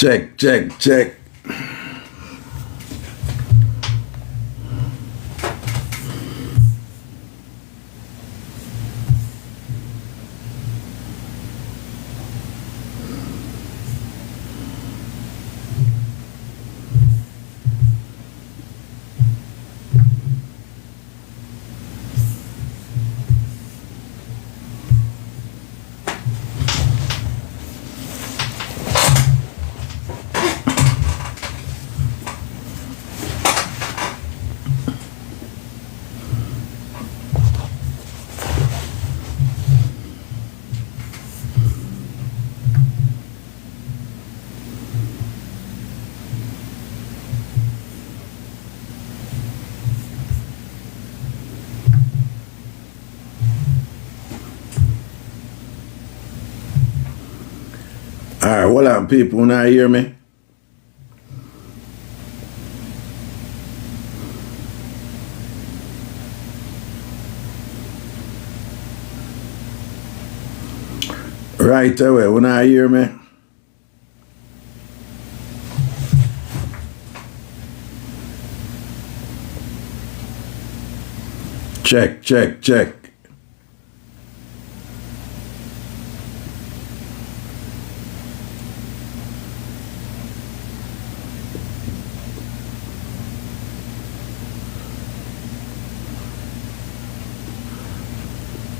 Check, check, check. All right, hold on, people. Now hear me? Right away. When I hear me? Check, check, check.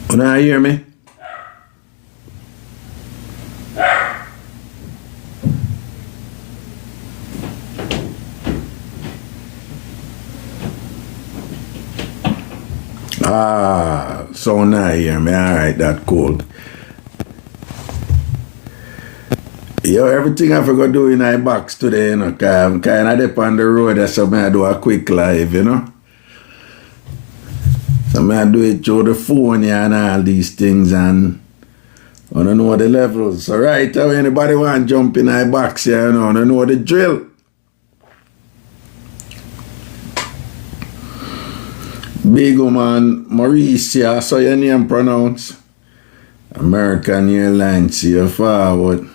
When I hear me? So now hear me. All right, that cool. Yo, everything I forgot to do in my box today, you know, cause I'm kind of up on the road, that's why I do a quick live, you know. So I do it through the phone yeah, and all these things, and I don't know the levels. So right away, anybody want to jump in my box here, you know, I don't know the drill. Big man, Maurice, I saw your name pronounced. American Airlines, see you forward.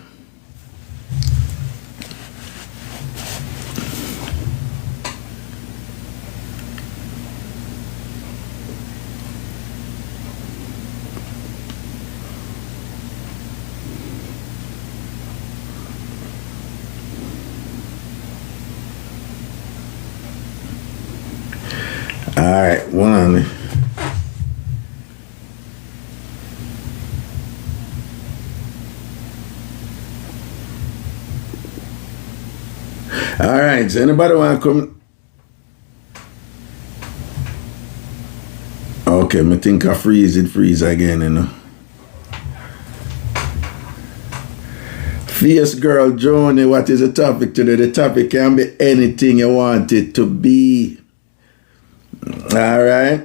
All right, one. All right, so anybody want to come? Okay, I think I freeze again, you know. Fierce girl, Joni, what is the topic today? The topic can be anything you want it to be. All right.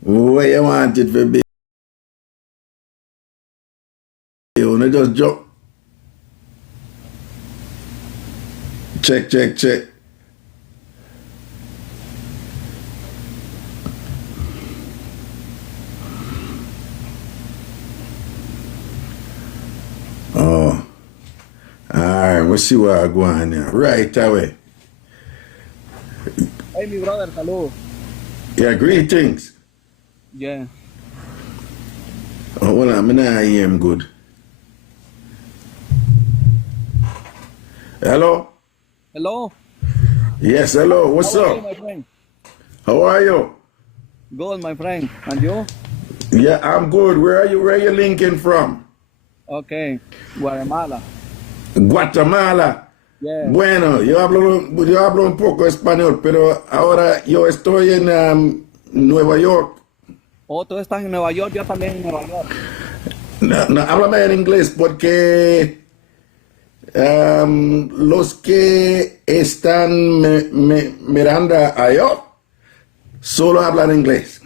What you want it to be? You wanna just jump. Check, check, check. Oh. All right, we'll see where I go on now. Right away. Hey, mi brother, salud. Yeah, greetings. Yeah. Oh, well, I'm not hear him good. Hello? Hello. Yes, hello. What's How are you, up? my friend? How are you? Good, my friend. And you? Yeah, I'm good. Where are you? Where are you linking from? Okay. Guatemala. Guatemala. Yeah. Bueno, yo hablo un poco español, pero ahora yo estoy en Nueva York. Oh, tú estás en Nueva York, yo también en Nueva York. No, háblame en inglés porque los que están mirando allá solo hablan inglés.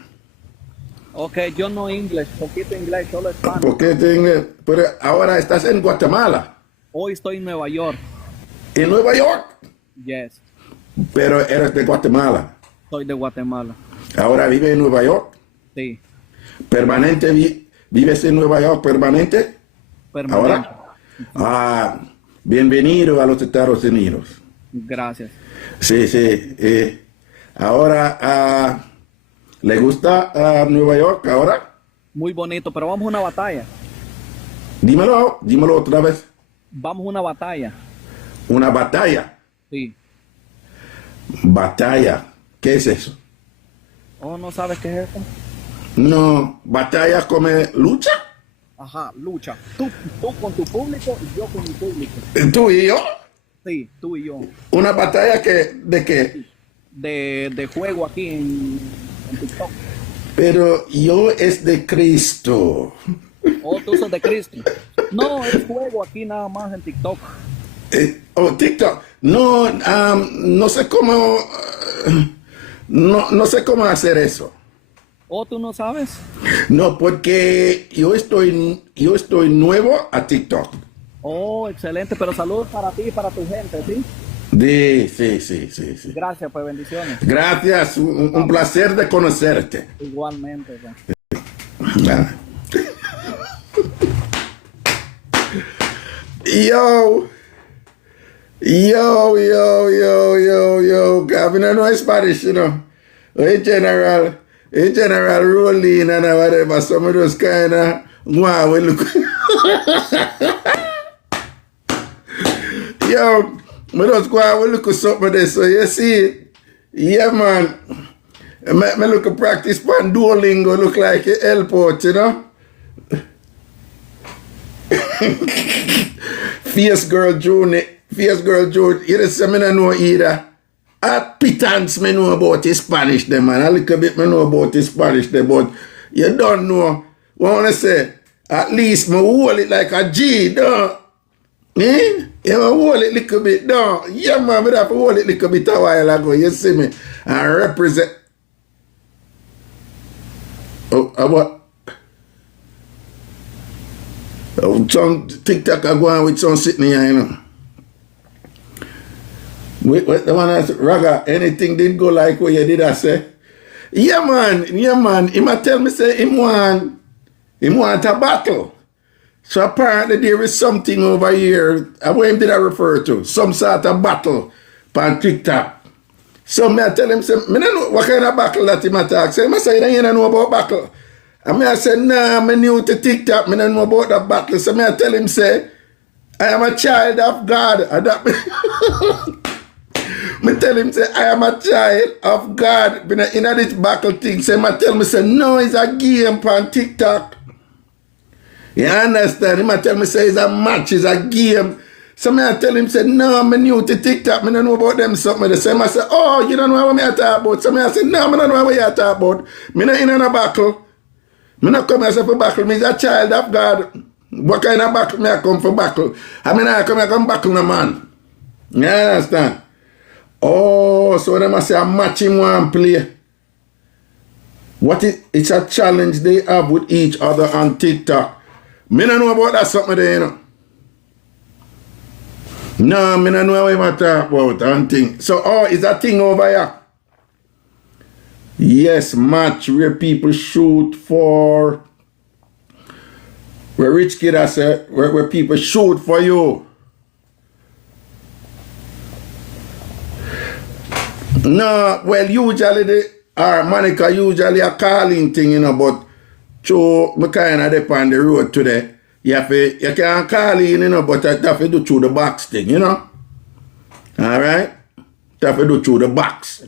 Okay, yo no inglés, poquito inglés, solo español. Porque inglés, pero ahora estás en Guatemala. Hoy estoy en Nueva York. ¿En Nueva York? Yes. Pero eres de Guatemala. Soy de Guatemala. ¿Ahora vive en Nueva York? Sí. ¿Permanente? ¿Vives en Nueva York permanente? Permanente. ¿Ahora? Bienvenido a los Estados Unidos. Gracias. Sí, sí. Ahora, ¿le gusta Nueva York ahora? Muy bonito, pero vamos a una batalla. Dímelo otra vez. Vamos a una batalla. Una batalla. Sí. Batalla. ¿Qué es eso? ¿Oh, no sabes qué es eso? No, batalla como lucha. Ajá, lucha. Tú con tu público y yo con mi público. ¿Tú y yo? Sí, tú y yo. ¿Una batalla de qué? De juego aquí en TikTok. Pero yo es de Cristo. Oh, tú sos de Cristo. No, es juego aquí nada más en TikTok. TikTok. No, no sé cómo. No sé cómo hacer eso. ¿Oh, tú no sabes? No, porque yo estoy nuevo a TikTok. Oh, excelente, pero saludos para ti y para tu gente, ¿sí? Sí. Gracias, pues bendiciones. Gracias, un placer de conocerte. Igualmente. Pues. Nada. Yo. Governor no Spanish, you know. In general, rolling and whatever, some of those kind of, wow, we look. Yo, me just go and look at something there, so you see it. Yeah, man. Me look at practice pan Duolingo, look like a airport, you know. Fierce girl June, you know, say me no know either. A pittance me know about the Spanish them, man. A little bit me know about the Spanish them, but you don't know. What I want to say, at least me hold it like a G, don't. Eh? You hold it little bit, don't. Yeah, man, me have to hold it little bit a while ago, you see me? And represent. What? Some TikTok are going with some sitting here, you know. Wait, the one that Raga, anything didn't go like what you did, I say. Yeah, man. He might tell me, say, him want a battle. So apparently there is something over here. What did I refer to? Some sort of battle on TikTok. So me I tell him, say, me don't know what kind of battle that he might talk. So he say, you don't know about battle. And me I say, nah, me new to TikTok, me don't know about that battle. So me I tell him, say, I am a child of God. And that me tell him, say, I am a child of God. Been in this battle thing. So me tell me, say, no, it's a game on TikTok. You understand? He might tell me, say, it's a match, it's a game. So me I tell him, say, no, I'm new to TikTok, me don't know about them something. They say, I say, oh, you don't know what me I talk about. So me I say, no, me don't know what you talk about. Me not in a battle. Me not come here for battle. Me is a child of God. What kind of battle me I come for battle? I mean, I come here come battle no man. You understand? Oh, so them I say a match him one play. It's a challenge they have with each other on TikTok. Me don't know about that something there, you know. No, me don't know what you talk about and thing. So, is that thing over here? Yes, match where people shoot for, where rich kid I say, where people shoot for you. No, well, usually Monica usually a calling thing, you know, but so me kind of dep on the road today. You can call in, you know, but I have to do through the box thing, you know. All right? You have to do through the box.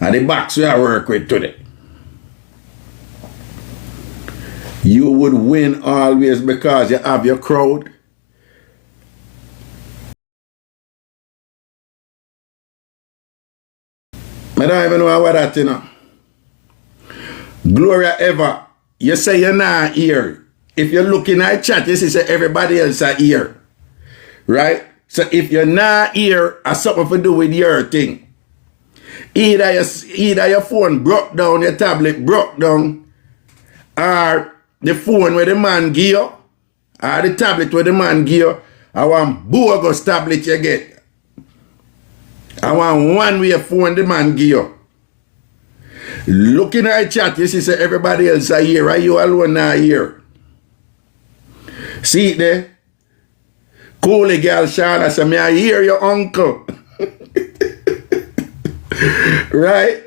And the box we I work with today. You would win always because you have your crowd. I don't even know what that, you know. Gloria Ever, you say you're not here. If you're looking at chat, you see say everybody else are here. Right? So if you're not here, has something to do with your thing. Either your phone broke down, your tablet broke down, or the phone where the man give you, or the tablet where the man give you, I want bogus tablet you get. I want one-way phone the man give you. Looking at chat, you see say everybody else are here, right? You alone not here. See it there? Coolie girl Shana say, me I hear your uncle. Right?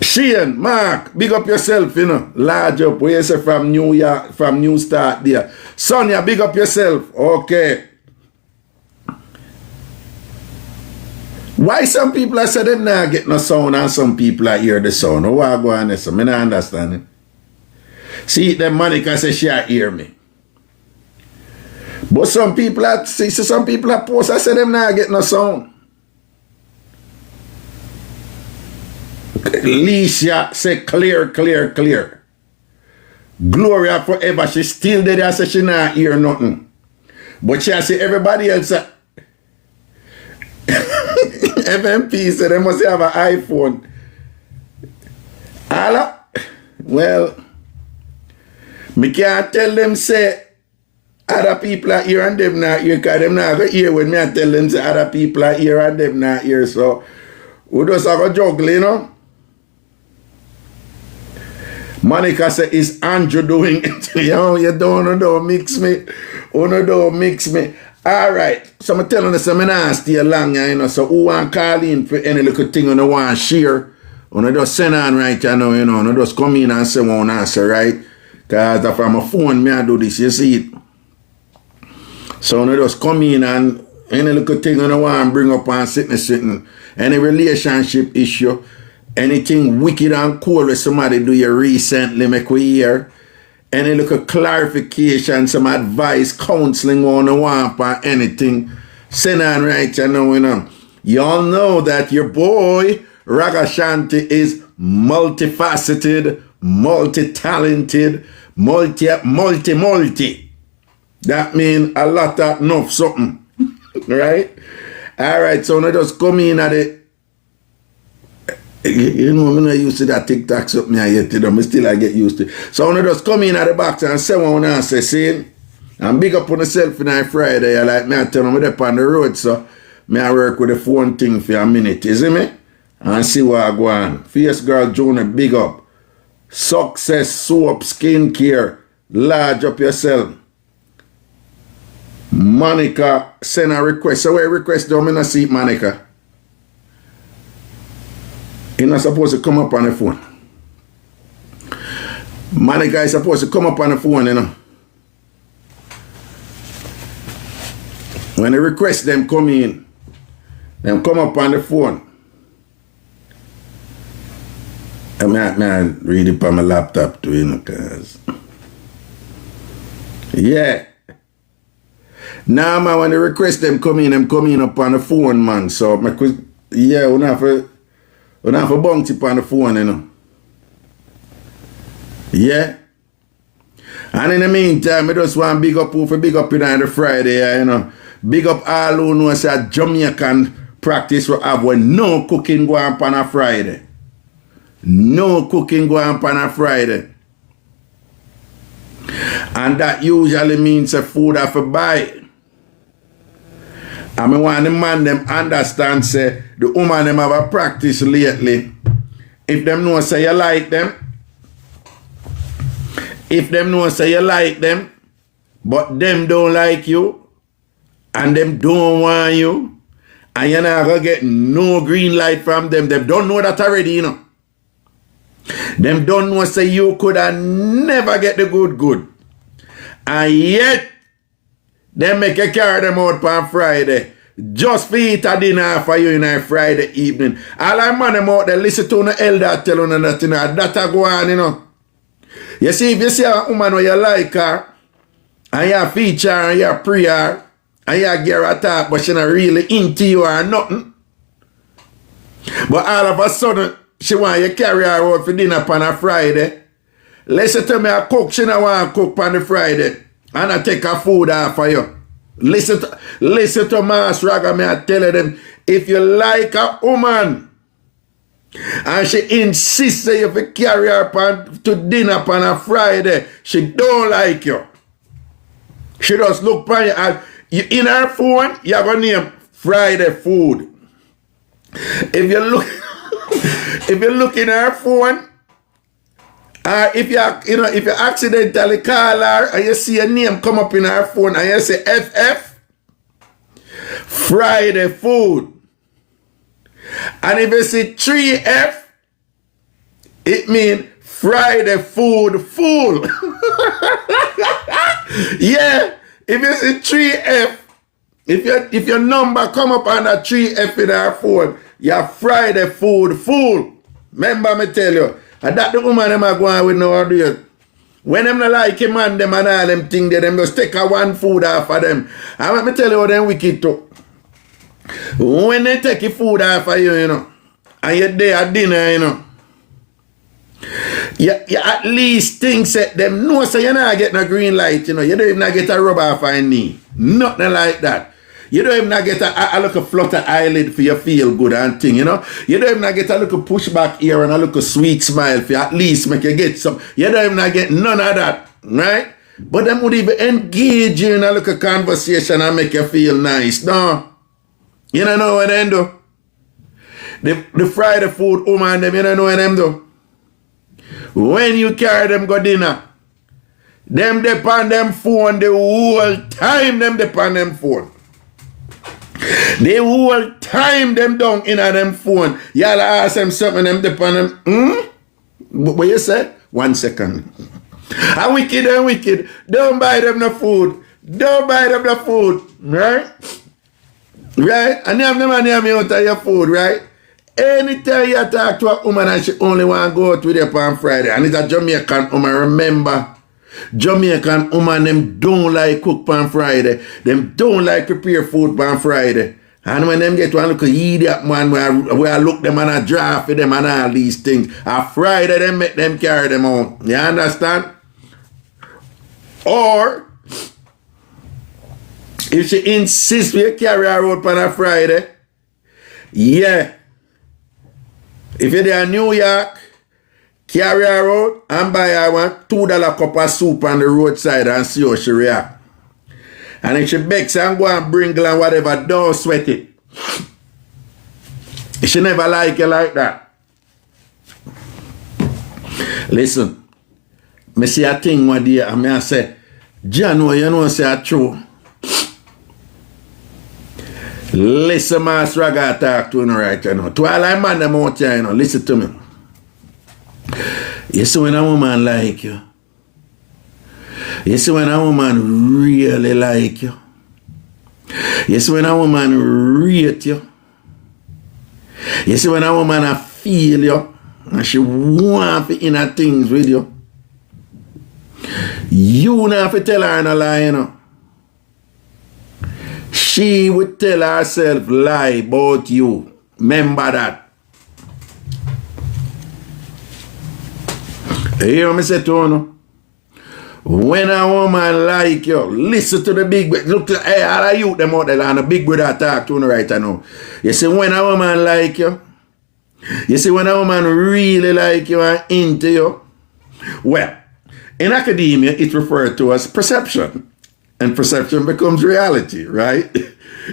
Shane, Mark, big up yourself, you know. Large up, where you say from New York, from New Start there. Sonia, big up yourself. Okay. Why some people are say them not get no sound and some people are hear the sound? Oh, I go on this. I don't understand it. See, them Monica say she hear me. But some people are, see some people are post, I say them not get no sound. Alicia say clear, clear, clear. Gloria forever, she still there, I say she not hear nothing. But she say everybody else FMP said they must have an iPhone. Hello? Well, me can't tell them say other people are here and them not here, because them not going to hear when me I tell them say other people are here and them not here. So we just have a juggle, you know. Monica said, is Andrew doing it? Yo, you don't mix me. Don't mix me. All right. So I'm telling you, I'm not stay long, you know. So who want to call in for any little thing you want to share? You just send on right now, you know. You just come in and say one answer, right? Because from my phone, me I do this, you see it. So you just come in and any little thing you want to bring up and sitting. Any relationship issue, anything wicked and cool with somebody do you recently, make we hear. Any little clarification, some advice, counseling, one for anything, send on right now, you know. Y'all know that your boy, RAGASHANTI, is multifaceted, multi-talented, multi. That means a lot of enough something, right? All right, so now just come in at it. You know, I'm not used to that TikTok something I yet to them. Still I get used to it. So I just come in at the box and say one answer, see? And big up on myself on Friday. I like me, I tell them I'm up on the road, so me I work with the phone thing for a minute, you see me? And see what I go on. Fierce Girl Jonah, big up. Success, soap, skincare, large up yourself. Monica, send a request. So where request do I not see it, Monica? You're not supposed to come up on the phone. Monica is supposed to come up on the phone, you know. When the request them come in, them come up on the phone. I read it on my laptop too, you know, because... Yeah. Now, man, when the request them come in up on the phone, man. So, yeah, we have a bounty up on the phone, you know. Yeah. And in the meantime, I just want to big up who for big up in the Friday, you know. Big up all who know say Jamaican practice we have when no cooking go on a Friday. No cooking go on a Friday. And that usually means a food have to buy. And I want the man them understand say the woman them have a practice lately. If them know say you like them, if them know say you like them, but them don't like you, and them don't want you, and you're not gonna get no green light from them, them don't know that already, you know. Them don't know say you could have never get the good. And yet, they make you carry them out on Friday. Just for eat a dinner for you in a Friday evening. All I man them out there, listen to the elder tell you that, you know, that go on, you know. You see, if you see a woman who you like her, and you feature her, and you pray her, and you get her talk, but she not really into you or nothing. But all of a sudden, she want you carry her out for dinner on a Friday. Listen to me, I cook, she not want to cook on the Friday. And I take her food off for you. Listen to Master Raga, me I tell them, if you like a woman, and she insists that you carry her to dinner on a Friday, she don't like you. She just look for you, and in her phone, you're going to name Friday food. If you look in her phone, Or if if you accidentally call her and you see a name come up in her phone and you say FF, Friday food. And if you see 3F, it means Friday food full. Yeah, if you see 3F, if your number come up on a 3F in our phone, your Friday food full. Remember me tell you, and that the woman them are going with no idea. When them not like him and them and all them things, them just take a one food off of them. And let me tell you how them wicked too. When they take your food off of you, and you're there at dinner, you at least think that them know so you're not getting a green light, you don't even get a rub off your knee. Nothing like that. You don't even get a little flutter eyelid for your feel good and thing, You don't even get a little pushback ear and a little sweet smile for you at least make you get some. You don't even get none of that, right? But them would even engage you in a little conversation and make you feel nice, no? You don't know what them do? The Friday food woman, them, you don't know what them do? When you carry them go dinner, them depend them phone the whole time, them depend them phone. The whole time them down in a them phone. Y'all ask them something, them depend them, What you said? 1 second. And wicked. Don't buy them the food. Don't buy them the food, right? Right? And them and me out of your food, right? Anytime you talk to a woman and she only want to go out with you on Friday, and it's a Jamaican woman, remember, Jamaican woman, them don't like cook on Friday. Them don't like prepare food on Friday. And when them get one look idiot man where I look them and I draft for them and all these things, on Friday them make them carry them home. You understand? Or if she insists we carry her out on a Friday, yeah. If you're there in New York, carry her out and buy her one $2 cup of soup on the roadside and see how she react. And if she begs and go and bring and whatever, don't sweat it. She never like you like that. Listen, me see a thing one day and I say, John, you know say a true. Listen, Master, I got to talk to you right now. To all I man them out here, listen to me. You see when a woman like you, you see when a woman really like you, you see when a woman rate you, you see when a woman feel you, and she want to inner things with you, you not have to tell her no lie, She would tell herself lie about you. Remember that. You hear me say to you? When a woman like you, listen to the big brother. Look to all of you them out there and the big brother talk to you right now. You see when a woman like you, you see when a woman really like you and into you, well, in academia it's referred to as perception. And perception becomes reality, right?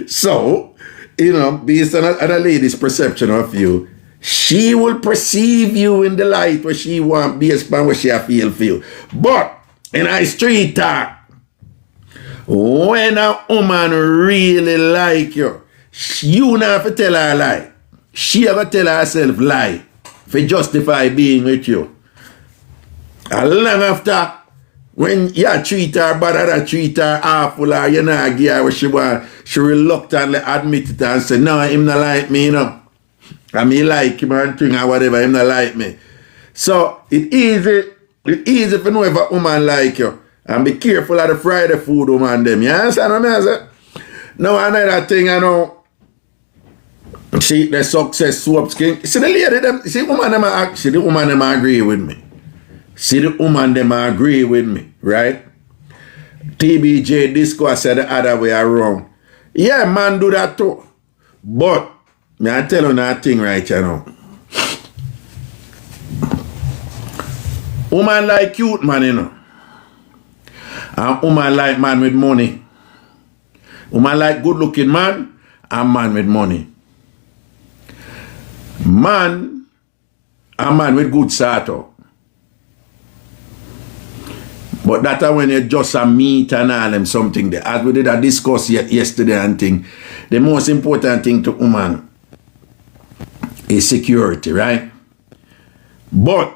So, based on a lady's perception of you, she will perceive you in the light where she want based on what she feel for you. But in a street talk, when a woman really like you, you not have to tell her lie. She have to tell herself lie to justify being with you. And long after, when you treat her bad or treat her awful or you not give her what she want, she reluctantly admit it and say, no, him not like me, And me like him and thing or whatever, him not like me. So it's easy to know if a woman like you. And be careful of the Friday food woman them. You understand what I say? Now another thing I know. See the success soap skin. See the lady them, see the woman them agree with me. See the woman them agree with me, right? TBJ Disco said the other way around. Yeah, man do that too. But, I tell you that thing right now. Woman like cute man, And woman like man with money. Woman like good looking man and man with money. Man, a man with good sort out. But that's when you just a meet and all them something there. As we did a discuss yesterday and thing, the most important thing to woman is security, right? But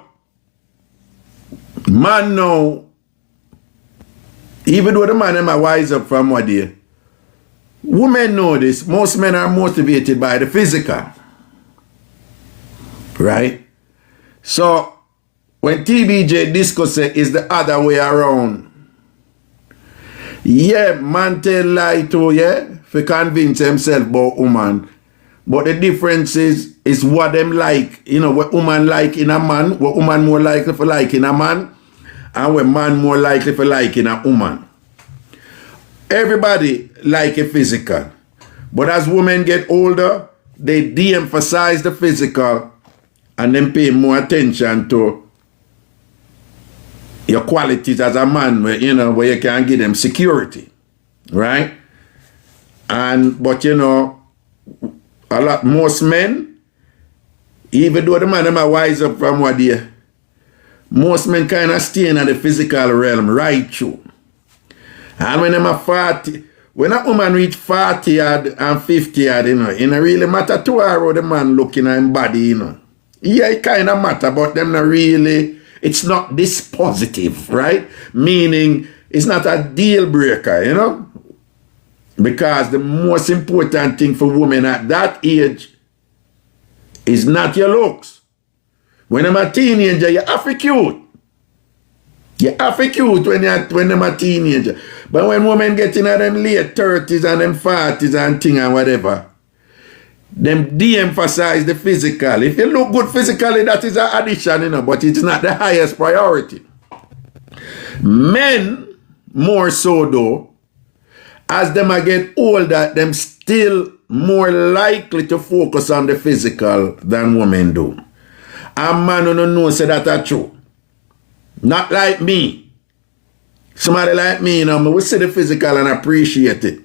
man now, even though the man am wise up from what day, women know this. Most men are motivated by the physical. Right? So when TBJ discuss it, is the other way around. Yeah, man tell lie to to convince himself about woman. But the difference is what them like. You know, what woman like in a man, what woman more likely for like in a man, and what man more likely for like in a woman. Everybody like a physical. But as women get older, they de-emphasize the physical and then pay more attention to your qualities as a man, where, you know, where you can give them security, right? But you know, most men, even though the man them are wise up from what they, most men kind of stay in the physical realm right through. And when them are 40, when a woman reach 40 and 50, you know, it don't really matter to her how the man looking at him body, you know. Yeah, it kind of matter, but them not really, it's not this positive, right? Meaning, it's not a deal breaker, you know? Because the most important thing for women at that age is not your looks. When I'm a teenager, you have to cute. You have to cute when I'm a teenager. But when women get in them late 30s and them 40s and thing and whatever, them de-emphasize the physical. If you look good physically, that is an addition, you know, but it's not the highest priority. Men, more so though, as them get older, them still more likely to focus on the physical than women do. And man who don't know say that are true. Not like me. Somebody like me, you know, I will see the physical and appreciate it.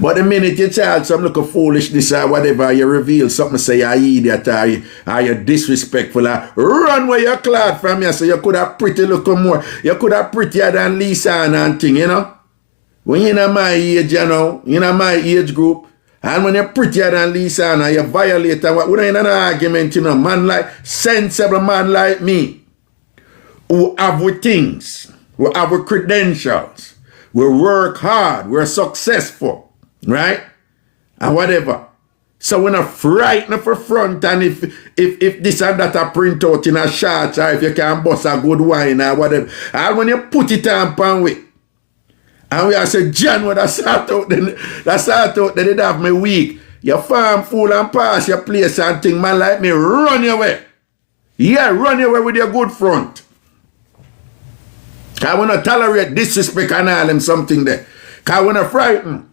But the minute you child some look of foolishness or whatever, you reveal something, say you're idiot or you're disrespectful, or run where you're clad from you, so you could have pretty look more. You could have prettier than Lisa and thing, you know. When you're in my age, you know, you're in my age group, and when you're prettier than Lisa and you violate, and what, we're in an argument, you know, man like, sensible man like me, who have with things, who have with credentials, we work hard, we're successful, right? And whatever. So we're not frightened for front, and if this and that are print out in a shot, or if you can bust a good wine or whatever, and when you put it on pan with, and we are say, John, when I start out, then they have me weak. Your farm full and pass your place and thing, man like me, run your way. Yeah, run your way with your good front. Because we not tolerate disrespect and all them something there. Because we not frightened.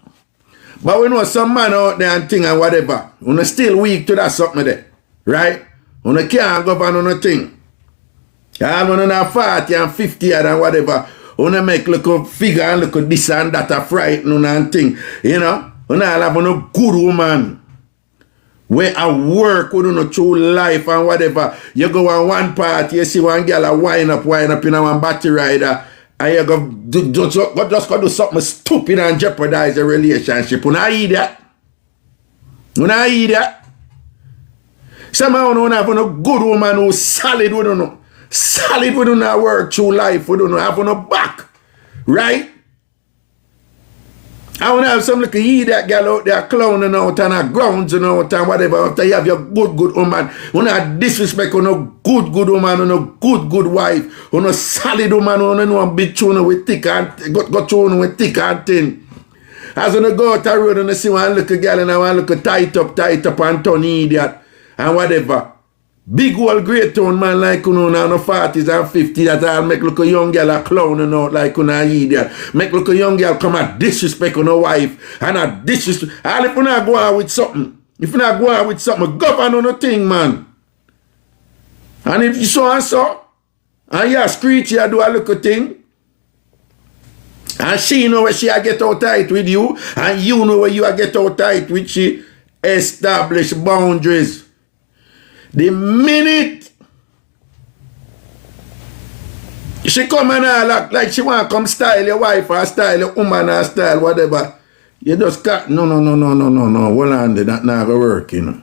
But we know some man out there and thing and whatever. We not still weak to that something there. Right? We not can't govern on a thing. And we not 40 and 50 and whatever. We not make look figure and look this and that a frightened and thing. You know? We not have no good woman. Where I work, we don't know through life and whatever. You go on one party, you see one girl a wind up in a one battery rider, and you go just go do something stupid and jeopardize the relationship. You not idiot. You not idiot. Somehow we don't have no good woman who's solid, we don't know. Solid, we don't know work through life, we don't know have no back. Right? I want to have some little idiot girl out there clowning out and a grounds and out and whatever. After you have your good woman. You not disrespect on a good woman, on a good wife, on a solid woman, on a no big tune with thick and go tune with thick and thin. As when you go out the road and you see one little girl and one little tight up and turn idiot and whatever. Big old great tone man like you know now no 40s and 50s that I'll make look a young girl a clowning out like you know idiot. Make look a young girl come and disrespect on a wife and a disrespect. All if you not go out with something, govern on a thing, man. And if you so, and you screech you do a little thing, and she know where she a get out tight with you, and you know where you a get out tight with she, establish boundaries. The minute She come and all act like she want to come style your wife or style your woman or style whatever. You just can't. No. Hold on, that not gonna work, you know.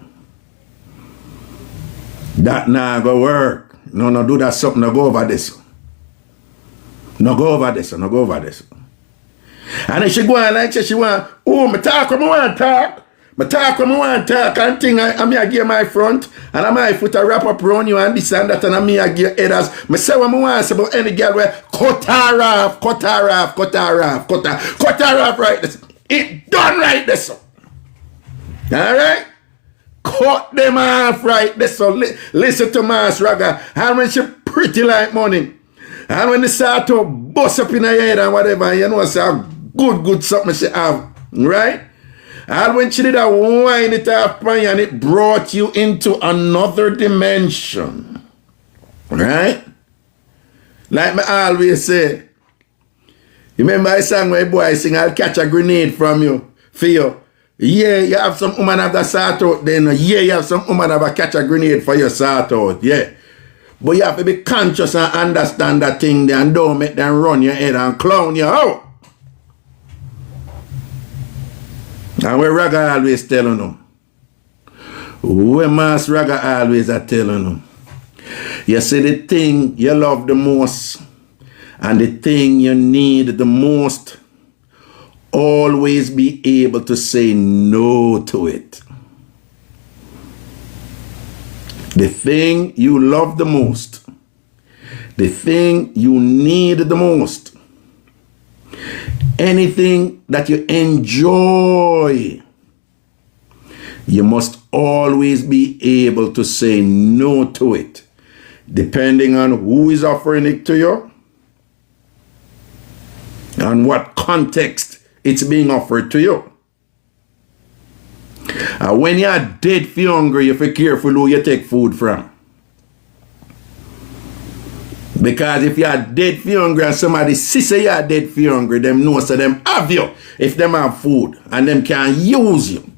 That not gonna work. No, do that something. No, go over this. No, go over this. And if she go on like she want, oh, me talk when I want to talk. And thing I may give my front, and I might put a wrap up around you and this and that, and I may give headers. Me say what I want to about any girl where cut her off right this. It done right this. Alright? Cut them off right this. So listen to Mass Raga. And when she pretty like money, and when they start to bust up in her head and whatever, you know, it's a good something she have. Right? And when she did that wind it off and it brought you into another dimension. Right? Like me always say, you remember I sang where boy sing, I'll catch a grenade from you, for you. Yeah, you have some woman have that sort out, then yeah, you have some woman have a catch a grenade for your sort out, yeah. But you have to be conscious and understand that thing there and don't make them run your head and clown you out. And where Raga always telling them, where Mass Raga always are telling them, you see the thing you love the most and the thing you need the most, always be able to say no to it. The thing you love the most, the thing you need the most, anything that you enjoy, you must always be able to say no to it, depending on who is offering it to you and what context it's being offered to you. And when you're dead for hungry, you have to be careful who you take food from. Because if you're dead for hungry and somebody sees you're dead for hungry, them know so them have you if them have food and them can use you.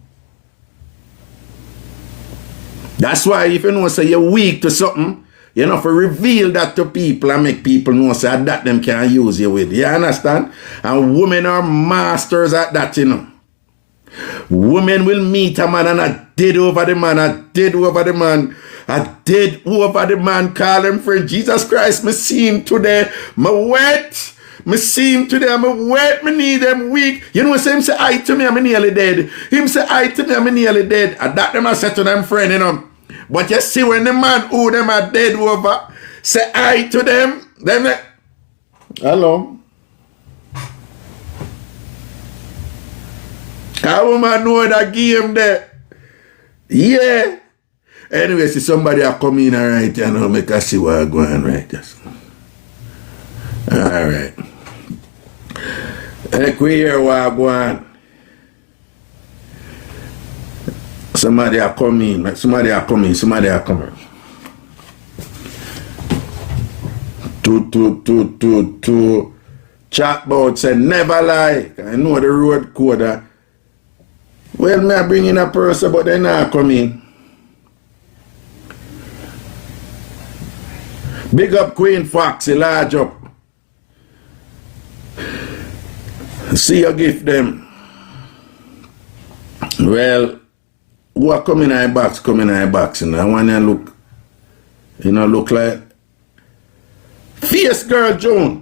That's why if you know so you're weak to something, you know, for reveal that to people and make people know so that them can use you with. You understand? And women are masters at that, you know. Women will meet a man and a dead over the man, call him friend. Jesus Christ, me see him today, me wet. Me see him today, I'm wet, me need him weak. You know what him say, I to me, I'm nearly dead. Him say, I to me, I'm nearly dead. And that them I said to them friend, you know. But you see when the man who them are dead over, say I to them hello. How woman know that game there? Yeah. Anyway, see somebody are coming in right, you know, make us see what I'm going right. Yes. Alright. Let's hear what I'm going. Somebody are coming. To chatbot said never lie. I know the road code. Well, me I bring in a person, but they not coming. Big up Queen Foxy, large up. See you gift them. Well, who are coming in a box, and I want to look, you know, look like Fierce Girl Joan.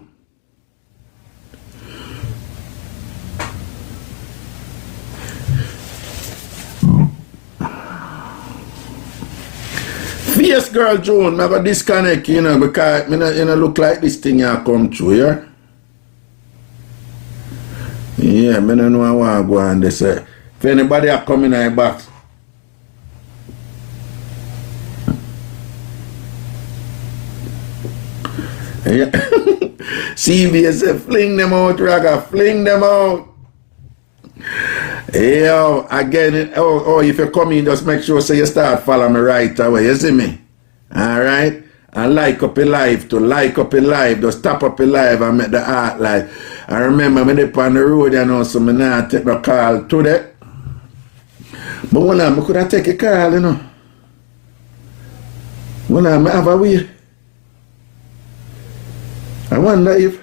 Fierce Girl Joan, I got disconnect, you know, because you know, look like this thing you come through, yeah? Yeah, I don't know how I go on this. If anybody are coming in a box, yeah. CBS fling them out, Raga, fling them out. Yo, again, if you come in, just make sure so you start following me right away, you see me? Alright? And like up a live too, just tap up a live and make the art live. I remember me up on the road, you know, so me not take no call today. But when I could have take a call, you know. When I have a way. I wonder if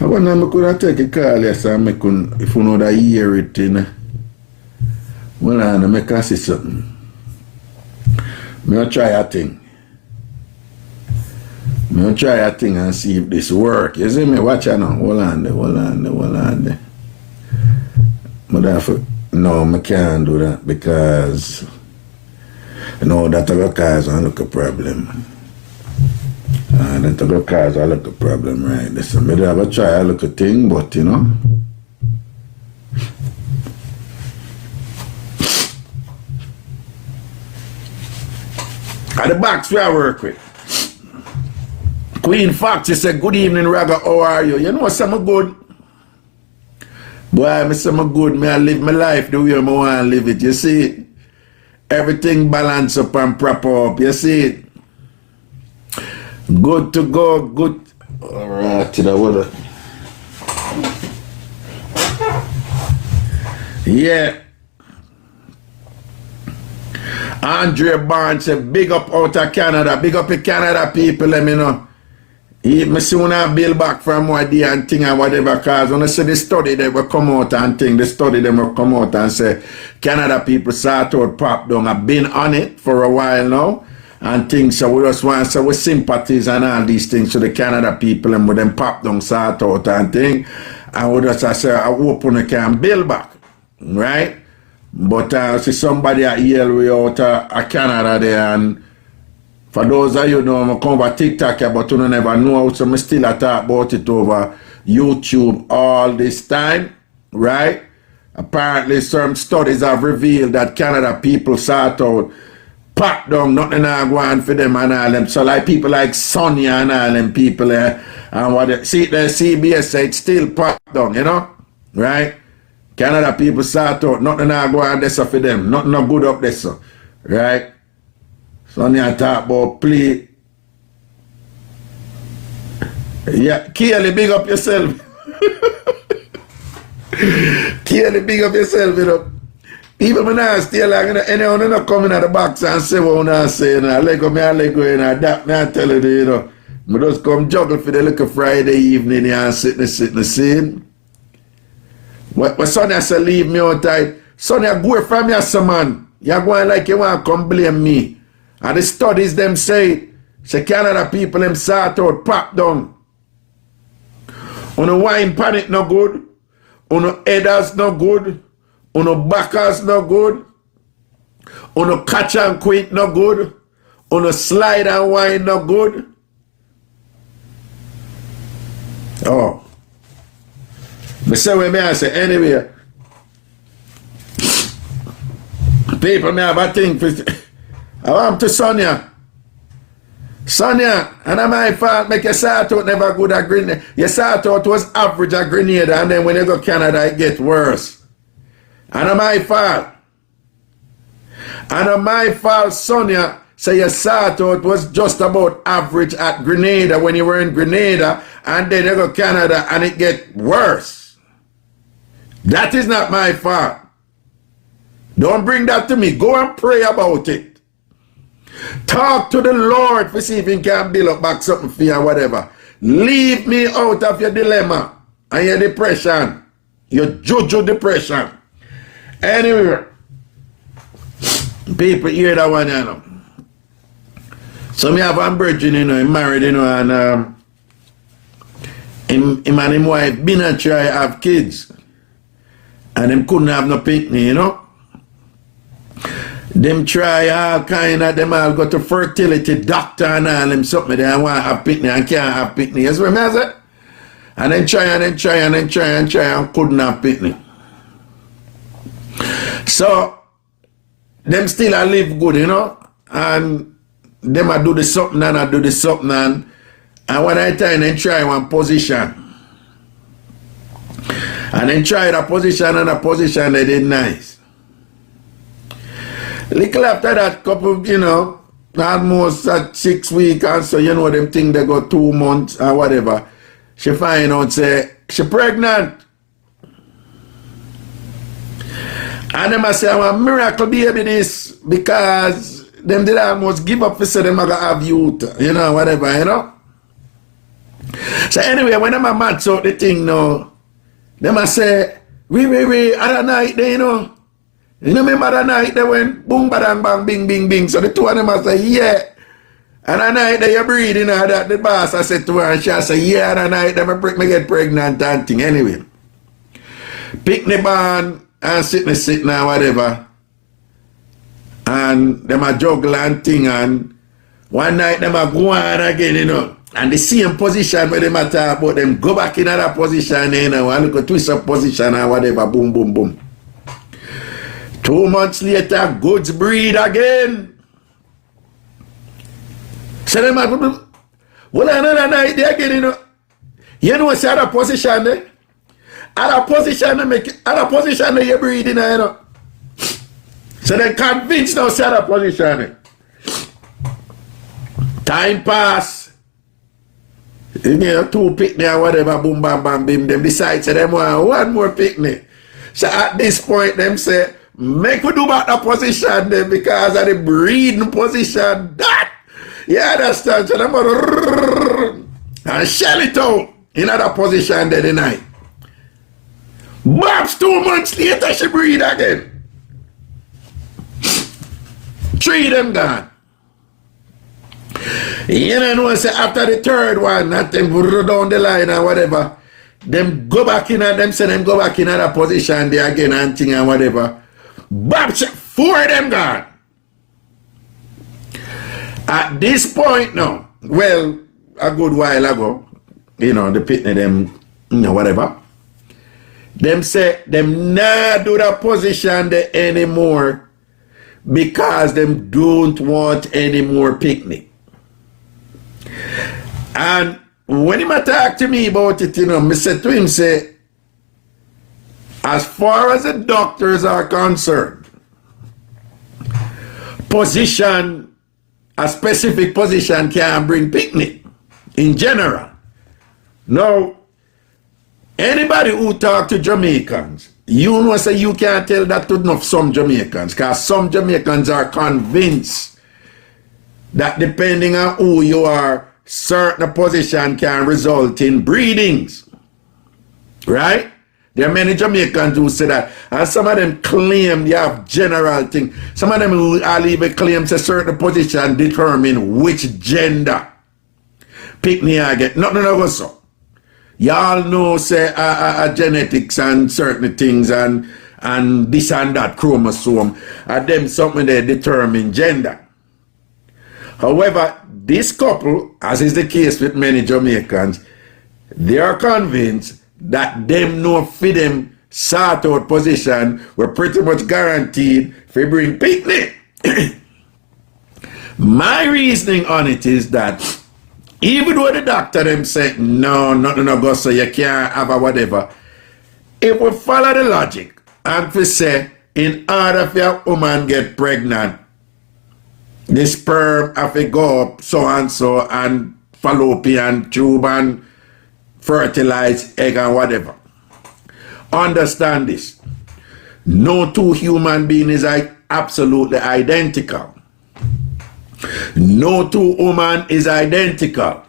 I could have taken a call yes and I could, if you know that hear it, you know. Well, I make us see something. I'll try a thing. I'll try a thing and see if this work. You see me? Watch it now. Hold on there. But no, I can't do that because that will cause a little problem. That will cause a little problem, right? Listen, I have to try a little thing, but you know. At the box we are work with. Queen Foxy said, good evening, Raga, how are you? You know some good. Boy, I'm some good. I live my life the way I want to live it. You see it? Everything balance up and proper up. You see it? Good to go, good. Alright, to the water. Yeah. Andre Barnes said, big up out of Canada. Big up the Canada people, let me know. I see when I build back from what day and thing and whatever, because when I see the study that will come out and thing, the study them will come out and say, Canada people sort out pop down. I've been on it for a while now and things, so we just want to say we sympathies and all these things to the Canada people and with them pop down sort out and thing. And we just say, I hope we can build back, right? But see somebody at Yale way out of Canada there, and for those of you who know, I come over TikTok, but you never know, so I still talk about it over YouTube all this time, right? Apparently some studies have revealed that Canada people sort out pack down, nothing go on for them and all them. So like people like Sonia and all them people and what they, see the CBS say it's still packed down, you know? Right? Canada people sort out, nothing go on this for them, nothing no good up this, right? Sonia talk about play. Yeah, Kelly, big up yourself. Kelly, big up yourself, you know. People may not stay like, you know, anyone not coming at the box and say what I say, you know, Lego, you know, that me I tell you, you know. I just come juggle for the little Friday evening here and sitting scene. What Sonia say, leave me out tight. Sonia, go from your son, man. You're going like you want to come blame me. And the studies them say Canada people them sort out pop down. Uno wine panic no good. Uno headers no good. Uno backers no good. Uno catch and quit no good. Uno slide and wine no good. Oh. Me say what me I say anyway. People me have a thing for I want to Sonia. Sonia, and I'm my fault, make your sort out never good at Grenada. Your sort out was average at Grenada, and then when you go Canada, it gets worse. And I'm my fault. And I'm my fault, Sonia, say your sort out was just about average at Grenada when you were in Grenada, and then you go Canada, and it gets worse. That is not my fault. Don't bring that to me. Go and pray about it. Talk to the Lord for see if he can build up back something for you or whatever. Leave me out of your dilemma and your depression. Your juju depression. Anyway, people hear that one, you know. So me have a virgin, you know, he married, you know, and him and his wife been a try have kids. And him couldn't have no picnic, you know. Them try all kind of, them all go to fertility doctor and all them something, they want to have picnic and can't have picnic. You see what I say? And then try and then try and then try and try and couldn't have picnic. So, them still a live good, you know, and them a do the something and I do the something and when I try and then try one position. And then try the position and a position they did nice. Little after that, couple, you know, almost at 6 weeks and so, you know, them think they go 2 months or whatever. She find out, say, she pregnant. And them I say, I'm a miracle baby this, because them did almost give up for say them are going to have youth, you know, whatever, you know. So anyway, when I'm a match out the thing now, them I say, we, other night there, you know. You know, remember that night they went boom, badang, bang, bing, bing, bing. So the two of them I say, yeah. And that night they you breathing, that the boss I said to her, and she I say, yeah, that night they me get pregnant and thing. Anyway. Pick the band and sitting and whatever. And them a juggle and thing, and one night them a go on again, you know. And the same position where them a talk about them go back in that position, you know, and look a twist up position and whatever, boom, boom, boom. 2 months later, goods breed again. So them a go, well, another night they again, you know. You know what's other position there? Other position they make, other position they you breathing, you know. So they convinced now say other position. Time pass. You know, 2 picnic or whatever, boom, bam, bam, bim. Them decide say them want 1 more picnic. So at this point, them say, make we do back the position then because of the breeding position. That you understand? So them and shell it out in other position there the night. Babs 2 months later she breed again. 3 them gone. You know, say after the 3rd one, not them go down the line or whatever, them go back in and them say them go back in another position there again and thing and whatever. But 4 of them gone. At this point now, well, a good while ago, you know, the pitney them, you know, whatever, them say them not do that position there anymore because them don't want any more picnic. And when he talk to me about it, you know, I said to him, say, as far as the doctors are concerned, position, a specific position can bring picnic in general. Now, anybody who talk to Jamaicans, you know, say you can't tell that to enough some Jamaicans, because some Jamaicans are convinced that depending on who you are, certain position can result in breedings. Right? There are many Jamaicans who say that. And some of them claim they have general thing. Some of them will even claim a certain position determine which gender picnic I get. Nothing of us so. Y'all know say genetics and certain things and this and that chromosome and them something they determine gender. However, this couple, as is the case with many Jamaicans, they are convinced that them no fit them sort out position were pretty much guaranteed for bring picnic. My reasoning on it is that even though the doctor them say no, nothing no go so you can't have a whatever, if we follow the logic and we say in order for a woman get pregnant, the sperm have to go up so and fallopian tube and fertilize egg and whatever. Understand this. No 2 human beings is absolutely identical. No 2 women is identical.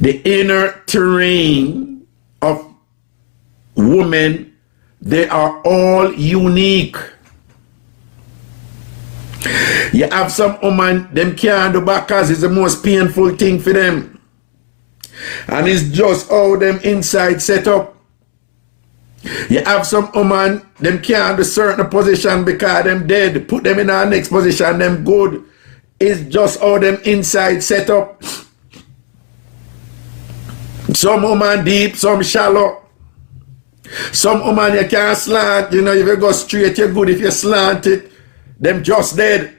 The inner terrain of women, they are all unique. You have some women, them can't do back because it's the most painful thing for them. And it's just how them inside set up. You have some women, them can't do certain position because them dead. Put them in our next position, them good. It's just how them inside set up. Some woman deep, some shallow. Some woman you can't slant, you know, if you go straight, you're good. If you slant it, them just dead.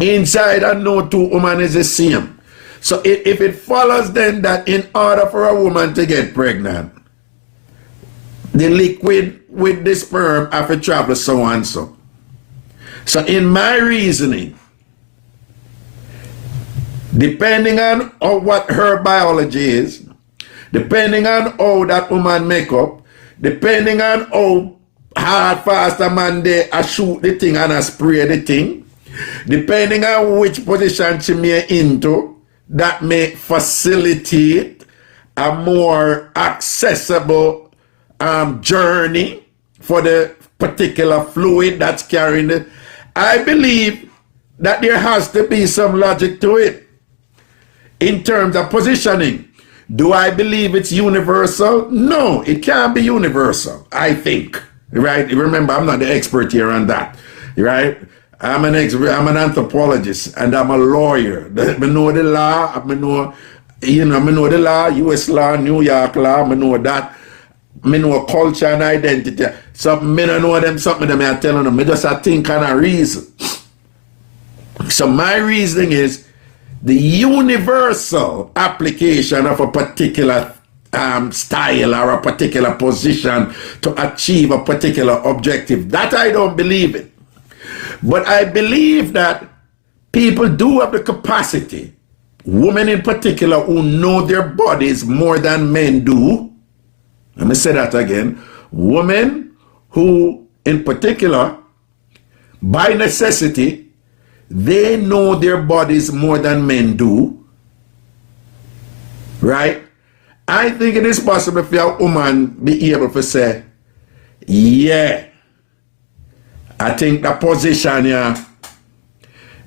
Inside and no 2 women is the same. So if it follows then that in order for a woman to get pregnant, the liquid with the sperm have to travel so and so. So in my reasoning, depending on what her biology is, depending on how that woman make up, depending on how hard fast a man there a shoot the thing and a spray the thing, depending on which position she may into, that may facilitate a more accessible journey for the particular fluid that's carrying it. I believe that there has to be some logic to it in terms of positioning. Do I believe it's universal? No, it can't be universal, I think. Right? Remember, I'm not the expert here on that. Right? I'm an anthropologist and I'm a lawyer. I know the law, I know the law, US law, New York law, I know that. I know culture and identity. So I don't know them, something of them I'm telling them. I just think and a reason. So my reasoning is the universal application of a particular style or a particular position to achieve a particular objective. That I don't believe in. But I believe that people do have the capacity, women in particular, who know their bodies more than men do. Let me say that again. Women who, in particular, by necessity, they know their bodies more than men do. Right? I think it is possible for a woman be able to say, yeah, I think the position here,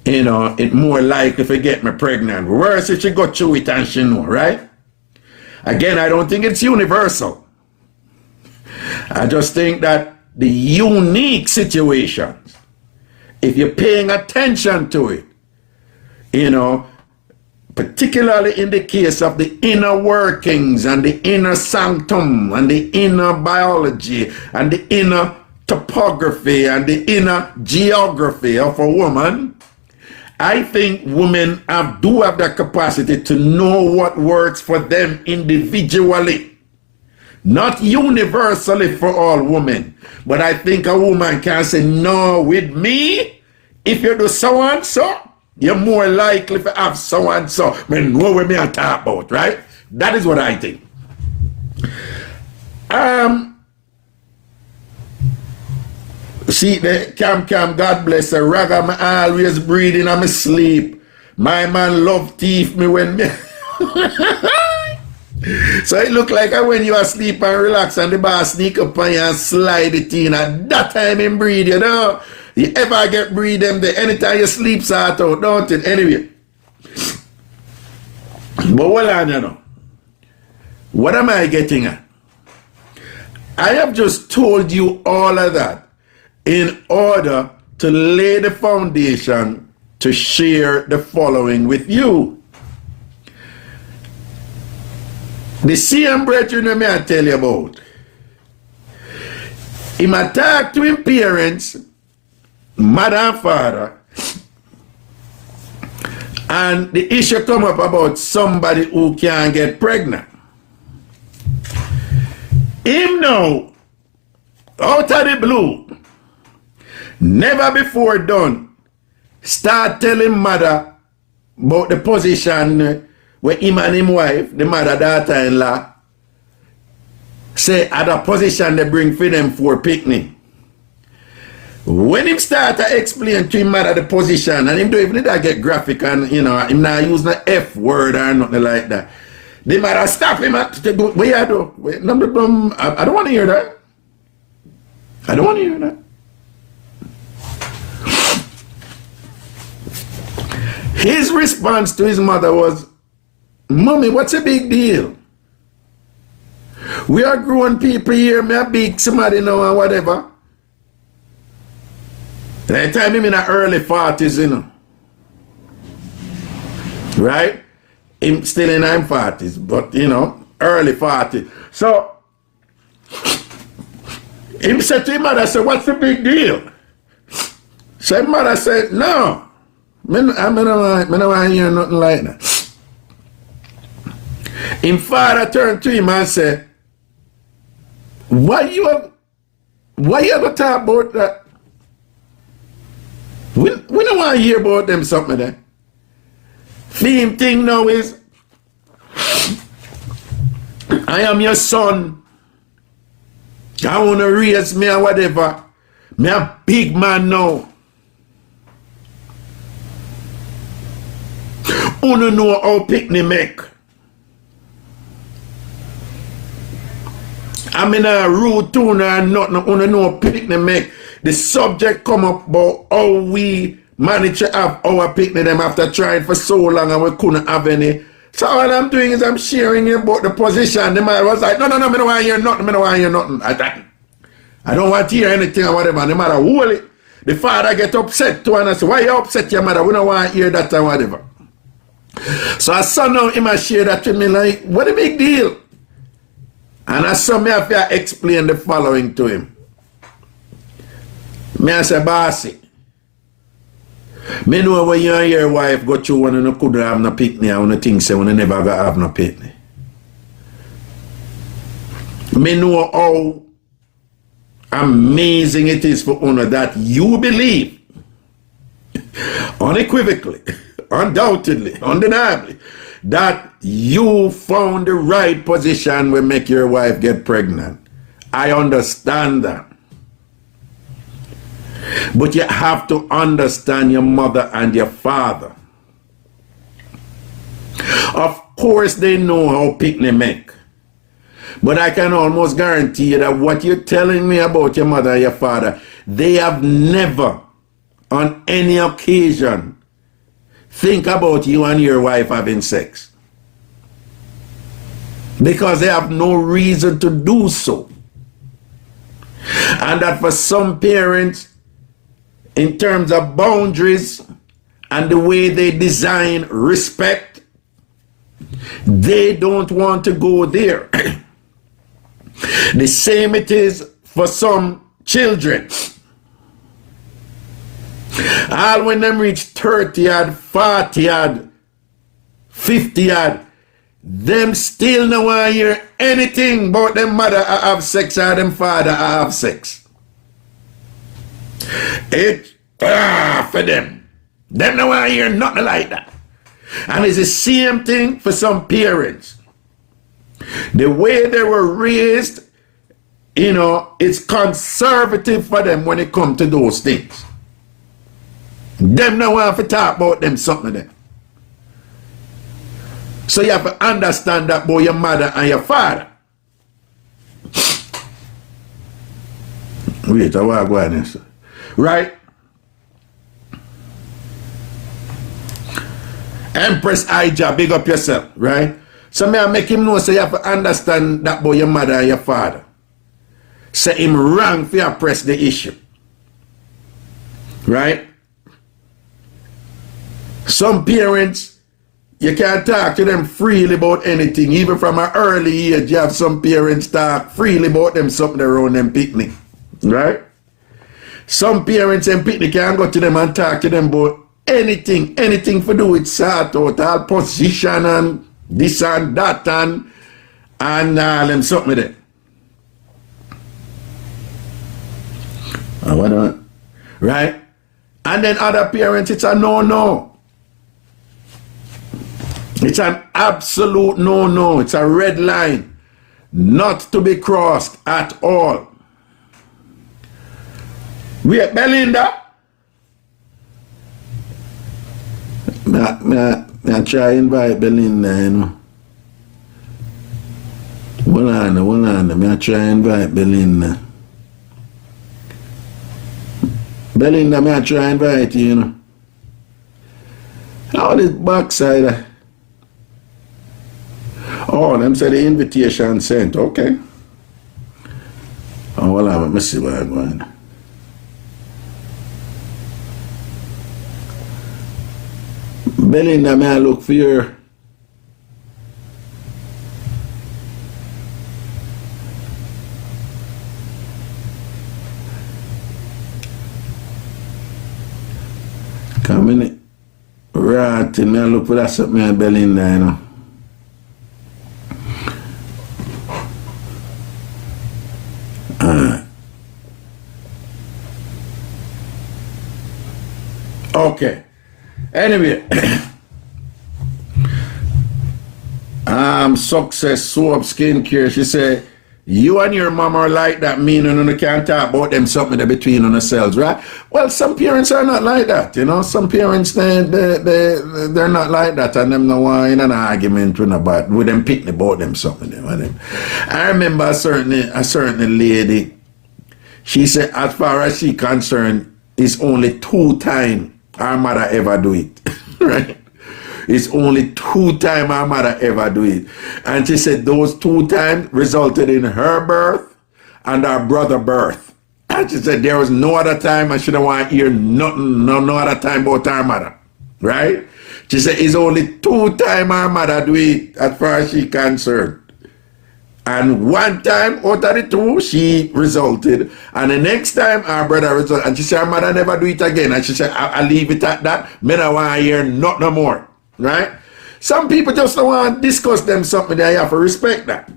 it more likely to get me pregnant. Worse if she go through it and she know, right? Again, I don't think it's universal. I just think that the unique situations, if you're paying attention to it, particularly in the case of the inner workings and the inner sanctum and the inner biology and the inner topography and the inner geography of a woman, I think women do have the capacity to know what works for them individually. Not universally for all women. But I think a woman can say, no, with me, if you do so and so, you're more likely to have so and so. I mean, know what I'm talking about, right? That is what I think. See, the Cam, God bless her. Raga, I'm always breathing, I'm asleep. My man love teeth me when me. So it look like when you are asleep and relax and the bar sneak up on you and slide it in, at that time in breathe, You ever get breathe them there, anytime you sleep start out, don't it? Anyway. But hold on, What am I getting at? I have just told you all of that in order to lay the foundation to share the following with you. The same brethren may I tell you about. He might talk to his parents, mother and father, and the issue come up about somebody who can't get pregnant. Him now, out of the blue, never before done, start telling mother about the position where him and his wife, the mother daughter-in-law, say at a position they bring for them for picnic. When him start to explain to him mother the position, and him don't even need to get graphic and him not use the F word or nothing like that. The mother stop him at to go, what you do? I don't want to hear that. I don't want to hear that. His response to his mother was, Mommy, what's a big deal? We are grown people here, me a big somebody now or whatever. That time him in the early 40s, Right? Him still in his 40s, but early 40s. So him said to his mother, said, what's the big deal? So his mother said, no, I don't want to hear nothing like that. His father turned to him and said, why you ever talk about that? We don't want to hear about them something there. Theme thing now is, I am your son. I want to raise me or whatever. Me a big man now. Uno know how picnic make. I mean, a rude tune or nothing. Uno know how picnic make. The subject come up about how we manage to have our picnic them after trying for so long and we couldn't have any. So all I'm doing is I'm sharing about the position. The man was like, no, I don't want to hear nothing. I don't want to hear nothing. I don't want to hear anything or whatever. No matter who it. The father get upset too and I say, why you upset your mother? We don't want to hear that or whatever. So I saw now him and share that with me like, what a big deal. And I saw me have to explain the following to him. Me I say, bossy, me know when you and your wife go through when you couldn't have no picnic and you think say when you never gonna have no picnic. Me know how amazing it is for honor that you believe unequivocally, undoubtedly, undeniably, that you found the right position will make your wife get pregnant. I understand that. But you have to understand your mother and your father. Of course they know how picnic make. But I can almost guarantee you that what you're telling me about your mother and your father, they have never on any occasion think about you and your wife having sex. Because they have no reason to do so. And that for some parents, in terms of boundaries and the way they design respect, they don't want to go there. The same it is for some children. All when them reach 30 odd, 40 odd, 50 odd, them still no want to hear anything about them mother have sex or them father have sex. It's for them. Them no want to hear nothing like that. And it's the same thing for some parents. The way they were raised, you know, it's conservative for them when it comes to those things. Them no want to talk about them something there. So you have to understand that about your mother and your father. Wait, I want to go on this. Right? Empress Ija, big up yourself, right? So may I make him know so you have to understand that about your mother and your father. Say him wrong for you press the issue. Right? Some parents, you can't talk to them freely about anything. Even from an early age, you have some parents talk freely about them something around them picnic. Right? Some parents and picnic can go to them and talk to them about anything for do with sort out, all position and this and that and all them something there. Right? And then other parents, it's a no. It's an absolute no. It's a red line. Not to be crossed at all. Wait, Belinda? I try invite Belinda, you know. Hold on. I try invite Belinda. Belinda, I try invite you, you know. How this backside? Oh, them say the invitation sent. Okay. Oh, hold on, let me see where I'm going. Belinda, may I look for your... Come in. Right, may I look for that something, Belinda, you know. Okay. Anyway, Success Soap Skincare, she said, You and your mom are like that, meaning you can't talk about them something that between themselves, right? Well, some parents are not like that, you know. Some parents, they're not like that, and them no want in an argument with them picking about them something. I remember a certain lady, she said, as far as she concerned, it's only 2 times her mother ever do it, right? It's only 2 times her mother ever do it. And she said those 2 times resulted in her birth and her brother birth. And she said there was no other time and she don't want to hear nothing, no other time about her mother. Right? She said it's only 2 times her mother do it as far as she concerned. And 1 time out of the 2, she resulted. And the next time, her brother resulted. And she said her mother never do it again. And she said, I'll leave it at that. Me don't want to hear nothing no more. Right? Some people just don't want to discuss them something that you have to respect that.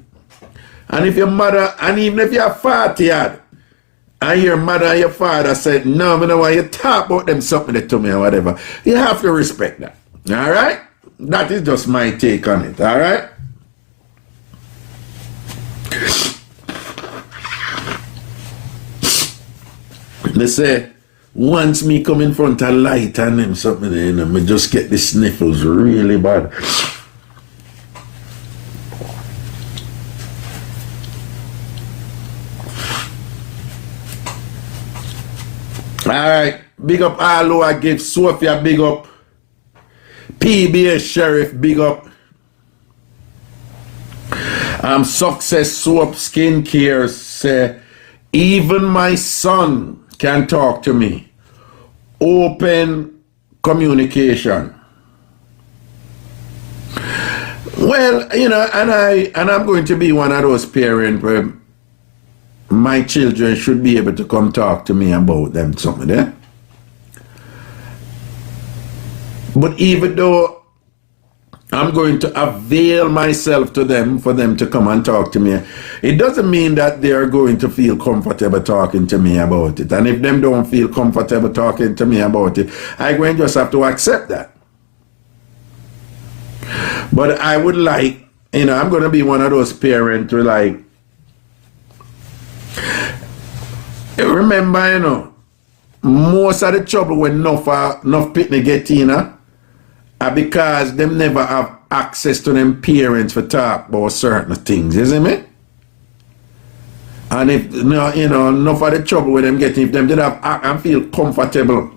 And if your mother, and even if you're 40 and your mother and your father said, no, I don't want you to talk about them something to me or whatever, you have to respect that. All right? That is just my take on it. All right? They say, once me come in front of light and them something, you know, me just get the sniffles really bad. Alright, big up all who I give. Sophia, big up. PBS Sheriff, big up. Success Soap Skincare say, even my son can talk to me. Open communication. Well, you know, and I'm going to be one of those parents where my children should be able to come talk to me about them something there. But even though I'm going to avail myself to them for them to come and talk to me, it doesn't mean that they are going to feel comfortable talking to me about it. And if them don't feel comfortable talking to me about it, I'm going to just have to accept that. But I would like, you know, I'm going to be one of those parents who like, remember, you know, most of the trouble when enough pitney get in, are because them never have access to them parents for talk about certain things, isn't it? And if, you know, enough of the trouble with them getting, if them did have and feel comfortable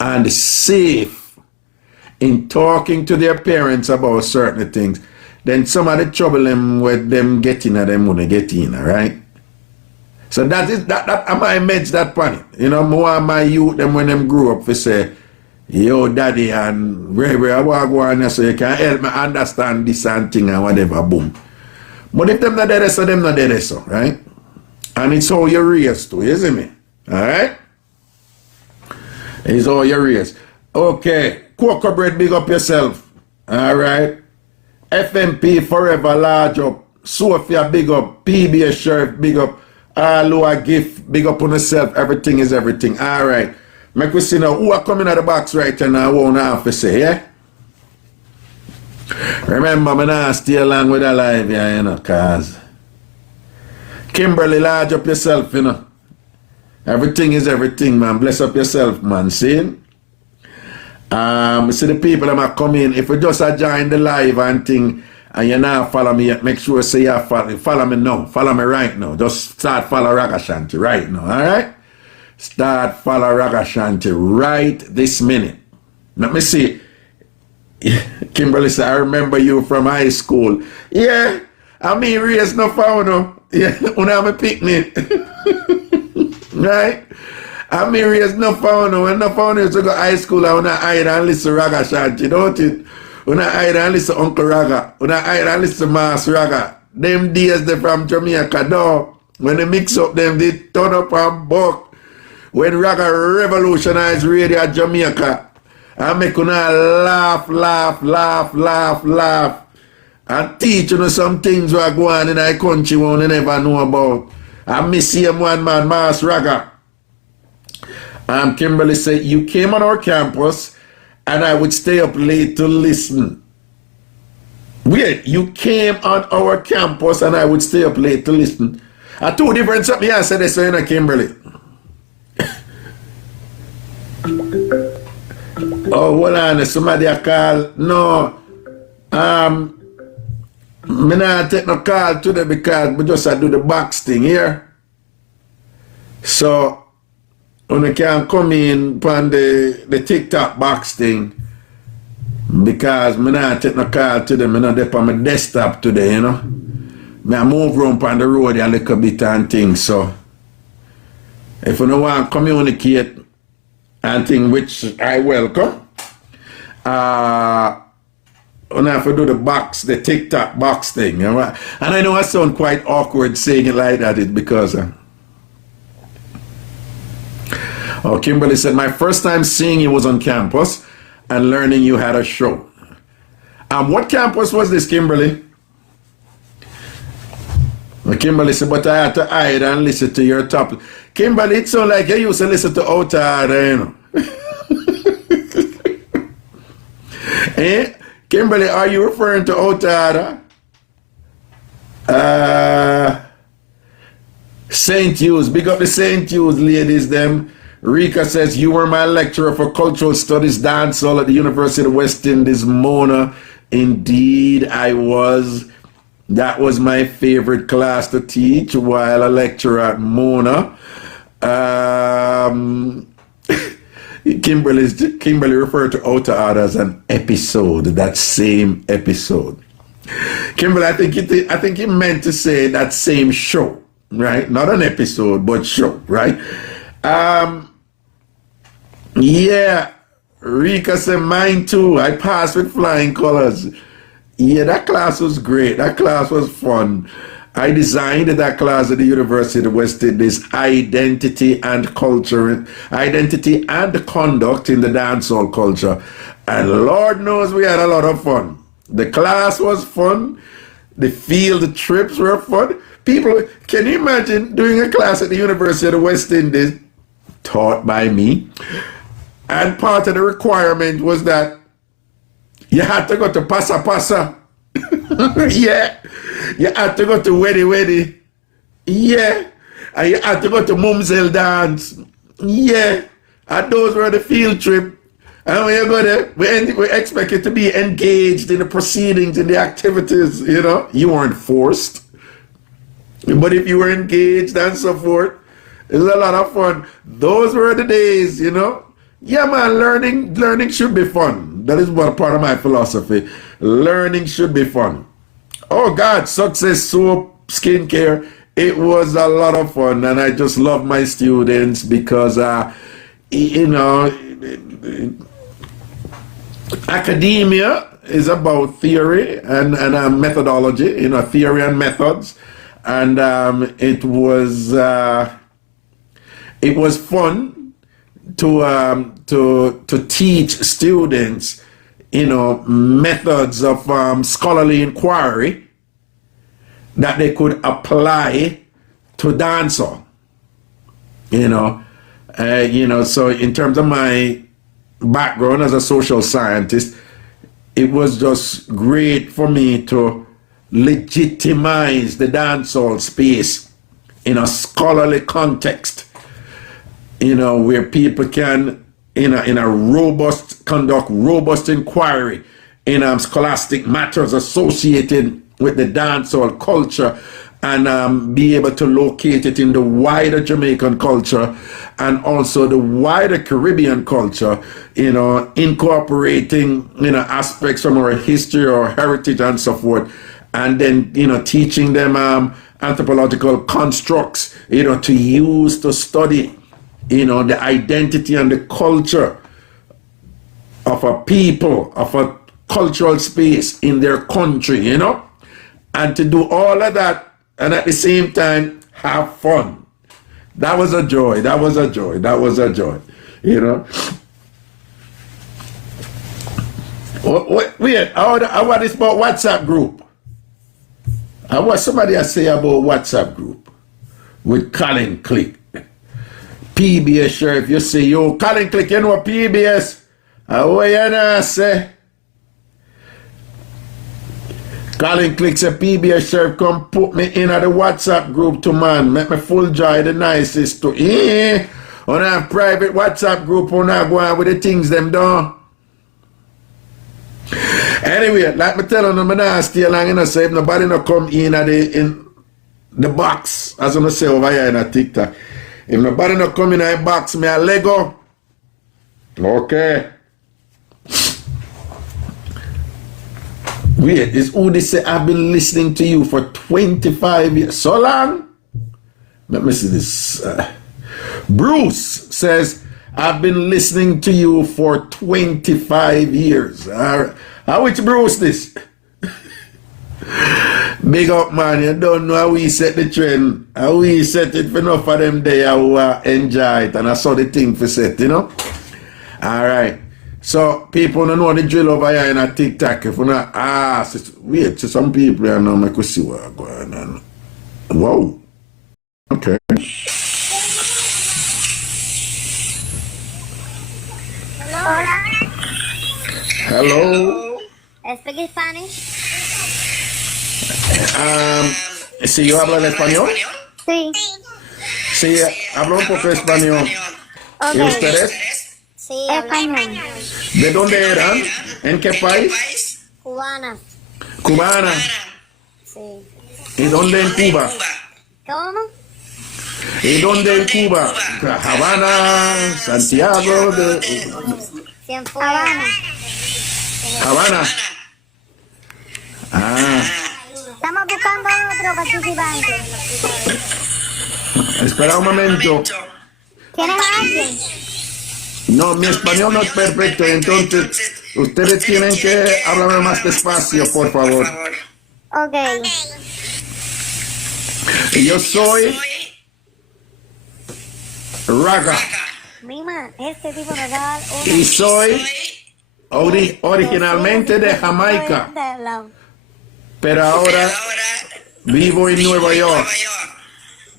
and safe in talking to their parents about certain things, then some of the trouble them with them getting at them wouldn't get in, right? So that I might mention that point. You know, more of my youth them when them grew up, they say, yo, daddy and Ray, I want to go on so you can help me understand this and thing and whatever, boom. But if them not there, so them not there, so, right? And it's how you raise too, isn't it? Alright? It's how you raise. Okay, Cocoa Bread, big up yourself. Alright? FMP Forever, large up. Sophia, big up. PBS Sheriff, big up. Aloha Gift, big up on yourself. Everything is everything. Alright. Make we see now who are coming out the box right now. I won't have to say, yeah? Remember, I'm not stay along with a live, yeah, you know, cause Kimberly, large up yourself, you know. Everything is everything, man. Bless up yourself, man. See? See the people that might come in. If you just join the live and thing, and you not follow me yet, make sure say you follow me now. Follow me right now. Just start follow RAGASHANTI right now, alright? Start follow RAGASHANTI right this minute. Let me see. Kimberly said, I remember you from high school. Yeah, I mean, raised no phone. Yeah, when I'm a picnic. Right? I mean, raised no phone. When no phone is to go high school, I want to hide and listen to RAGASHANTI, don't it? When I hide and listen to Uncle Raga. When I hide and listen to Mass Raga. Them days they from Jamaica, no. When they mix up them, they turn up and buck. When Raga revolutionized radio at Jamaica. And make una laugh. And teach you some things that go on in our country we never know about. And me see him one man, Mass Raga. Kimberly said, you came on our campus and I would stay up late to listen. Wait, you came on our campus and I would stay up late to listen. Two different something I said this in Kimberly. Oh, hold on, somebody a call. No. Me not take no call today because we just do the box thing here. So when we can come in on the TikTok box thing. Because me not take no call today, me not dey on my desktop today, you know. Me I move around on the road a little bit and things, so if you don't want to communicate and things, which I welcome, you have to do the TikTok box thing, you know? And I know I sound quite awkward saying it like that, it's because Kimberly said, my first time seeing you was on campus and learning you had a show. What campus was this, Kimberly? Kimberly said, but I had to hide and listen to your top. Kimberly, it sounds like you used to listen to OCT, you know. Eh? Kimberly, are you referring to OCT? St. Hughes, big up the St. Hughes ladies, them. Rika says, you were my lecturer for cultural studies dancehall at the University of West Indies, Mona. Indeed, I was. That was my favorite class to teach while a lecturer at Mona. Kimberly referred to Outer as an episode, that same episode. Kimberly, I think he meant to say that same show, right? Not an episode, but show, right? Yeah, Rika said mine too. I passed with flying colors. Yeah, that class was great. That class was fun. I designed that class at the University of West Indies, identity and culture, identity and conduct in the dancehall culture. And Lord knows we had a lot of fun. The class was fun. The field trips were fun. People, can you imagine doing a class at the University of the West Indies taught by me? And part of the requirement was that you had to go to Pasa Pasa. Yeah. You had to go to Weddy Weddy. Yeah. And you had to go to Mumsel Dance. Yeah. And those were the field trip. And when you go there, we expect you to be engaged in the proceedings, in the activities, you know. You weren't forced. But if you were engaged and so forth, it was a lot of fun. Those were the days, you know. Yeah, man, learning should be fun. That is what part of my philosophy. Learning should be fun. Oh God, Success Soap, skincare. It was a lot of fun, and I just love my students because, you know, academia is about theory and methodology, you know, theory and methods, and it was fun to teach students, you know, methods of scholarly inquiry that they could apply to dancehall. You know, so in terms of my background as a social scientist, it was just great for me to legitimize the dancehall space in a scholarly context. You know, where people can, in a robust inquiry in scholastic matters associated with the dancehall culture, and be able to locate it in the wider Jamaican culture and also the wider Caribbean culture, you know, incorporating, you know, aspects from our history or heritage and so forth, and then, you know, teaching them anthropological constructs, you know, to use to study, you know, the identity and the culture of a people, of a cultural space in their country, you know, and to do all of that and at the same time have fun. That was a joy. That was a joy. That was a joy, you know. Wait, what is about WhatsApp group? What somebody I say about WhatsApp group with Colin Click? PBS sheriff, you say, yo, Colin Click, you know what PBS? What you know say? Colin clicks a PBS sir, come put me in at the WhatsApp group to man. Make me full joy the nicest to on a private WhatsApp group on go on with the things them done. Anyway, like me tell them, I'm not stay long, you know, so if nobody no come in at the box, as I'm say over here in a TikTok. If nobody no come in the box, me a Lego. Okay. Wait, is who they say I've been listening to you for 25 years? So long? Let me see this. Bruce says, I've been listening to you for 25 years. How which Bruce this? Big up, man. You don't know how we set the trend. How we set it for enough of them there who enjoy it. And I saw the thing for set, you know? All right. So, people don't know the drill over here in a TikTok. If you not wait, to some people, you know, I could see what's going on. Whoa. Okay. Hello. ¿Speak Spanish? ¿Si yo hablo en español? Sí. Sí, hablo un poco español. ¿Y Okay. ustedes? Sí, español. ¿De dónde eran? ¿En qué país? Cubana. Cubana. Sí. ¿Y dónde en Cuba? ¿Cómo? ¿Y dónde en Cuba? Havana, Santiago, Cienfuegos. Habana. Havana. Estamos buscando otro participante. Espera un momento. ¿Tienes a alguien? No, mi español no es perfecto, entonces ustedes tienen que hablar más despacio, por favor. Ok. Yo soy Raga Mima, este tipo me da y soy originalmente de Jamaica, pero ahora vivo en Nueva York.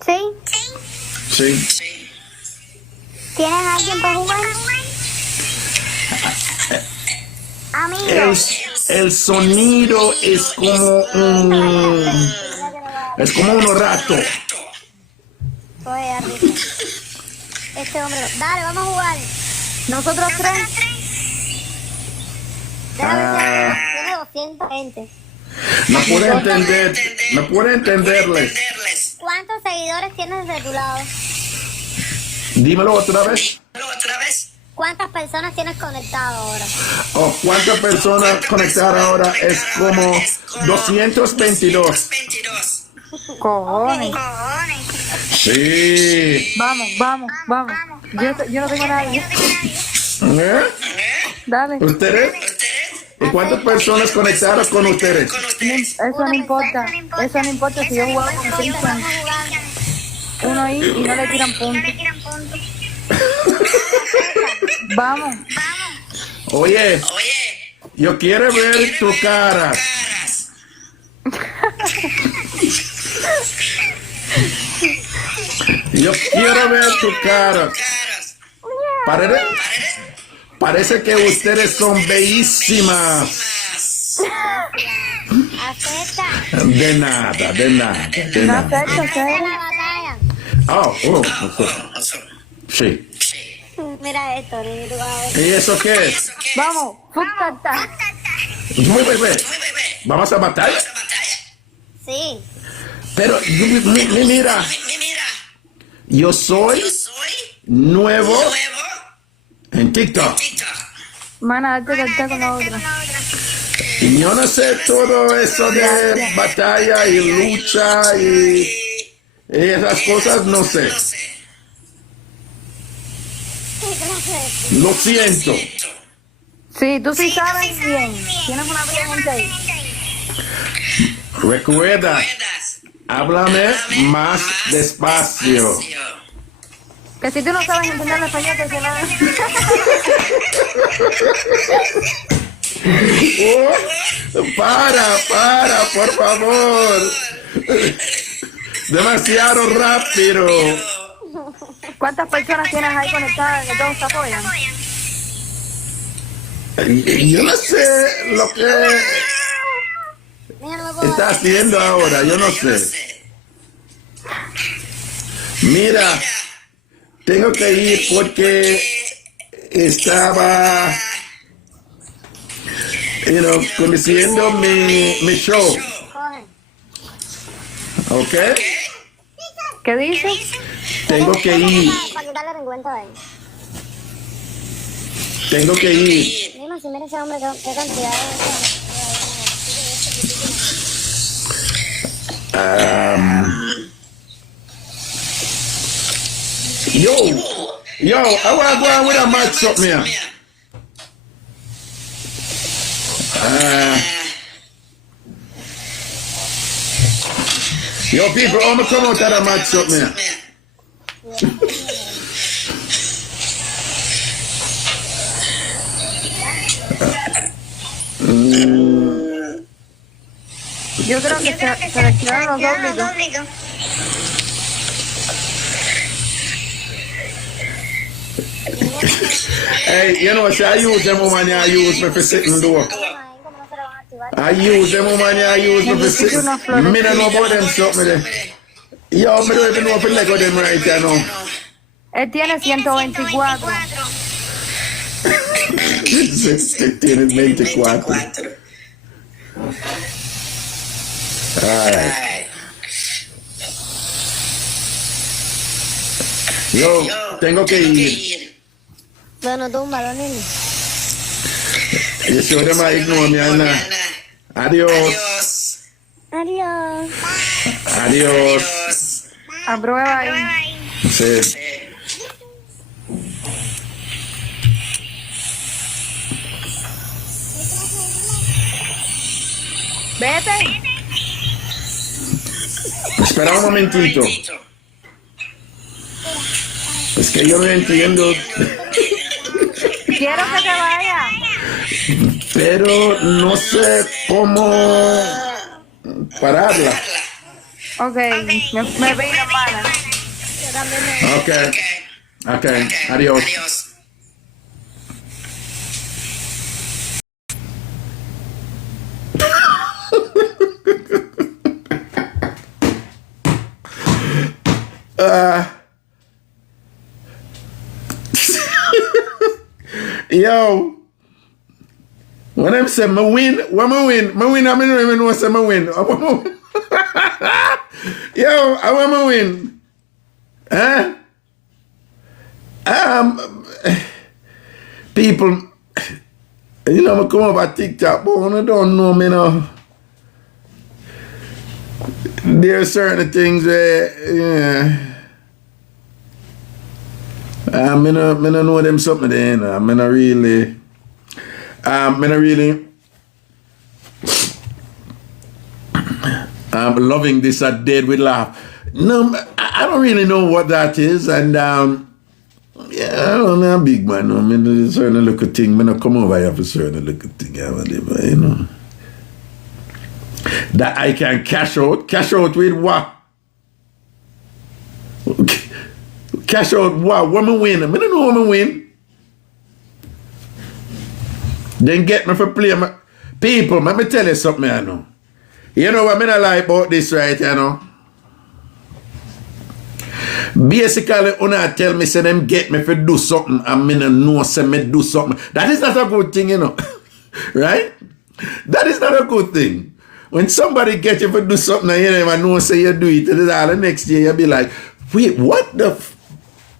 ¿Sí? Sí. ¿Tienes a alguien para jugar? Amigo. El sonido es como un rato. Soy arriba. Este hombre. Dale, vamos a jugar. Nosotros tres. Tiene 220. No puedo entenderles. ¿Cuántos seguidores tienes de tu lado? Dímelo otra vez. ¿Cuántas personas tienes conectado ahora? ¿Cuántas personas conectadas ahora? Es como 222. Cojones. Sí. Vamos. Yo no tengo nada. ¿Eh? Dale. ¿Ustedes? ¿Y cuántas personas conectaron con ustedes? Eso no importa. Eso no importa si yo jugaba con Cristian. Uno ahí y no le tiran puntos. Vamos. Oye, yo quiero ver tu cara. Yo quiero ver tu cara. Parece que ustedes son bellísimas. Acepta. De nada. No acepto, ¿sabes? La batalla. Sí. Mira esto, ni tú vas a ver. ¿Y eso qué es? Vamos. Futata. ¿Vamos a batalla? Sí. Pero mira, yo soy nuevo en TikTok. Mana, date con la otra. Y yo no sé todo eso de batalla y lucha y esas cosas, no sé. Lo siento. Sí, tú sí sabes bien. Tienes una pregunta ahí. Recuerda, háblame más despacio. Que si tú no sabes entender el español, te se va. Para, por favor. Demasiado rápido. ¿Cuántas personas tienes ahí conectadas que todos te apoyan? Yo no sé lo que... Mira, no me está haciendo ahora? Yo no sé. Mira, tengo que ir porque estaba, conociendo mi show. ¿Ok? ¿Qué dice? Tengo que ir. Para quitarle rengüento a él. Tengo que ir. Mira, si mira ese hombre, qué cantidad Yo, I want to go on with a match up here. Yo, people, I'm going to come out of the match up here. Yo creo que seleccionan los óbligos. Hey, you know, see, I use them woman, I use me for sitting door. I use them woman, I use me for sitting. Me don't know about them something there. Yo, me don't even know if I like them right here now. Él tiene 124. Tiene 24. Alright. Yo, tengo que ir. Bueno, túmbalo, nene. You show them I ignore me, Anna. Adiós. Adiós. Adiós. Aprueba ahí. Sí. Vete. Espera un momentito. Es que yo no entiendo. Quiero que te vaya. Pero no sé cómo pararla. Ok, me veo mala. Ok, adiós. Yo, when I'm saying I win, when I win, I don't even know what I win. Yo, I want to win. Huh? People, I come over TikTok, but I don't know, there are certain things where, I don't know them something there, I not really, I'm loving this a dead with laugh. No, I don't really know what that is, and yeah, I don't know, I'm a big man. I mean, there's a certain little thing. I don't come over here for certain little thing, whatever, that I can cash out with what? Cash out what? What I win? I don't know what I win. Then get me for play. People, let me tell you something, I know. You know what I like about this, right, Basically, when I tell me, say them get me for do something, I know say me do something. That is not a good thing, right? That is not a good thing. When somebody get you for do something and you never know say you do it, and all the next year you'll be like, wait, what the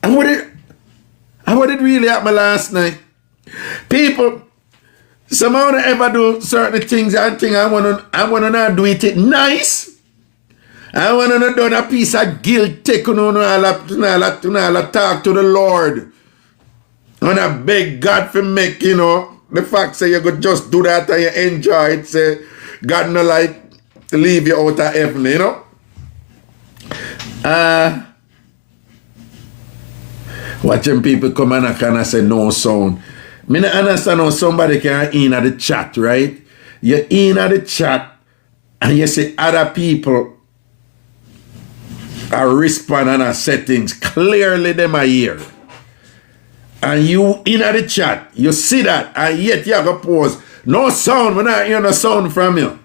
and what it really happened last night? People, some I wanna ever do certain things and thing I wanna not do it nice. I wanna not done a piece of guilt take on all talk to the Lord. And I beg God for make, the fact say you could just do that and you enjoy it, say God no like to leave you out of heaven, Watching people come and I kind of say no sound. Me not understand how somebody can in at the chat, right? You're in at the chat and you see other people are responding and settings. Clearly them are here. And you in at the chat, you see that, and yet you have a pause. No sound, we're not hearing no sound from you.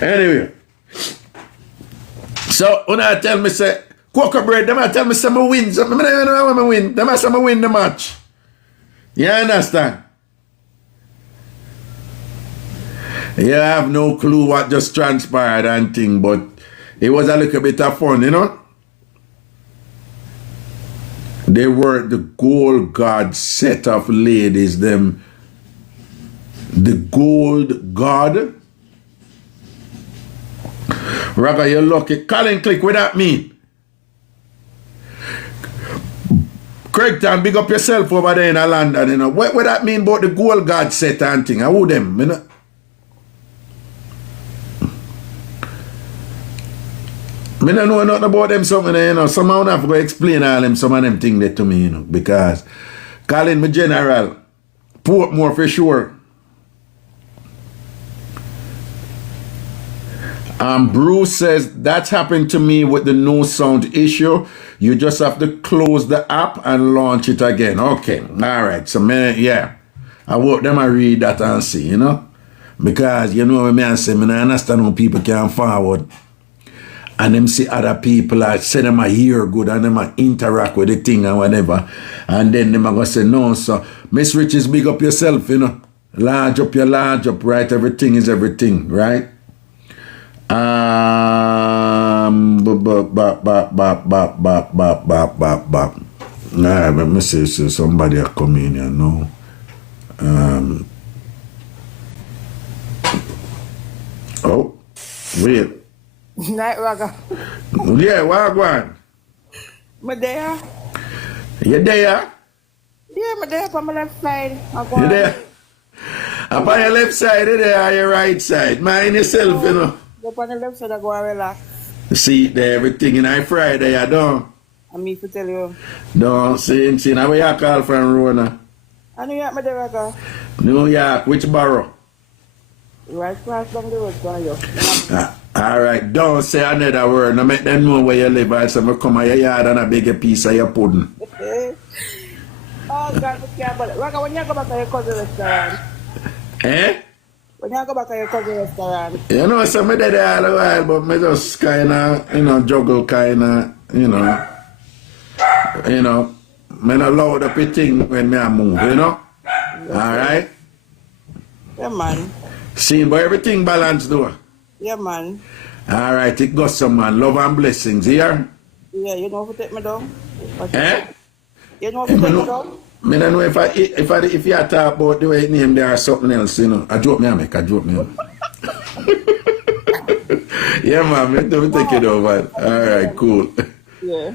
Anyway. So when I tell me say cocoa bread, them I tell me say I win. So I don't know when I win. Them I say I win the match. You understand? You have no clue what just transpired and thing, but it was a little bit of fun, you know? They were the gold god set of ladies, them. The gold god. Raga, you're lucky. Colin Click, what that mean? Craigton, big up yourself over there in London, you know. What that mean about the gold god set and thing? How them, you know? I don't know nothing about them something, you know. Somehow I have to explain all them, some of them things there to me, you know. Because calling me general, Portmore for sure. Bruce says, that's happened to me with the no sound issue. You just have to close the app and launch it again. Okay, all right. So, man, yeah. I want them to read that and see, you know. Because, you know what I say, I understand how people can forward. And them see other people, I say them a hear good and them a interact with the thing and whatever. And then them are going to say, no, so Miss Riches, big up yourself, you know. Large up, right? Everything is everything, right? Nah, let me see somebody are coming here, no. Oh, wait. Night Raga. Yeah, Wagwan. Me there? You there? Yeah, me there on my left side. You there? Up on your left side, you there, on your right side. Mind yourself, you know. Go on the left side, I go and relax. See, there, everything in I Friday, I don't. And me to tell you. Don't see, now where you call from, Rona? I New York, me there, Raga. New York, which borough? Right across down the road from you. All right, don't say another word. Now make them know where you live. I say, come to your yard and I beg a piece of your pudding. Oh, God, we can't. But Raga, when you go back to your cousin restaurant? Eh? When you go back to your cousin restaurant? You know, so me there all the while, but me just kind of, you know, juggle kind of, you know, me not load up a thing when me I move, you know? All right? Yeah, man. See, but everything balanced though. Yeah, man. All right, it goes some man. Love and blessings here. Yeah, you know who take me down? Eh? You know who take me down? I don't know if you talk about the way it name there or something else, you know. I joke me. Yeah, man, let me take it over. All right, cool. Yeah.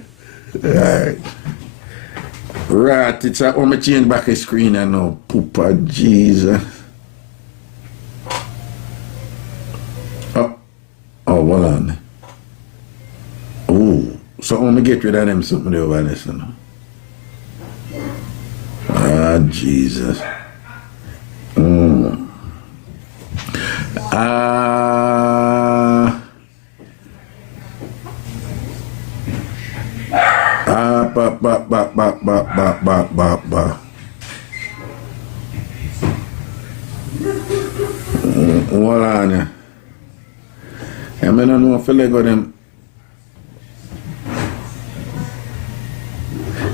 All right. Right, it's a me change back the screen and now. Poopa, Jesus. Oh, well on. Oh, so I'm going to get rid of them something over this, you know. Ah, Jesus. Hold on, yeah. I don't know if I let go them.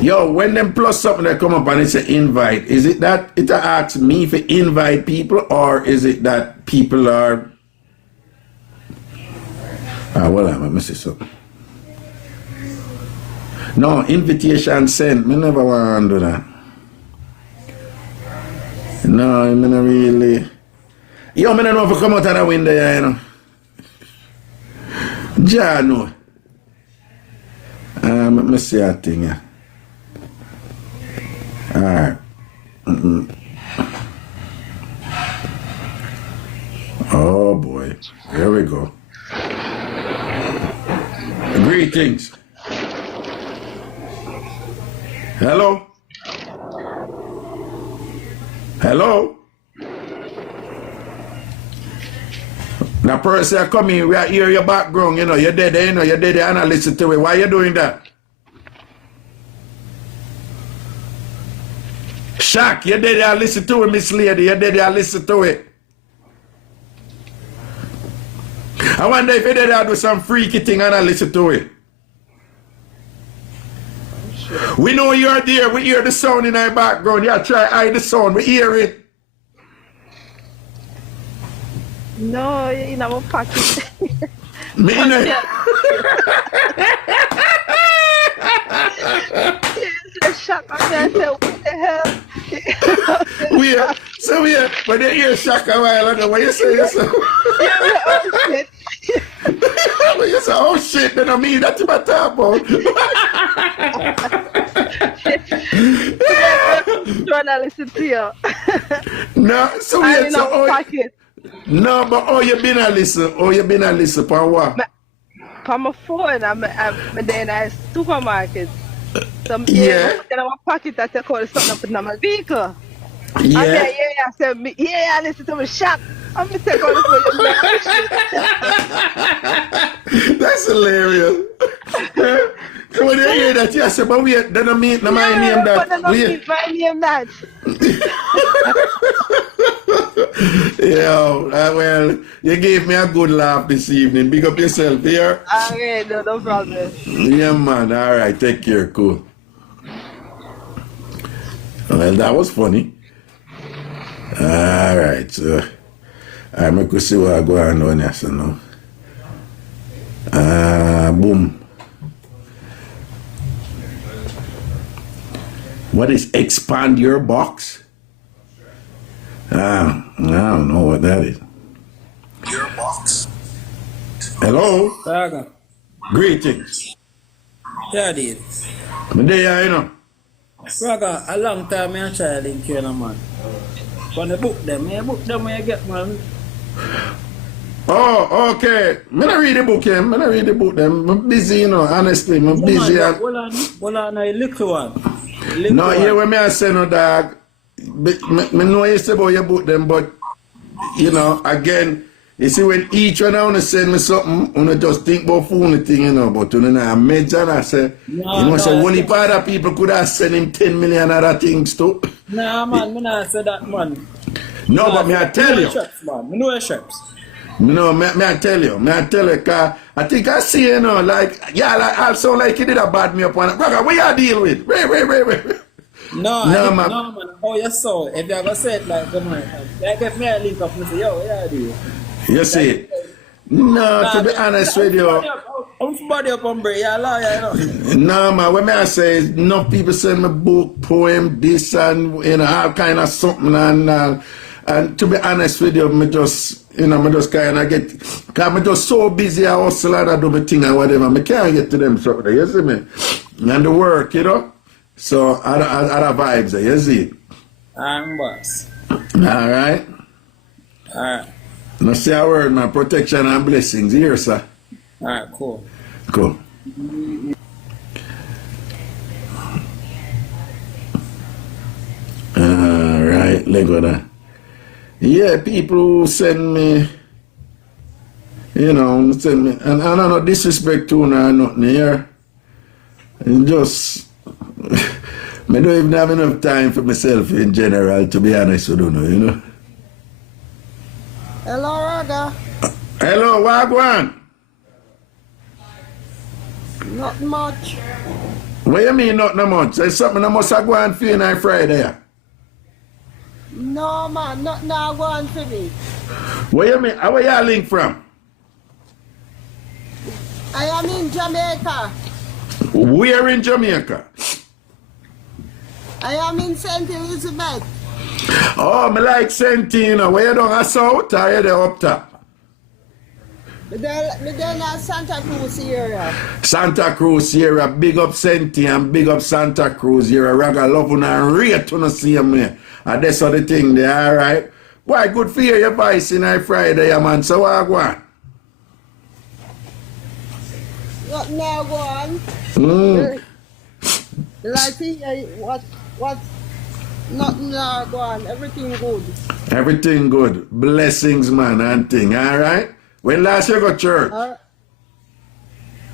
Yo, when them plus something that come up and it's an invite, is it that it asks me to invite people or is it that people are... well, I'm going to miss something. No, invitation sent. Me never want to do that. No, I mean really... Yo, I don't know if I come out of the window, you know. Ja, no. Let me see that thing, yeah. Alright. Oh boy. Here we go. Greetings. Hello? Hello? Now, person come in, we are hear your background, you know, you're dead, you're dead and I listen to it. Why are you doing that? Shaq, you're dead and listen to it, Miss Lady, you're dead and listen to it. I wonder if you did do some freaky thing and I listen to it. We know you're there. We hear the sound in our background. You try to hide the sound. We hear it. No, in our pocket. Me no. Yes, shock. I said, what the hell? When you hear shock a while ago, what you say yourself? When you say, oh shit, then I mean that's what I talk about. Trying to listen to you. No, so I'm in our pocket. No, but you been a listen? You been a listen for what? On my phone, I'm then at supermarket. Some Yeah. in our pocket, I take out something up in my vehicle. Yeah. I said, I listen to me shot. I'm gonna take out the That's hilarious. When you hear that, you say, but wait, then I mean, no, my name that. My name that. Yo, well, you gave me a good laugh this evening. Big up yourself here. Okay, no problem. Yeah, man. All right, take care. Cool. Well, that was funny. All right, so I'm going to see what I go on here, so now. Boom. What is expand your box? I don't know what that is. Your box. Hello? Raga. Greetings. Yeah, dude. I'm there, you know. Raga, a long time I try to link you, man. When I book them when you get, man. Oh, okay. I'm not read the book, I'm not read the book. I'm busy, you know, honestly. I'm busy. Hold on, a little one. No, here when I say no, dog. Me know you say about your book them, but you know, again, you see when each one I wanna send me something, I just think about phone thing, you know, but you know, I mention I say, say only part of people could have sent him 10 million other things too. Nah, man, me not say that, man. No, but me I tell you. Me know your shops. No, me I tell you, cause I think I see, you know, like, yeah, like, I sound like you did a bad me up on it. Brother, what you deal with? Wait. No, man. Oh, yes, so if you ever say it like, come on, like if me a link up and say, yo, what you do? You see it? No, to be honest with you. I'm somebody up on break, you know. No, man, what I say is, enough people send me book, poem, this and, you know, all kind of something and to be honest with you, me just kind of get, because I'm just so busy, I hustle and I do my thing and whatever, I can't get to them something, you see me? And the work, you know? So, other vibes, you see? I'm boss. Alright? Alright. Now say a word, man, protection and blessings here, sir. Alright, cool. Cool. Alright, let go there. Yeah, people who send me, you know, send me, and I don't know, disrespect to nothing here. It's just, I don't even have enough time for myself in general, to be honest with you, you know. Hello, Raga. Hello, Wagwan. Not much. What you mean not no much? There's something I must have gone for you on Friday. No, man, not now going for me. What you mean? Where you link from? I am in Jamaica. Where in Jamaica? I am in St. Elizabeth. Oh, me like Santino. Where you down a south or you there up top? Me there at Santa Cruz area. Santa Cruz area. Big up Senti and big up Santa Cruz area. Raga love una and rate una see me. And that's all the thing there, alright? Why, good for your voice in a Friday, man. So what go on? Not now go on. Like what nothing now go on. Everything good. Everything good. Blessings, man, and thing, alright? When last you go church?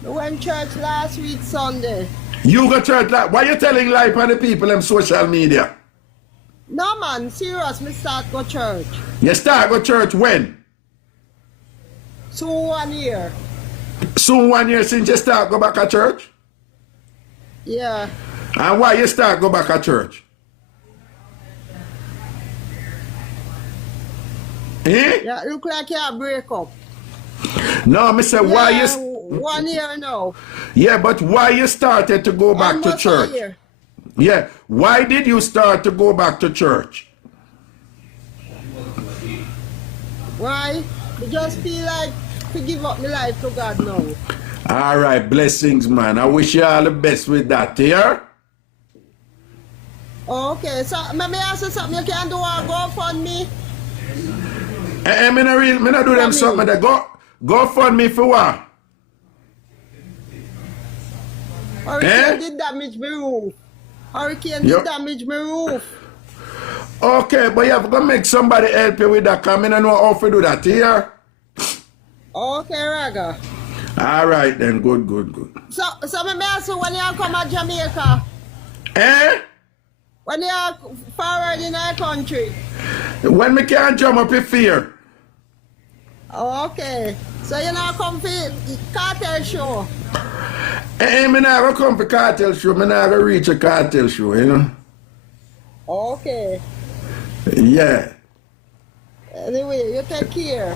We went church last week Sunday. You go church like why you telling lie on the people on social media? No man, serious, me start go church. You start go church when? Soon 1 year. Soon 1 year since you start go back to church? Yeah. And why you start go back to church? Eh? Yeah, look like you break up. No, me say why you... 1 year now. Yeah, but why you started to go back to Almost a church? year. Yeah, why did you start to go back to church? Why? I just feel like to give up my life to God now. All right, blessings, man. I wish you all the best with that, here. Okay, so let me ask you something. You can do a GoFundMe? Me not do them something that go fund me for what? Hurricane did damage my roof. Hurricane did damage my roof. Okay, but you have to make somebody help you with that, because I don't know how to do that here. Okay, Raga. All right, then. Good. So let me ask you, when you come to Jamaica, when you are forward in our country? When me can't jump up in fear. Okay. So you not come for cartel show? Me not come for cartel show. Me not reach a cartel show, you know. Okay. Yeah. Anyway, you take care.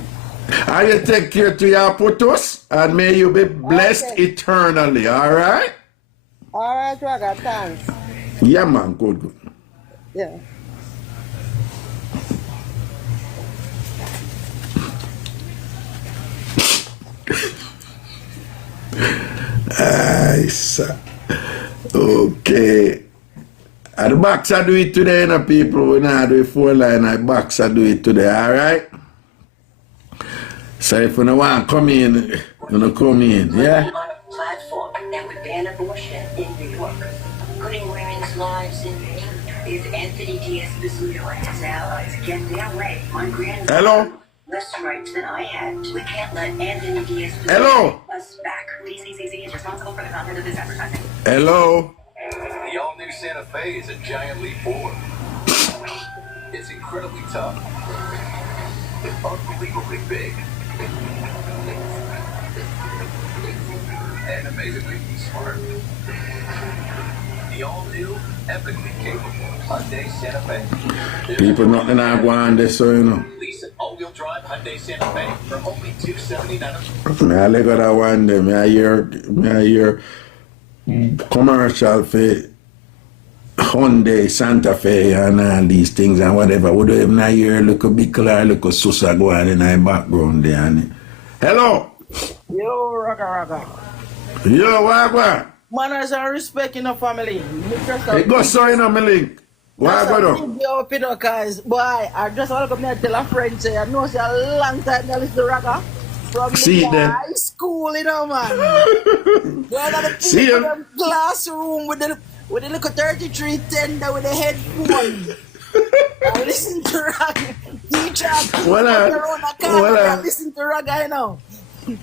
And you take care to your putos, and may you be blessed eternally, all right? All right, Raga, thanks. Yeah, man, good. Yeah. Okay. At the box I do it today, people. We not do it 4 line, at box I do it today, alright? So if you don't want to come in, you don't come in, yeah? On a platform that would ban abortion in New York, putting women's lives in danger. If Anthony Diaz-Bazzuto and his allies get their way on grand... Hello? Less rights than I had. We can't let Anthony Diaz-Bazzuto us back. DCCC is responsible for the content of this advertising. Hello? The all-new Santa Fe is a giant leap forward. It's incredibly tough. Unbelievably big. And amazingly smart. The all-new, epically capable Hyundai Santa Fe. People nothing I go on this, so you know. Lease an all-wheel drive Hyundai Santa Fe for only $279. I look at that one day, I hear commercial for Hyundai, Santa Fe, and all these things and whatever. We don't even hear look a big car, look a Susa go on in the background there. And hello? Yo, Raga. Yo, what? Manners and respect in the family. It goes so in my link. What go Yo, Pino, guys. Boy, I just want to come here and tell a friend, say, I know it's a long time I listen to Raga. From high school, you know, man. You're not the classroom with the little 3310 with the headphone. I listen to Raga. Teacher, listen to Raga, you know.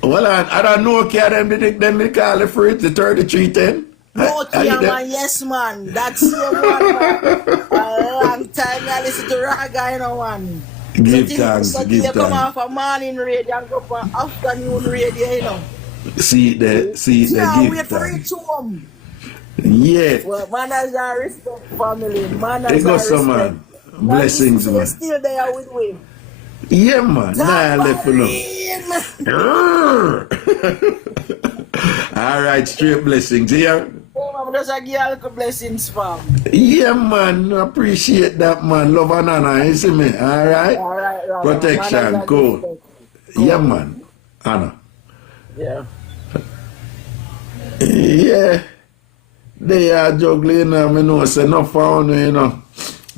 Well, I don't know, okay, them they call it for it, the 3310. Nokia, man, yes, man. That's your one, man. A long time I listen to Raga, you know, man. Give thanks, so give thanks. Come off a morning radio and go for afternoon radio, you know. See it there, yeah, give thanks. Yeah. Well, manners and respect, family. Manners and respect. Man. Blessings, man. Still there with me. Yeah, man. Nah, left for all right, straight blessings, yeah? I'm just a girl blessings, fam. Yeah, man. Appreciate that, man. Love and honor, you see me? All right? All right. Protection, cool. Yeah, man. Honor. Yeah. Yeah. They are juggling, I know, say no found, you know.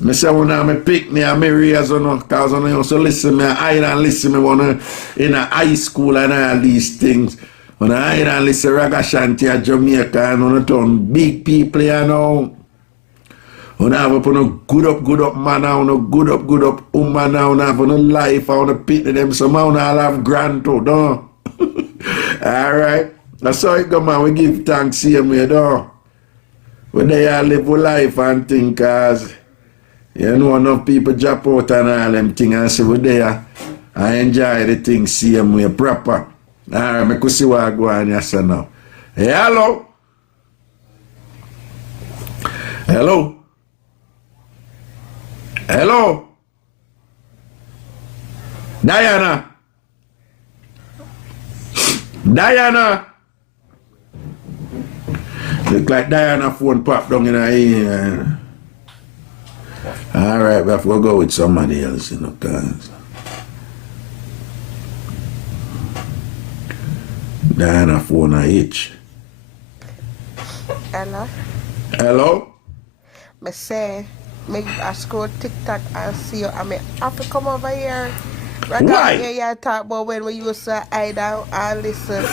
I say when I pick me and me raise, you know, because I used to listen me, I don't listen me when in a high school and all these things. When I don't listen RAGASHANTI at Jamaica and on turn big people, you know. When I have a good up man, I want a good up woman, I want to have a life, I want to pick them, so I want to have grand too, don't. All right. That's how it go, man. We give thanks here, me, though. When they all live a life and think, cause you know enough people drop out and all them things and say, we're there. I enjoy the thing same way proper. Alright, I could see what I go on here now. Hey, hello? Hello? Hello? Diana? Diana? Look like Diana phone popped down in her ear. Alright, we have to go with somebody else, you know, cause Diana phone a itch. Hello? Hello? Me say, me I scroll TikTok and see you, and me have to come over here. Why? You talk about when we used to hide out and listen.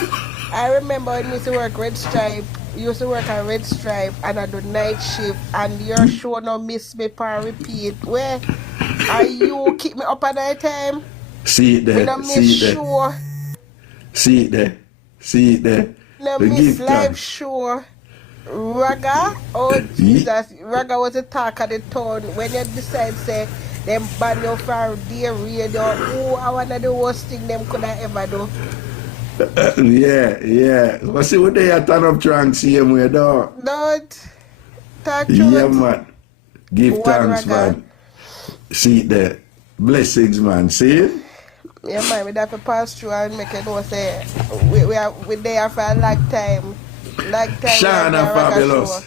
I remember when we used to work Red Stripe. You used to work at Red Stripe and I do night shift, and your show no miss me per repeat. Where are you keep me up at night time? See it there. Me no miss show. See it there. See it there. No We miss give live thanks. show. Raga, oh Jesus, Raga was the talk of the town. When you decide say them ban you for their radio, oh, I wanna the worst thing them could have ever do. Yeah. But see what they are turn up trying same way, dog. Don't talk Yeah, truth. man. Give One thanks, Raga. man. See it there. Blessings, man. See it? Yeah, man, we have to pass through and make it know say we there for a long time. Long time. Shana fabulous.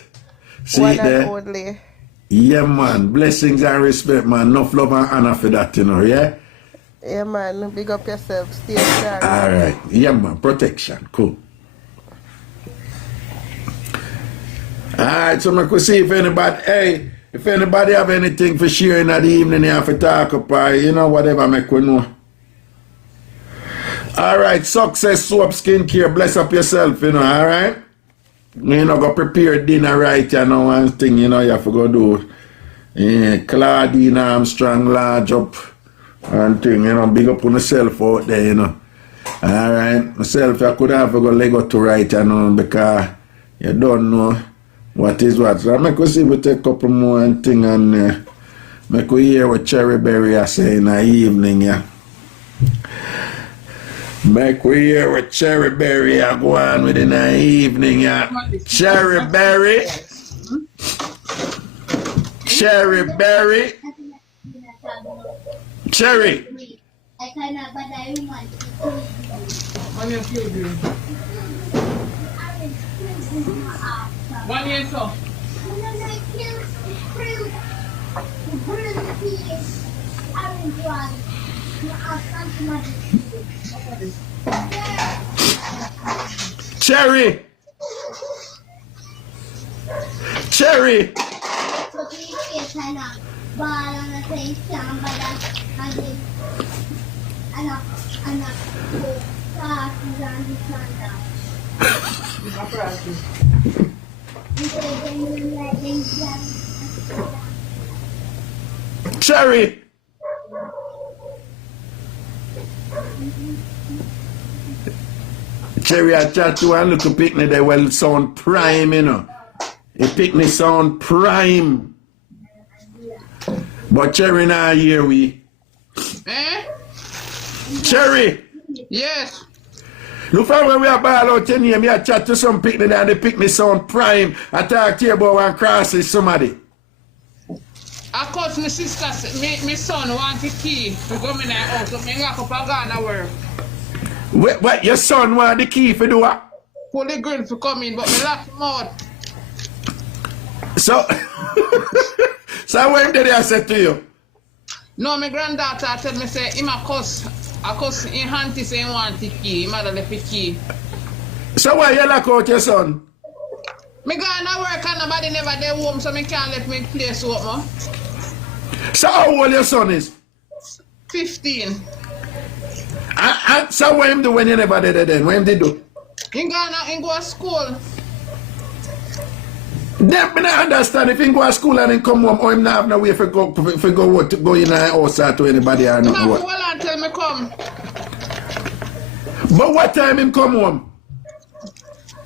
See One it and there? only. Yeah, man. Blessings and respect, man. Enough love and honor for that, you know, yeah? Yeah, man. Big up yourself. Stay strong. Alright. Yeah, man. Protection. Cool. Alright, so I could see if anybody have anything for sharing in the evening, you have to talk about, you know, whatever make we know. Alright, success soap skincare, bless up yourself, you know, alright? You know, go prepare dinner right, you know, one thing, you know, you have to go do. Claudine Armstrong, large up, and thing, you know, big up on yourself out there, you know. Alright, myself, I could have to go leg up to right, you know, because you don't know what is what. So I make us see we take a couple more and thing and make we hear what Cherry Berry I say in the evening, yeah. Make we hear what Cherry Berry I go on with in the evening, yeah. Cherry Berry. Cherry Berry. Cherry. One year so. Cherry. Cherry. Cherry. Cherry, I chat to one little picnic they will sound prime, you know. A picnic sound prime. But Cherry now here we. Eh? Cherry. Yes. Look for when we are ball out in here, me I chat to some picnic and the picnic sound prime. I talk to you about one crosses somebody. Of course, my sister, my son want the key to go in the house, so I lock up and go to work. What, your son want the key for do what? Pull the grill to come in, but me lock him out. So, so what did I say to you? No, my granddaughter tell me, say, him a cuss in auntie say he want the key, him mother left the key. So why you lock out your son? Me going to work and nobody never there home, so me can't let me play soap, man. So how old your son is? 15. And so what him do when you never did it then? What him did do? He go to school. Then me not understand if he go to school and then come home or him not have no way for go in the house or to anybody or not. No, hold on till me come. But what time him come home?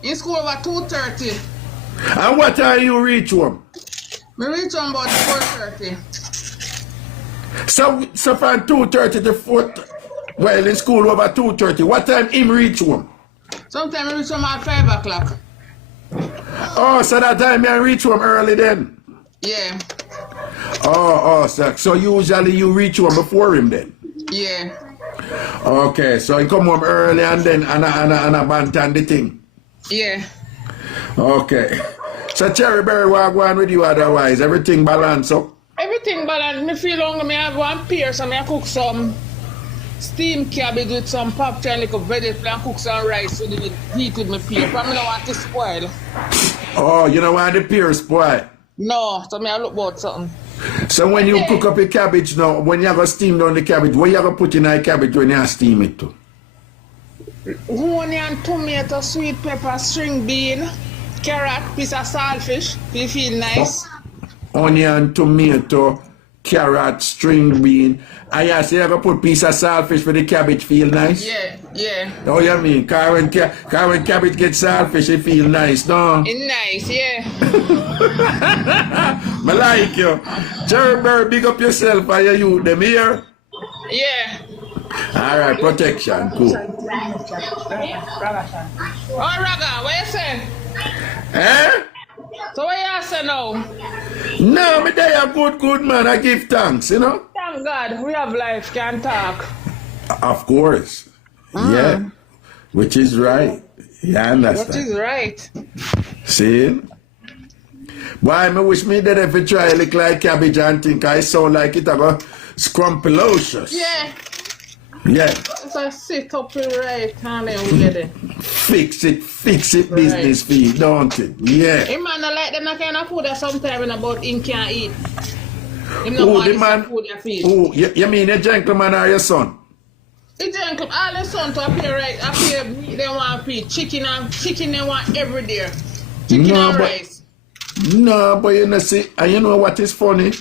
In school over 2:30. And what time you reach home? Me reach home about 4:30. So from 2:30 to 4. Well, in school over 2:30. What time him reach home? Sometimes I reach home at 5 o'clock. Oh, so that time you reach home early then? Yeah. So usually you reach home before him then? Yeah. Okay, so he come home early and then and a bantan the thing? Yeah. Okay. So Cherry Berry, what go on with you otherwise? Everything balance up? Everything balanced. Me feel hungry. Me have one pear, so I cook some steamed cabbage with some pop and like a vegetable and cook some rice with it, heat with my pear. But I don't want to spoil. Oh, you don't want the pear spoil? No, so I look about something. So when you cook up your cabbage now, when you have to steam down the cabbage, what you have to put in the cabbage when you steam it too? Onion, tomato, sweet pepper, string bean, carrot, piece of saltfish. They feel nice. Onion, tomato, carrot, string bean. I say you have to put piece of saltfish for the cabbage feel nice? Yeah. Oh, you mean? Cause when cabbage gets saltfish, it feel nice, no? It's nice, yeah. I like you. Cherry Berry, big up yourself and your youth, them here? Yeah. Alright, protection, cool. Oh, Raga, what you say? Eh? So what you say now? No, me they are good man, I give thanks, you know? Thank God, we have life, can talk. Of course. Yeah. Which is right. You understand? What is right? See? Why, me wish me that if you try look like cabbage and think I sound like it, I go scrumpulocious. Yeah. Yeah. So sit up right and then we get it. Fix it business fee, don't it? Yeah. Hey man, I like them that kind of food that sometimes about him can't eat. Him Oh, not the want man. food that feed. Oh, you mean a gentleman or your son? The gentleman, all the son to appear right, appear meat they want feed. Chicken they want every day. Chicken and rice. No, but you know, see, and you know what is funny?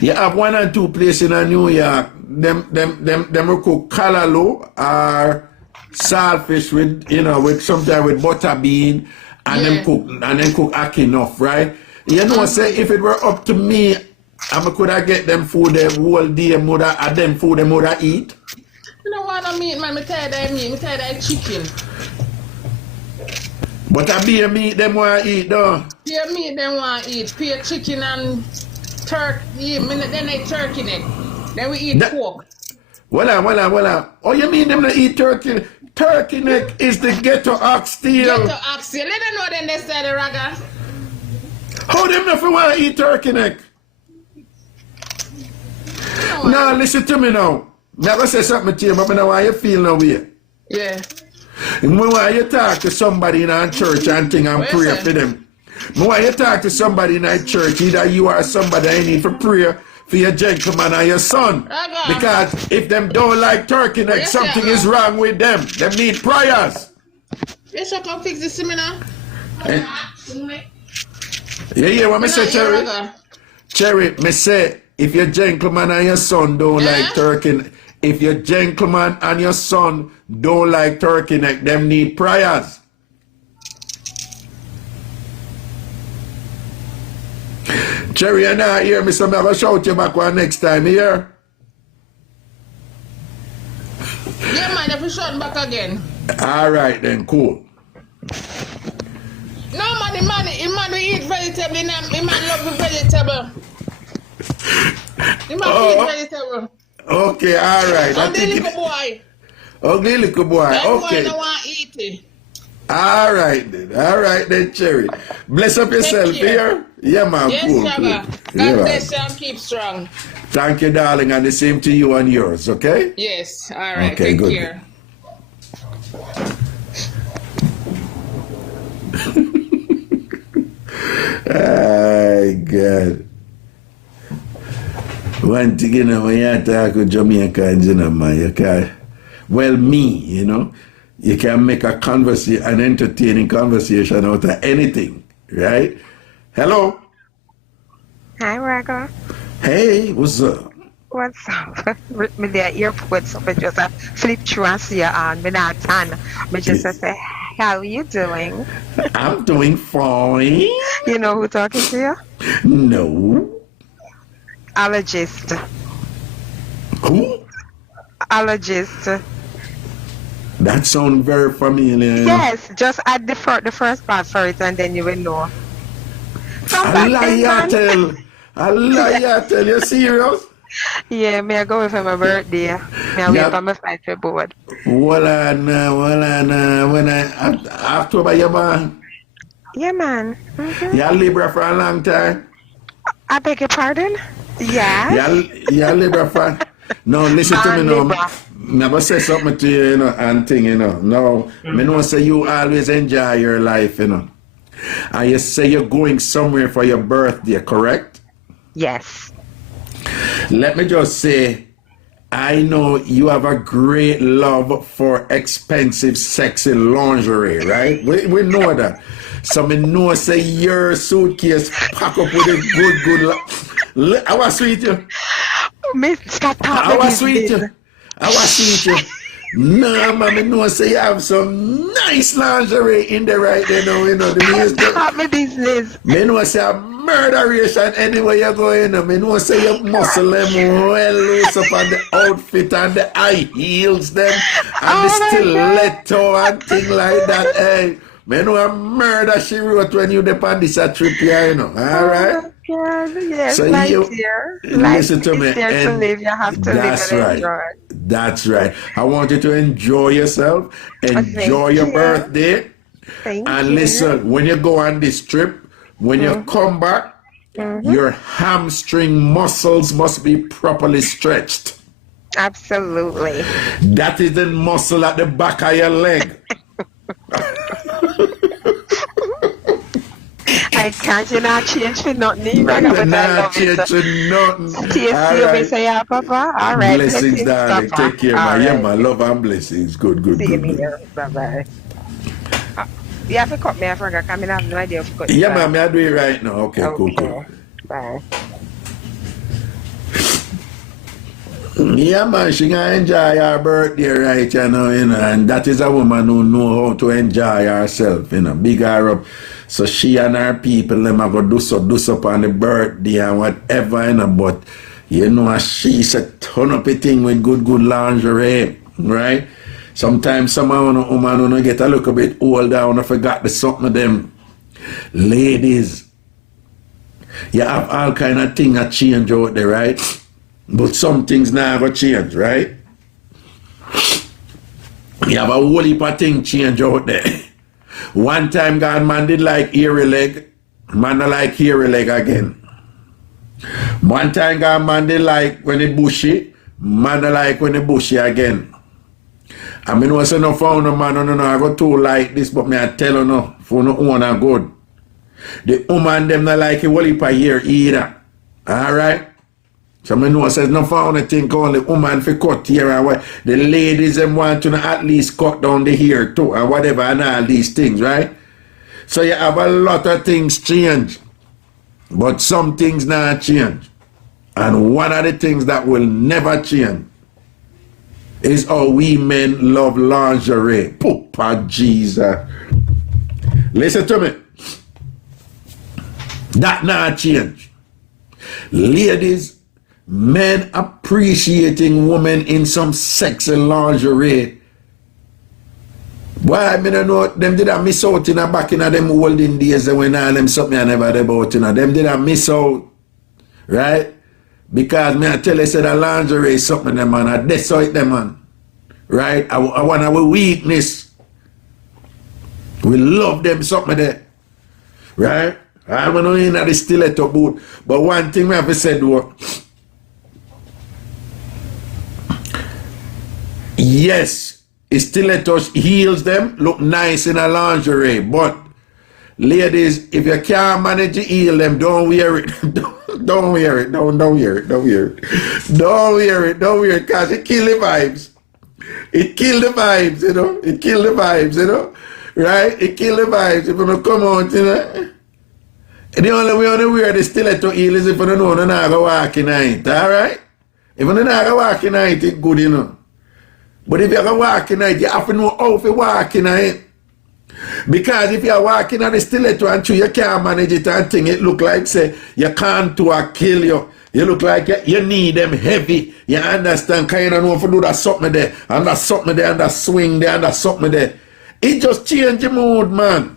You have 1 or 2 places in New York, them will cook callaloo or saltfish with sometimes with butter bean and then cook ackee enough, right? You know, say if it were up to me, I could have get them food the whole day, them food them would eat. You don't want no meat, man. Me tired of meat. Me tired of chicken. But a beer meat them want to eat, though. Beer meat them want to eat. Beer chicken and turkey. Then they turkey neck. Then we eat pork. Voila. Oh, you mean them not eat turkey? Turkey neck is the ghetto oxtail. Ghetto oxtail. Let them know then they say the raga. How them not want to eat turkey neck? No, listen to me now. I'm going to say something to you, but I know how you feel now here. Yeah. When you talk to somebody in our church and think and pray for them. When you talk to somebody in our church, either you or somebody I need for prayer for your gentleman or your son. Because if them don't like turkey neck, something is wrong with them. They need prayers. Yes, I can fix the seminar. You hear what I say, Cherry? Cherry, me say, if your gentleman and your son don't like turkey, if your gentleman and your son don't like turkey neck, them need prayers. Cherry, you not hear me, so I'm going to shout you back one next time, here. Yeah, man, if you shout back again. All right, then, cool. No, man, we eat vegetable. He man love the vegetable. He man eat vegetable. Okay, all right. Ugly little boy. Ugly little boy, that okay. Boy don't want to eat it. All right, then, Cherry. Bless up yourself here. Yeah, man, yes, cool. God bless you and keep strong. Thank you, darling, and the same to you and yours, okay? Yes, all right. Okay, Take good. care. Oh, God. One thing, when you talk with Jamaicans, man, you can, well, me, you can make an entertaining conversation out of anything, right? Hello? Hi, Raga. Hey, what's up? What's up? Me there airport, so I just flip through and see you on. Me not tan. Me just say, how are you doing? I'm doing fine. You know who talking to you? No. Allergist. Who? gynecologist. That sounds very familiar. Yes, just add the first part for it and then you will know. Allah tell you serious? Yeah, me I go with my birthday. Me I wait for my flight for board. When October you born? Yeah, man. You Libra for a long time? I beg your pardon? Yeah. You Libra for... No, listen to me now. Never say something to you, you know, and thing, you know. No, me know say you always enjoy your life, you know. And you say you're going somewhere for your birthday, correct? Yes. Let me just say, I know you have a great love for expensive, sexy lingerie, right? We know that. So me know say your suitcase pack up with a good I was sweet you. I was sweet you. I was sweet you. No, man, me know say you have some nice lingerie in there right there now, you know. Stop my business. Me know say a murderation anywhere you go, you know. Me know say you muscle them well loose up on the outfit and the high heels them and the stiletto and thing like that. Hey, me know a murder she wrote when you depend this a trip here, you know. Alright? Yes, so listen to me. To live, you have to that's live and right. enjoy. That's right. I want you to enjoy yourself, enjoy your birthday, and listen. When you go on this trip, when you come back, your hamstring muscles must be properly stretched. Absolutely. That is the muscle at the back of your leg. I can't change for nothing. Not change for nothing. Say, Papa. All right. Blessings, darling. Take care, man. Yeah, my love and blessings. Good. Bye-bye. You have to cut me. I forgot. I have no idea if you cut me. Yeah, man. I do it right now. Okay, cool. Bye. Yeah, man, she gonna enjoy her birthday, right, you know, and that is a woman who know how to enjoy herself, you know, big her up. So she and her people, them are gonna do up on the birthday and whatever, you know, but, you know, she's a ton up a thing with good lingerie, right? Sometimes some woman wanna get a little bit older and I forgot the something of them. Ladies, you have all kind of things that change out there, right? But some things never change, right? You have a whole heap of things change out there. One time, God, man did like hairy leg. Man don't like hairy leg again. One time, God, man did like when it bushy. Man don't like when it bushy again. I mean, what's enough for no man, no, I go too like this, but me I tell you no, for no one are good. The woman them not like a whole heap of hair either. Alright? So I know says no found a thing only woman for cut hair and what the ladies them want to at least cut down the hair too and whatever and all these things, right? So you have a lot of things change. But some things not change. And one of the things that will never change is how we men love lingerie. Papa Jesus. Listen to me. That not change. Ladies, men appreciating women in some sexy lingerie. Why, I don't know, them did I miss out in a back in a them olden days when all them something I never did about, you know. Them did I miss out, right? Because me I tell you, say the lingerie is something them man, I decide them man, right? I want our weakness. We love them something there, right? I'm not in the stiletto boot, but one thing we have to say though, yes, stiletto heels them, look nice in a lingerie, but ladies, if you can't manage to heal them, don't wear it. Don't wear it. Don't wear it. Don't wear it. Don't wear it. Don't wear it, because it kill the vibes. It kill the vibes, you know. It kill the vibes, you know. Right? It kill the vibes. If you don't come out, you know. The only way you wear the stiletto heel is if you don't know you're not going to walk in it. Alright? If you're not going to walk in it, it's good, you know. But if you're going to walk in it, you have to know how to walk in it. Because if you're walking on the stiletto and you can't manage it and thing, it look like, say, you can't to kill you. You look like you need them heavy. You understand? Because you don't know if you do that something there, and that something there, and that swing there, and that something there. It just change your mood, man.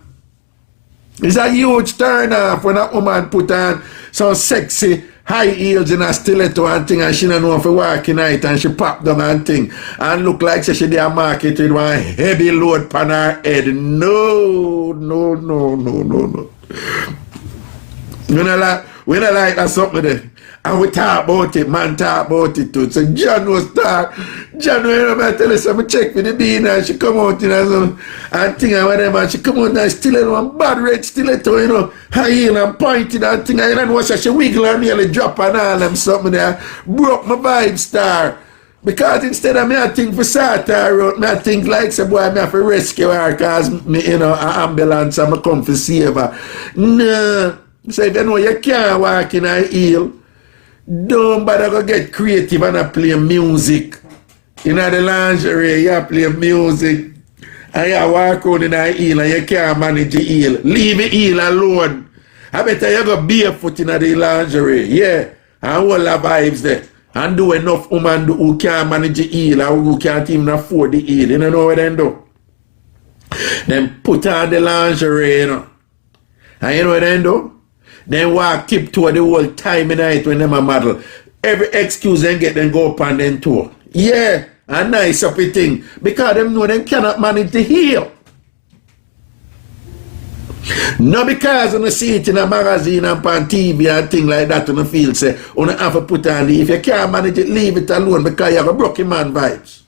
It's a huge turn off when a woman put on some sexy high heels in a stiletto and thing, and she don't know if you walk in night, and she pop down and thing, and look like she there market with one heavy load on her head. No. We don't like that something there. And we talk about it, man talk about it too. So John was talk. John, you know, I tell her, so I check for the bean and she come out, you know, and thing and whatever, and she come out and stiletto, and bad red stiletto, you know, high heel and pointed and thing, and you know, so she wiggle and nearly drop and all them something there. Broke my vibe star. Because instead of me, I think for Saturday out, me I think like, say, boy, me have to rescue her because, me, you know, an ambulance and I come to save her. No. So if you know you can't walk in a heel, don't bother go get creative and play music. In the lingerie, you play music and you walk on in a heel and you can't manage the heel. Leave the heel alone. I better you go barefoot in the lingerie, yeah, and all the vibes there. And do enough women who can't manage the heel or who can't even afford the heel. You know what they do? Then put on the lingerie, you know. And you know what they do? Then walk tiptoe the whole time in night when them a model. Every excuse them get them go up on them tour. Yeah, a nice up a thing. Because them know them cannot manage the heel. Not because you see it in a magazine and on TV and thing like that on the field say, you have to put on the, if you can't manage it, leave it alone because you have a broken man vibes.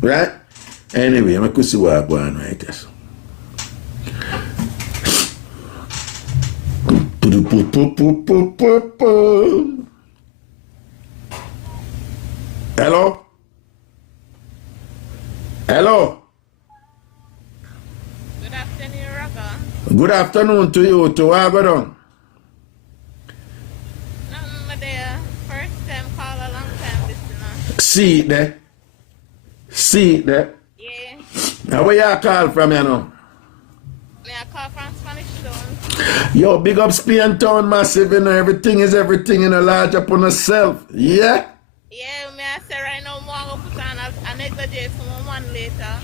Right? Anyway, I could see what I'm going right there. Hello? Hello? Good afternoon, Raga. Good afternoon to you, to Agadon. Nothing but there. First time call a long time listener. See it there? See it there? Yeah. Now where you call from, you know? Me I call from Spanish Town. Yo, big up Spain Town, massive, you know, everything is everything in a large upon herself. Yeah? Yeah, me I say right now, I'm going to put on a negligee for my man later.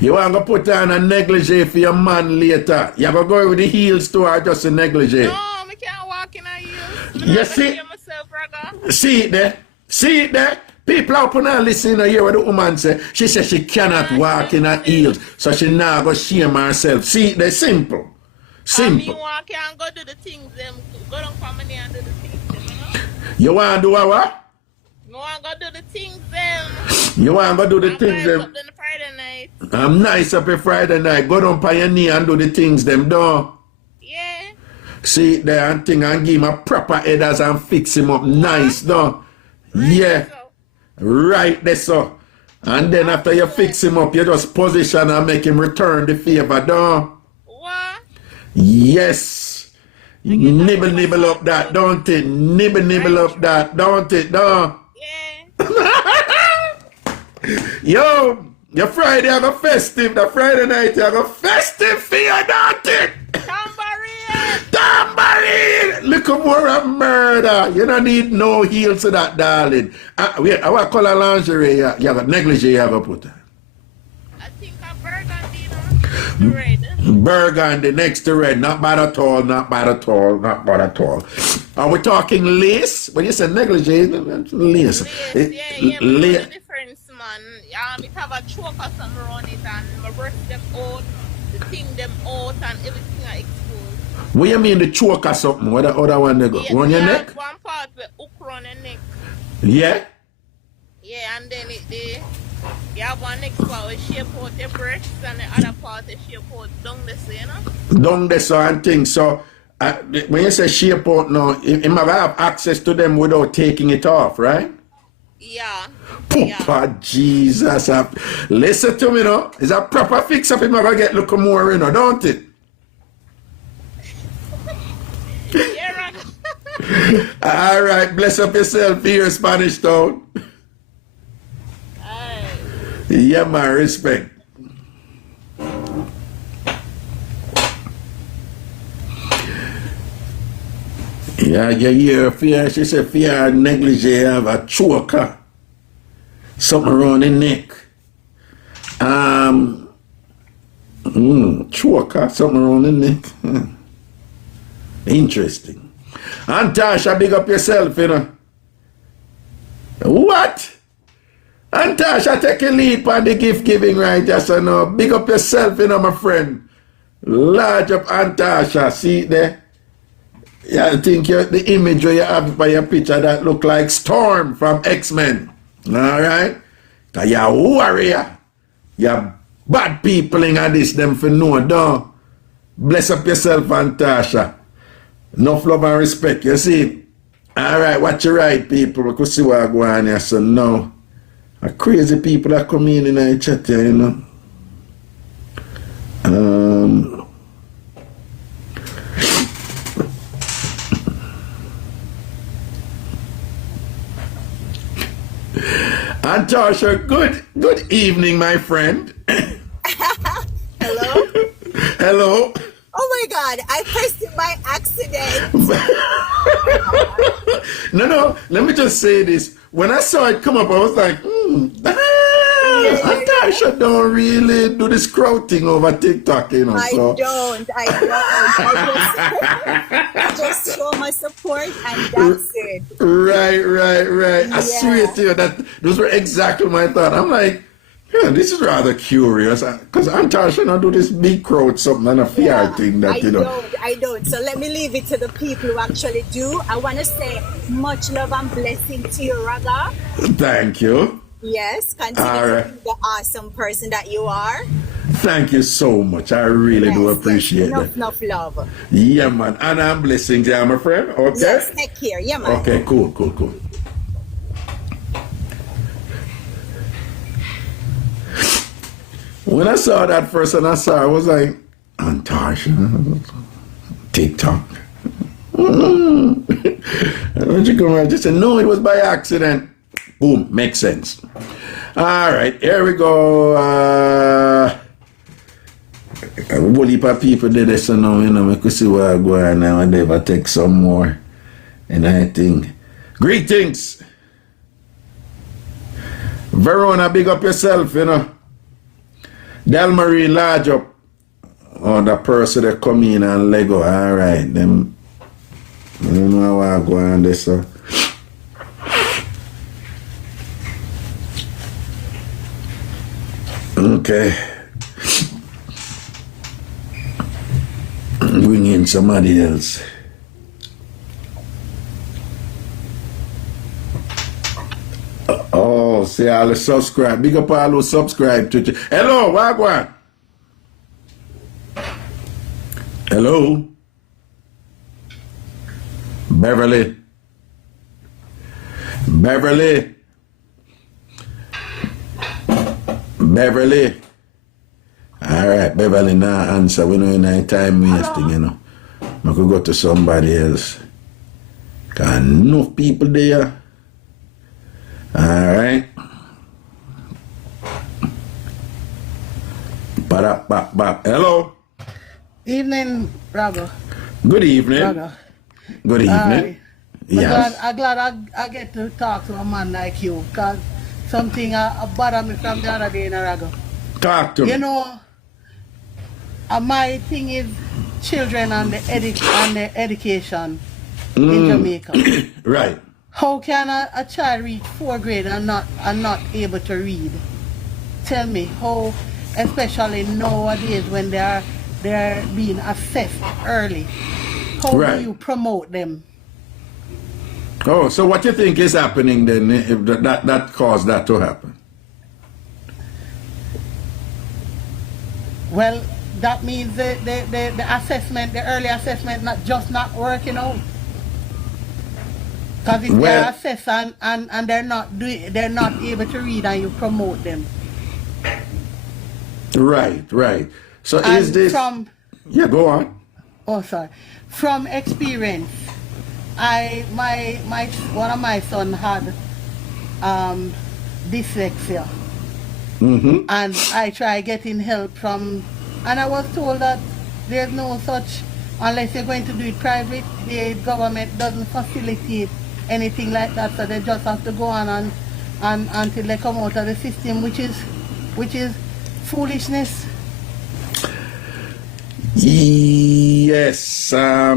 You want to put on a negligee for your man later? You going to go with the heels too or just a negligee? No, I can't walk in a heels. You see? Myself, Raga. See it there? See it there? People up and listen to hear what the woman say. She says she cannot walk in her heels, so she now go shame herself. See it there? Simple. Simple. I walk and go do the things, go down for me and do the things, you know? You want to do what? I want to go do the things, them. You want to go do the things, them? I'm nice up on Friday night. I'm nice up on Friday night. Go down on your knee and do the things, them, don't. Yeah. See it there and thing and give him a proper headers and fix him up nice, don't. Yeah. Right there, so. And then after you fix him up, you just position and make him return the favor, don't? What? Yes. Nibble up that, don't it? Nibble up that, don't it? Don't? Yeah. Yo, your Friday I go festive. The Friday night I go festive for you, don't it? Tambourine! Look more of murder. You don't need no heels to that, darling. Wait, what color lingerie you got? Negligee you have to put on? I think a burgundy, you know? Red. Burgundy next to red. Not bad at all, not bad at all, not bad at all. Are we talking lace? When you say negligee, lace. Lace, yeah, lace. The difference, man. It have a choke or something around it and my breast them out, the thing them out and everything I exposed. What you mean the choke or something? What the other one they go? Yeah, on your neck? One part with hook around your neck. Yeah? Yeah, and then you have one next part with shape out your breasts and the other part is shape out down this, you know? Down this and things. So when you say shape out now, you might have access to them without taking it off, right? Yeah. Papa Jesus. Listen to me now. It's a proper fix up. You might get look more, you know, don't it? Yeah, right. All right, bless up yourself here, Spanish Town. Yeah, my respect. Yeah. Yeah, you hear fear. She said fear negligee have a choker. Something around the neck. Choker, something around the neck. Interesting. And Tasha, big up yourself, you know. What? And Tasha, take a leap on the gift giving right just now. Big up yourself, you know, my friend. Large up Antasha, see it there? Yeah, I think the image where you have by your picture that look like Storm from X-Men. Alright? Cause you're a warrior. You're bad people in this, them for no, don't. Bless up yourself, Antasha. Enough love and respect, you see? Alright, watch your right, people. We could see what go on here, so now. Crazy people that come in the chat here, you know. Antasha, good evening, my friend. Hello? Hello? Oh my God, I pressed it by accident. No, let me just say this. When I saw it come up, I was like, Antasha don't really do this crowd thing over TikTok, you know. I don't. I just show my support and that's it. Right. I swear to you that those were exactly my thought. I'm like, yeah, this is rather curious because Antasha don't do this big crowd something and a fear thing that you know. I don't. So let me leave it to the people who actually do. I want to say much love and blessing to you, Raga. Thank you. Yes, continue to be the awesome person that you are. Thank you so much. I really do appreciate it. Enough love. Yeah, man. And I'm blessings, yeah, my friend. Okay. Yes, take care. Yeah, man. Okay, cool. When I saw that first and I was like, Antasha, TikTok. When you come around, just said, no, it was by accident. Boom, makes sense. All right, here we go. A whole heap of people did this, so now, you know, we could see what I go on now and they will take some more. And I think, greetings. Verona, big up yourself, you know. Delmarie, large up. Oh, the person that come in and Lego. All right, them. I don't know how I go on this, so. Okay. Bring in somebody else. Oh, say all the subscribe. Big up all who subscribe to it. Hello, Wagwan. Hello. Beverly. All right, Beverly now answer. We know in any time wasting, you know. I could go to somebody else. Got enough people there. All right. Hello. Evening, Raga. Good evening. Raga. Good evening. Yes. I'm glad I get to talk to a man like you, because something bother me from the other day in Raga. Talk to me. You know, my thing is children and the education in Jamaica. Right. How can a child reach 4th grade and not able to read? Tell me how, especially nowadays when they're being assessed early. How do you promote them? Oh, so what you think is happening then if that caused that to happen? Well, that means the assessment, the early assessment, not working out. Because if they're assessed and they're not able to read and you promote them. Right. So and is this yeah, go on. Oh, sorry. From experience, one of my son had dyslexia. And I tried getting help from, and I was told that there's no such unless you're going to do it private, the government doesn't facilitate anything like that, so they just have to go on and until they come out of the system, which is foolishness. Yes, I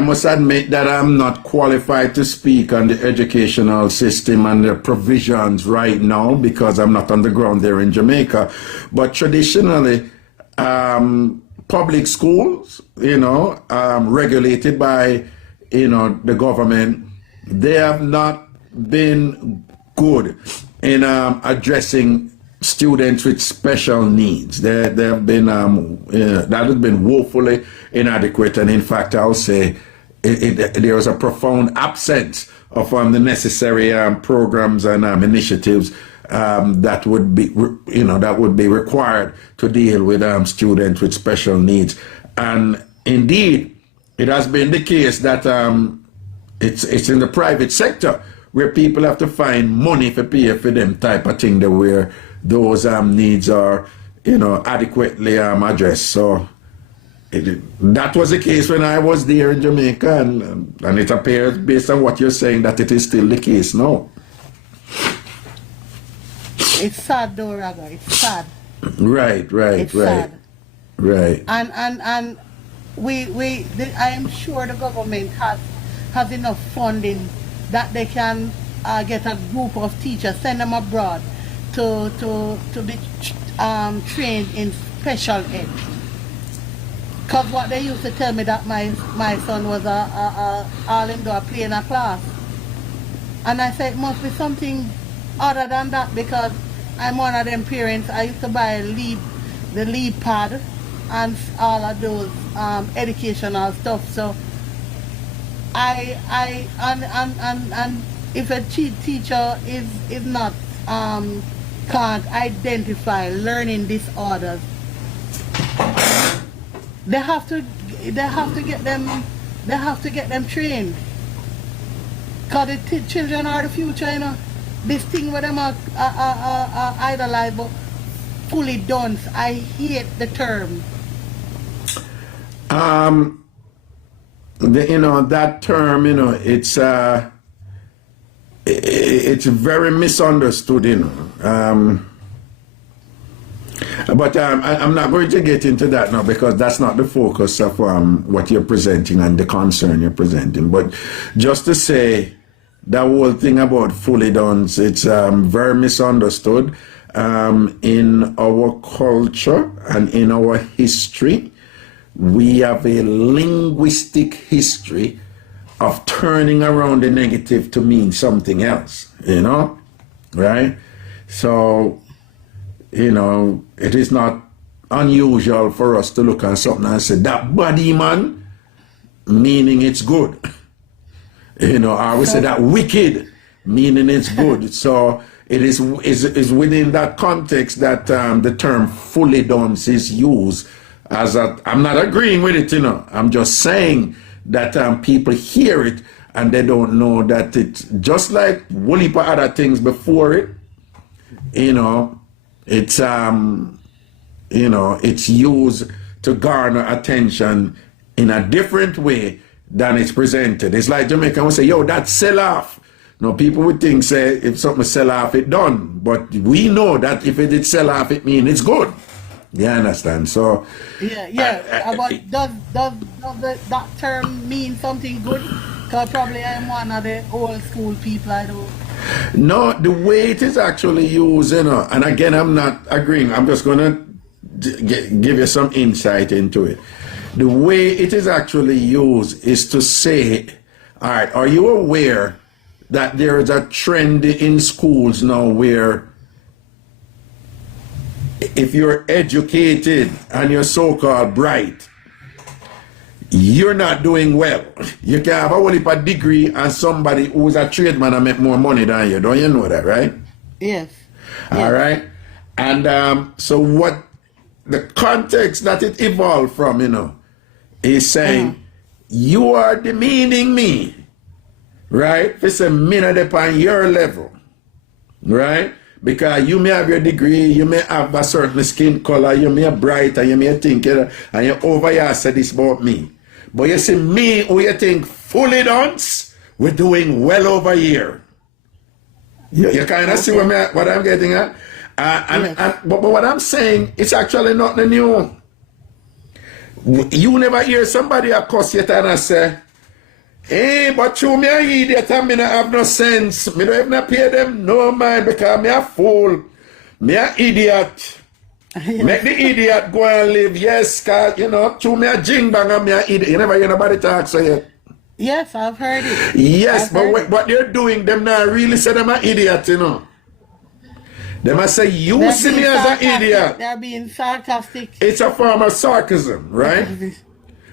must admit that I'm not qualified to speak on the educational system and the provisions right now because I'm not on the ground there in Jamaica. But traditionally, public schools, regulated by, the government, they have not been good in addressing students with special needs. They have been that has been woefully inadequate, and in fact, I'll say there was a profound absence of the necessary programs and initiatives that would be required to deal with students with special needs. And indeed, it has been the case that it's in the private sector where people have to find money to pay for them type of thing, where those needs are, adequately addressed. So that was the case when I was there in Jamaica, and it appears, based on what you're saying, that it is still the case now. It's sad though, Raga. It's sad. Right. It's sad. Right. And I am sure the government has enough funding that they can get a group of teachers, send them abroad to be trained in special ed. Because what they used to tell me that my son was all indoor playing a class. And I said it must be something other than that, because I'm one of them parents. I used to buy the lead pad and all of those educational stuff. So and if a teacher is not can't identify learning disorders, they have to get them trained. Cause the children are the future, This thing where them are idolize, but fully done. I hate the term. That term, it's very misunderstood, But I'm not going to get into that now, because that's not the focus of what you're presenting and the concern you're presenting. But just to say, that whole thing about fully done, it's very misunderstood in our culture and in our history. We have a linguistic history of turning around the negative to mean something else, right? So, it is not unusual for us to look at something and say, that body man, meaning it's good. Or we say that wicked, meaning it's good. So it is within that context that the term fully done is used. I'm not agreeing with it, I'm just saying that people hear it and they don't know that it's just like whole heap of other things before it, it's it's used to garner attention in a different way than it's presented. It's like Jamaican will say, yo, that's sell off. People would think, say, if something sell off, it done. But we know that if it did sell off, it means it's good. You understand? So But does that term mean something good? Because probably I'm one of the old school people I do. No, the way it is actually used, and again, I'm not agreeing. I'm just going to give you some insight into it. The way it is actually used is to say, all right, are you aware that there is a trend in schools now where if you're educated and you're so-called bright, you're not doing well. You can have a whole heap of degree and somebody who's a tradesman and make more money than you. Don't you know that, right? Yes. All right. And so what the context that it evolved from, is saying, you are demeaning me, right? It's a minute upon your level, right? because you may have your degree, you may have a certain skin color, you may be bright, and you may think, and you over here say this about me. But you see me, who you think fully dunce, we're doing well over here. You kind of see what I'm getting at? But what I'm saying, it's actually nothing new. You never hear somebody cuss yet and I say, hey, but you me an idiot and me not have no sense. Me don't even pay them no mind because me a fool. Me an idiot. Make the idiot go and live. Yes, cause you know, you me a jing bang and me an idiot. You never hear nobody talk so yet. Yes, I've heard it. Yes, but what they're doing, them not really say them an idiot, you know. They must say, you see me as an idiot. They're being sarcastic. It's a form of sarcasm, right?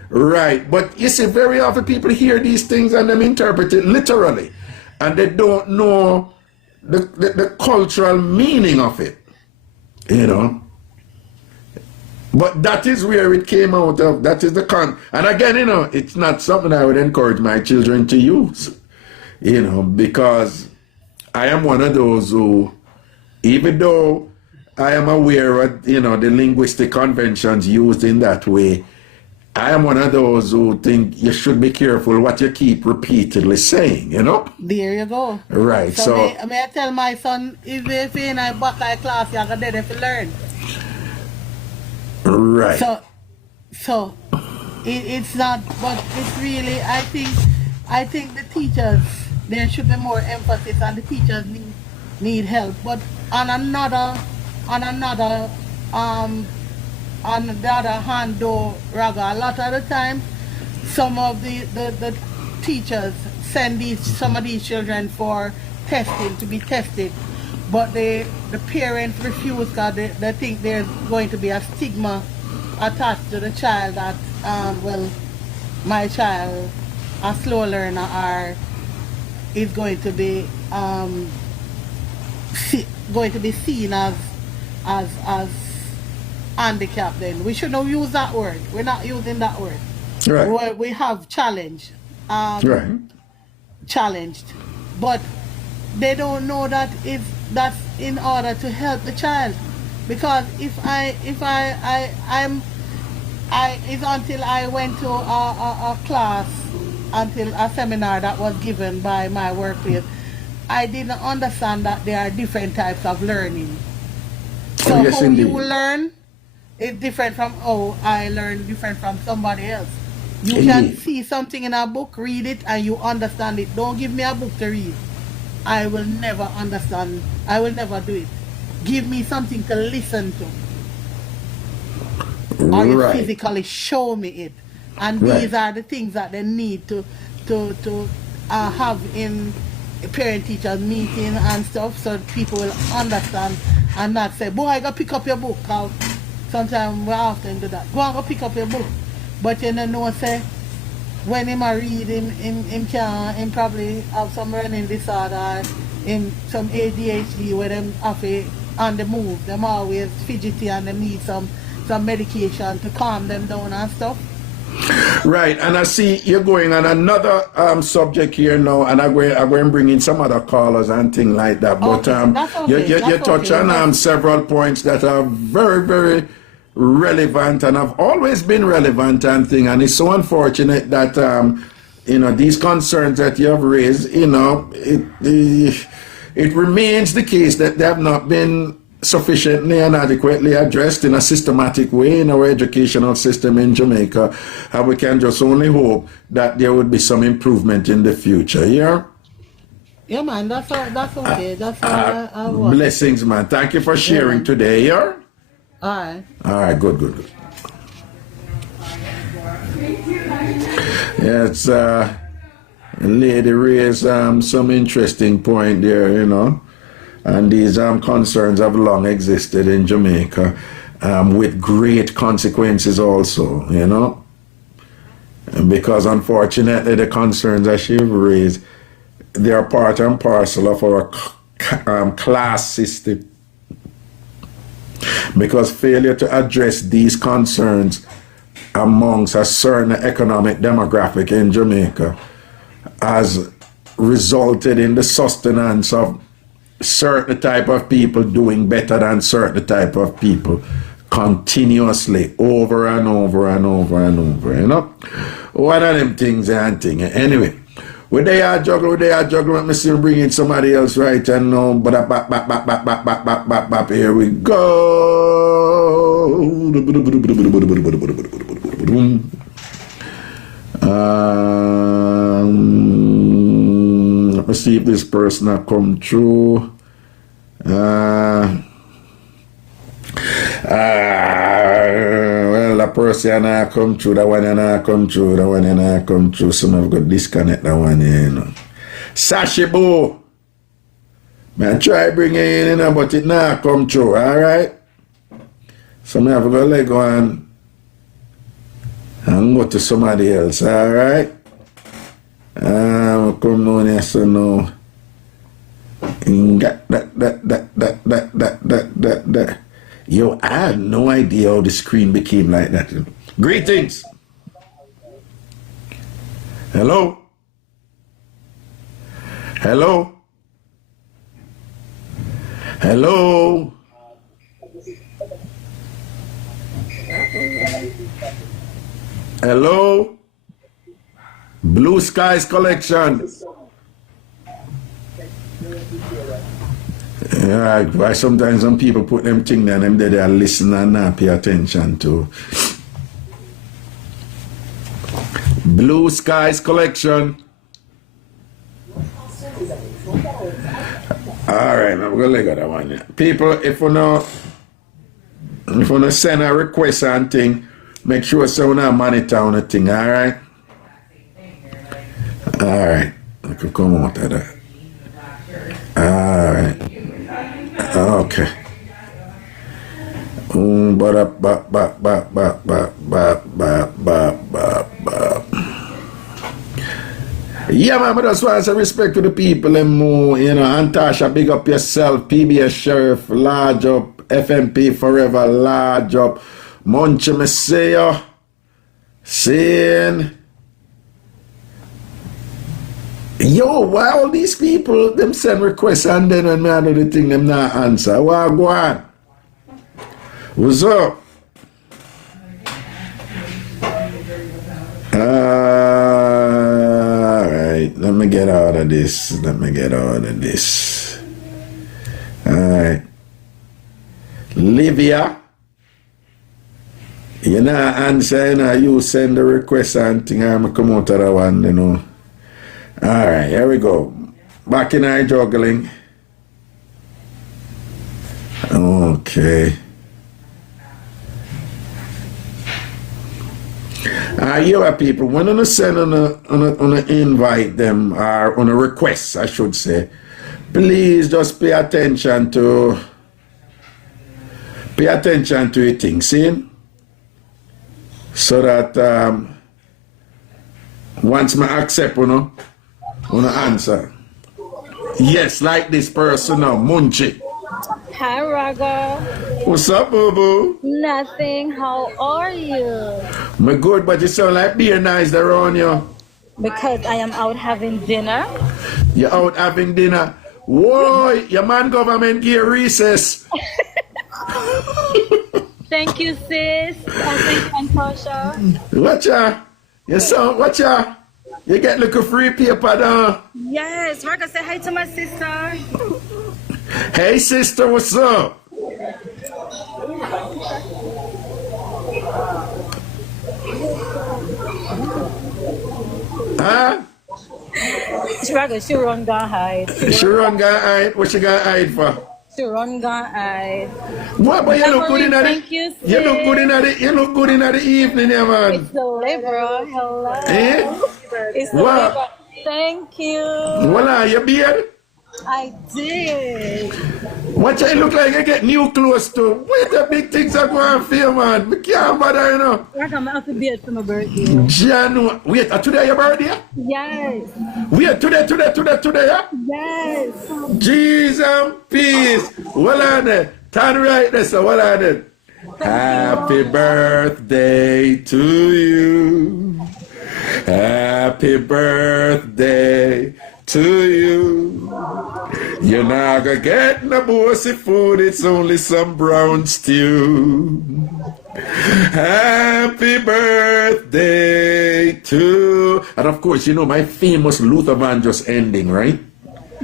Right. But you see, very often people hear these things and them interpret it literally. And they don't know the cultural meaning of it. You know? But that is where it came out of. That is the and again, you know, it's not something I would encourage my children to use. You know, because I am one of those who, even though I am aware of, you know, the linguistic conventions used in that way, I am one of those who think you should be careful what you keep repeatedly saying, you know? There you go. Right, so... May I tell my son, if in a Buckeye class, you're going to learn. Right. So it's not, but it's really, I think the teachers, there should be more emphasis and the teachers need help. But on the other hand though, Raga, a lot of the time, some of the teachers send some of these children for testing, to be tested, but the parents refuse because they think there's going to be a stigma attached to the child that, well, my child, a slow learner, is going to be seen as handicapped. Then we should not use that word. We're not using that word. Right. We have challenged, right. Challenged, but they don't know that that's in order to help the child. Because it's until I went to a class, until a seminar that was given by my workplace, I didn't understand that there are different types of learning. So yes, how indeed. you learn is different from how I learn, different from somebody else. You indeed. Can see something in a book, read it, and you understand it. Don't give me a book to read. I will never understand. I will never do it. Give me something to listen to. Or you Right. physically show me it. And Right. these are the things that they need to have in a parent-teacher meeting and stuff, so people will understand and not say, boy, go pick up your book. Sometimes we often do that. Go and go pick up your book. But you know, say, when him a read, him probably have some learning disorder, in some ADHD where them have on the move. Them always fidgety and them need some medication to calm them down and stuff. Right, and I see you're going on another subject here now, and I'm going to bring in some other callers and things like that. But you touch on several points that are very, very relevant and have always been relevant and thing. And it's so unfortunate that you know, these concerns that you have raised, you know, it remains the case that they have not been sufficiently and adequately addressed in a systematic way in our educational system in Jamaica, and we can just only hope that there would be some improvement in the future. Yeah? Yeah, man, that's okay. That's all I want. Blessings, man. Thank you for sharing today. Yeah? All right. All right, good. Yes, lady raised some interesting point there, you know. And these concerns have long existed in Jamaica, with great consequences also, you know. And because unfortunately the concerns that she raised, they are part and parcel of our class system. Because failure to address these concerns amongst a certain economic demographic in Jamaica has resulted in the sustenance of certain type of people doing better than certain type of people continuously over and over and over and over, you know? One of them things and thing. Anyway, where they are juggling, let me see bring in somebody else right and now. But here we go. Let me see if this person will come through. Well, the person I come through, the one I come through, the one I come through. Some have got disconnect that one, you know. Sashibo. Man, try bring it in, you know, but it not come through, alright? So I have to go let go and go to somebody else, alright? Come down here, so now. That. Yo, I had no idea how the screen became like that. Greetings. Hello? Hello? Hello? Hello? Blue Skies Collection. Yeah, why sometimes some people put them things and them they are listen and not pay attention to. Blue Skies Collection. Alright, I'm gonna let go that one. Yeah. People, if you know send a request and thing, make sure someone monitor on the thing, alright? Alright. I could come out of that. Alright. Okay. Yeah, man, but that's why I say respect to the people and more, you know, Antasha, big up yourself, PBS Sheriff, large up, FMP Forever, large up, Munchie Messiah, saying, yo, why all these people, them send requests and then when I do the thing, them not answer? Why go on? What's up? Alright, let me get out of this. Alright. Livia, you know, answer, you know, you send the request and thing, I'm going to come out of that one, you know. Alright, here we go. Back in our juggling. Okay. You are people, when you send on a invite them or on a request, I should say, please just pay attention to your thing, see? So that once I accept, answer. Yes, like this person now, Munchie. Hi, Raga. What's up, boo-boo? Nothing. How are you? I'm good, but you sound like being nice around you. Because I am out having dinner. You're out having dinner. Whoa, your man government give recess. Thank you, sis. Thank you, Antasha. Watcha. You sound, watcha. You get little free paper now. Yes, Raga, say hi to my sister. Hey, sister, what's up? Huh? Raga, she run gonna hide. She run gonna hide? What she gonna hide for? She run gonna hide. What? But you look good in the. You look good in the. You look good in the evening, yeah, man. It's the Libra. Hello. Eh? It's the Libra. Thank you. Voila, your beard? I did. What you look like you get new clothes to? What the big things are going for you, man? We can't bother, you know. Like I'm out to beard for my birthday. January. Wait, today your birthday? Yes. Wait, today, yeah? Yes. Jesus and peace. Well on it. Turn right there, so well on it. Happy birthday to you. Happy birthday to you. You're not gonna get no bossy food, it's only some brown stew. Happy birthday to... And of course, you know my famous Luther Vandross ending, right?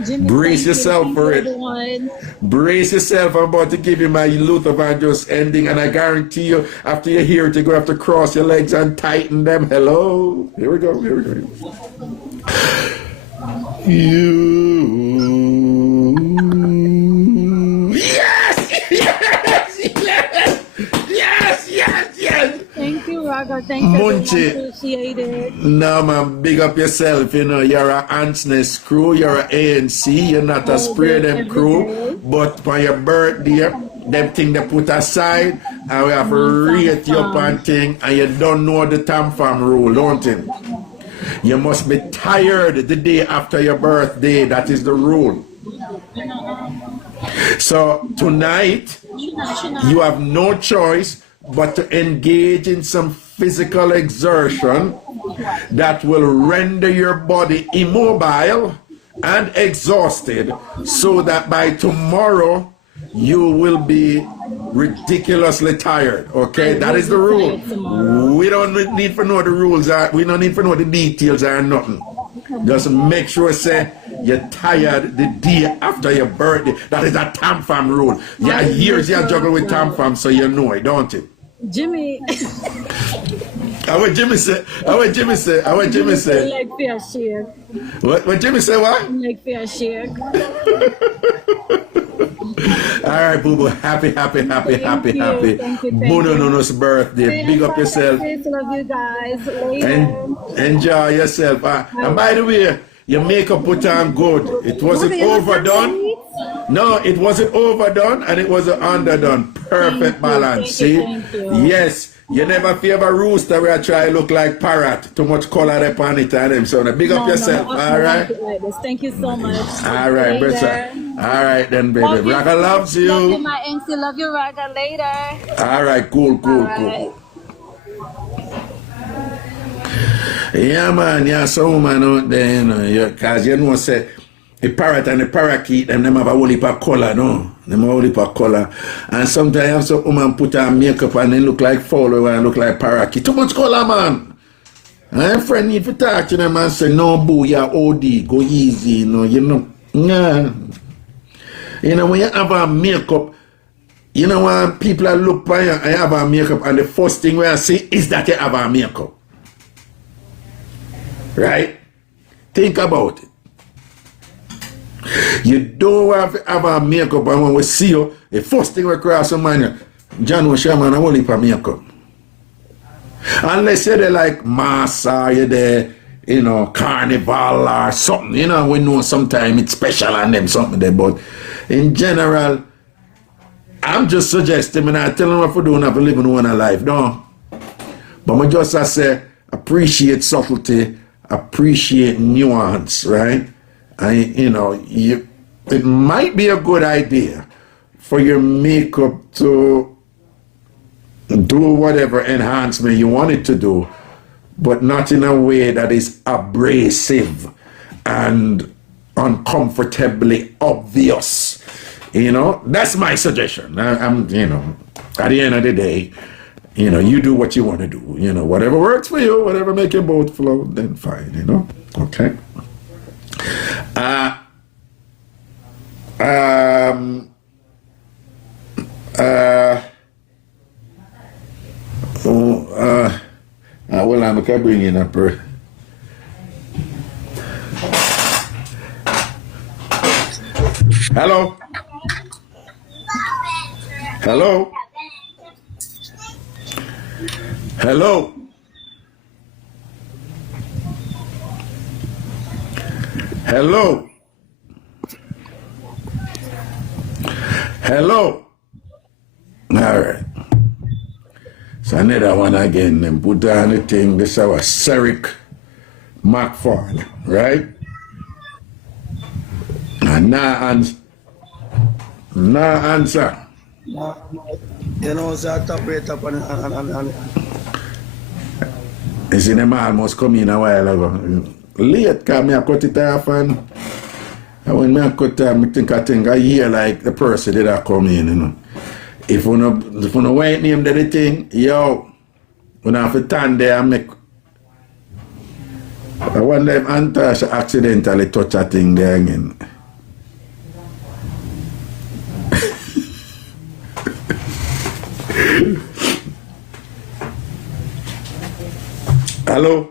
Jimmy, brace yourself for it. Everyone. Brace yourself. I'm about to give you my Luther Vandross ending, and I guarantee you, after you hear it, you're going to have to cross your legs and tighten them. Hello. Here we go. Here we go. You. Yes! Yes! Yes! Yes! Yes! Yes! Thank you, Raga. Thank you. Munchie. Appreciate it. No, man, big up yourself. You know, you're a Ants Nest crew, you're a ANC, you're not a spray them crew. But for your birthday, them thing they put aside, and we have to rate you up and thing, and you don't know the Tam Fam rule, don't you? You must be tired the day after your birthday. That is the rule. So tonight, you have no choice but to engage in some physical exertion that will render your body immobile and exhausted, so that by tomorrow you will be ridiculously tired. Okay, that is the rule. We don't need to know the rules. We don't need to know the details or nothing. Just make sure, say, you're tired the day after your birthday. That is a Tam Fam rule. Yeah, years you juggle with Tam Fam, so you know it, don't you? Jimmy. What Jimmy say? What Jimmy say? What Jimmy say? Like fair shake. What Jimmy say? What? Like fair shake. All right, boo boo. Happy. Bonono's birthday. Big up yourself. Love you guys. Later. And enjoy yourself. And by the way, your makeup put on good. It wasn't overdone. No, it wasn't overdone, and it wasn't underdone. Perfect balance. See? Yes. You never favor rooster where I try to look like parrot. Too much color upon it and them. So big up yourself. All right. Like this. Thank you so much. All right, brother. All right then, baby. Raga loves you. Love you, my MC. Love you, Raga. Later. All right, cool. Yeah, man. Yeah, some man out there, you know, because you know, say, the parrot and the parakeet, them have a whole heap of color, no? Them have a whole heap of color. And sometimes you have some woman put on makeup and they look like follow and look like parakeet. Too much color, man. And a friend need to talk to them and say, no, boo, you're OD, go easy, you know. Nah. You know, when you have a makeup, you know, when people look by you and you have a makeup, and the first thing we see is that you have a makeup. Right? Think about it. You don't have to have a makeup, and when we see you, the first thing we cross your mind, John Sherman, I won't leave a makeup. Unless you're there like Massa, you're there, you know, Carnival or something, you know, we know sometimes it's special and them something there, but in general, I'm just suggesting, and I tell them what to do and have to live in one life, no. But I just say, appreciate subtlety, appreciate nuance, right? You know, it might be a good idea for your makeup to do whatever enhancement you want it to do, but not in a way that is abrasive and uncomfortably obvious. You know, that's my suggestion. I'm, you know, at the end of the day, you know, you do what you want to do. You know, whatever works for you, whatever make your boat float, then fine, you know. Okay. Well, I'm going to bring in a prayer. Hello? Hello? Hello? Hello? Hello? All right. So another one again, and put down the thing. This is our Seric McFarlane, right? And now answer. You know, it's a top rate up and you see them almost come in a while ago. late because I cut it off and when I cut it, I think I hear like the person did I come in, you know. If you no white name the thing, yo, when I have to stand there and make I wonder if Antasha accidentally touch a thing there again. Hello?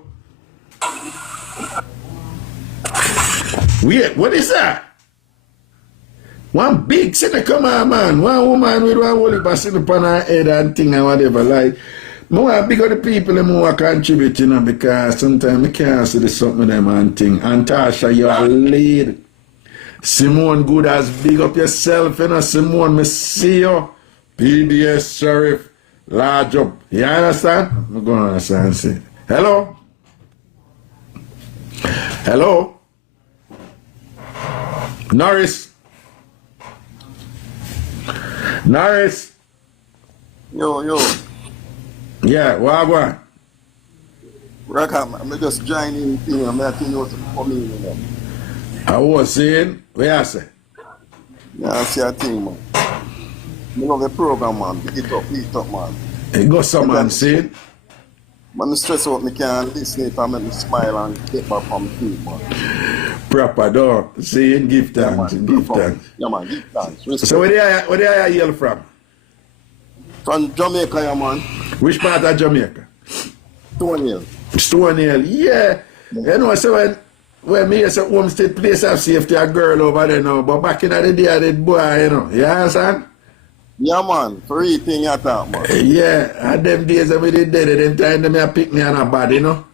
Wait, what is that? One big sinner come on, man. One woman with one holy person upon her head and thing and whatever. Like, more big of the people and more contribute, you know, because sometimes I can't see the something of them and thing. And Tasha, you're a lead. Simone Good as big up yourself, you know. Simone, me see you. PDS Sheriff, large up. You understand? I'm going to understand. See. Hello? Hello? Norris? Norris? Yo. Yeah, Wagwan. Raka, I'm just joining thing. I'm not telling you what to come in. You know. I was saying, what you say? Yeah, I see a thing, man. I love the program, man. Pick it up, man. It got some man saying. Man, I stress out, I can't listen if I make me smile and get back from the field, man. Proper, though. Saying, give thanks. Yeah, man, give thanks. Yeah, man, give thanks. Respect. So, where do you hail from? From Jamaica, yeah, man. Which part of Jamaica? Stony Hill, yeah. You know, so when me as a homestead place have safety a girl over there now, but back in the day I did boy, you know. You understand? Yeah, man. Free thing you talk, man. Yeah, and them days when we did that, them time them a pick me on a bad, you know.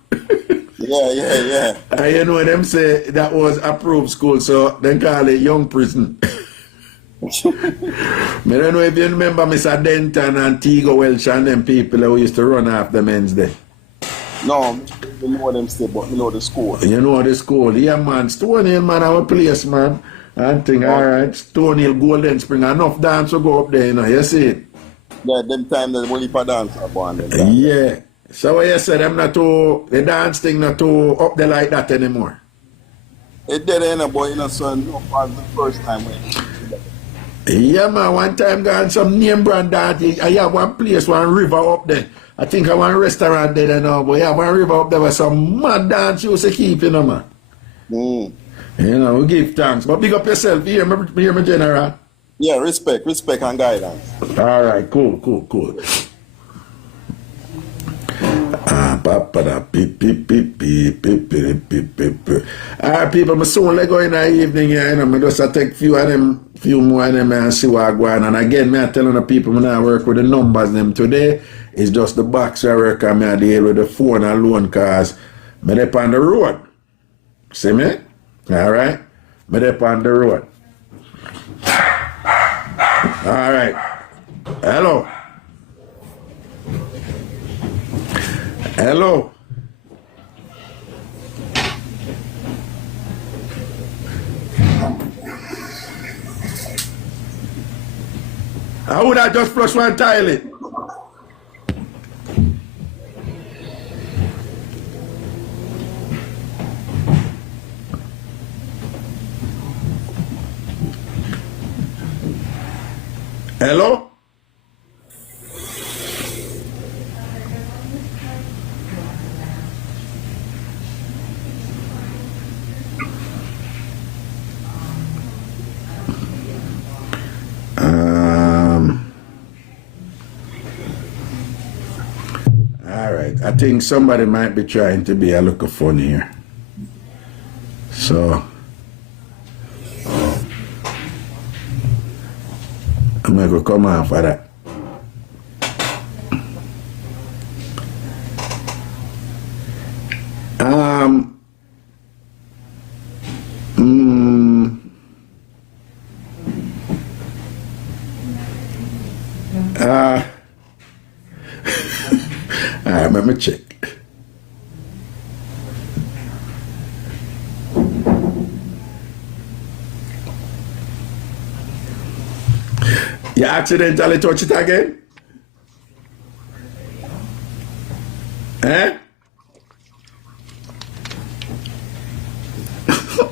Yeah. And you know them say that was approved school, so they call it young prison. I don't know if you remember Mr. Denton and Tigo Welsh and them people who used to run after men's day. No, I know them still, but I know the school. You know the school, yeah, man. Stony Hill, man, our place, man. And think, alright, Stony Hill, Golden Spring, enough dance will go up there, you know, you see it? Yeah, them time there's only for dance upon them. Yeah. So what you said, them not too, the dance thing not too up there like that anymore. It did end, but you know, so no, was the first time when yeah, man, one time gone some name brand dance. I have one place, one river up there. I think I want a restaurant there now, but yeah, one river up there with some mad dance you used to keep, you know, man. You know, we give thanks. But big up yourself, hear me, General. Yeah, respect and guidance. All right, cool. Alright, people, I soon let go in the evening here, you know, I just take few more of them and see what I go on. And again, I'm telling the people when I work with the numbers them today, it's just the box I work and I deal with the phone alone cause I'm up on the road. See me? Alright? I'm up on the road. Alright. Hello. How would I just flush one toilet? Hello? Alright, I think somebody might be trying to be a little funny here. So I'm going to come on for that. Alright, let me check. You accidentally touch it again?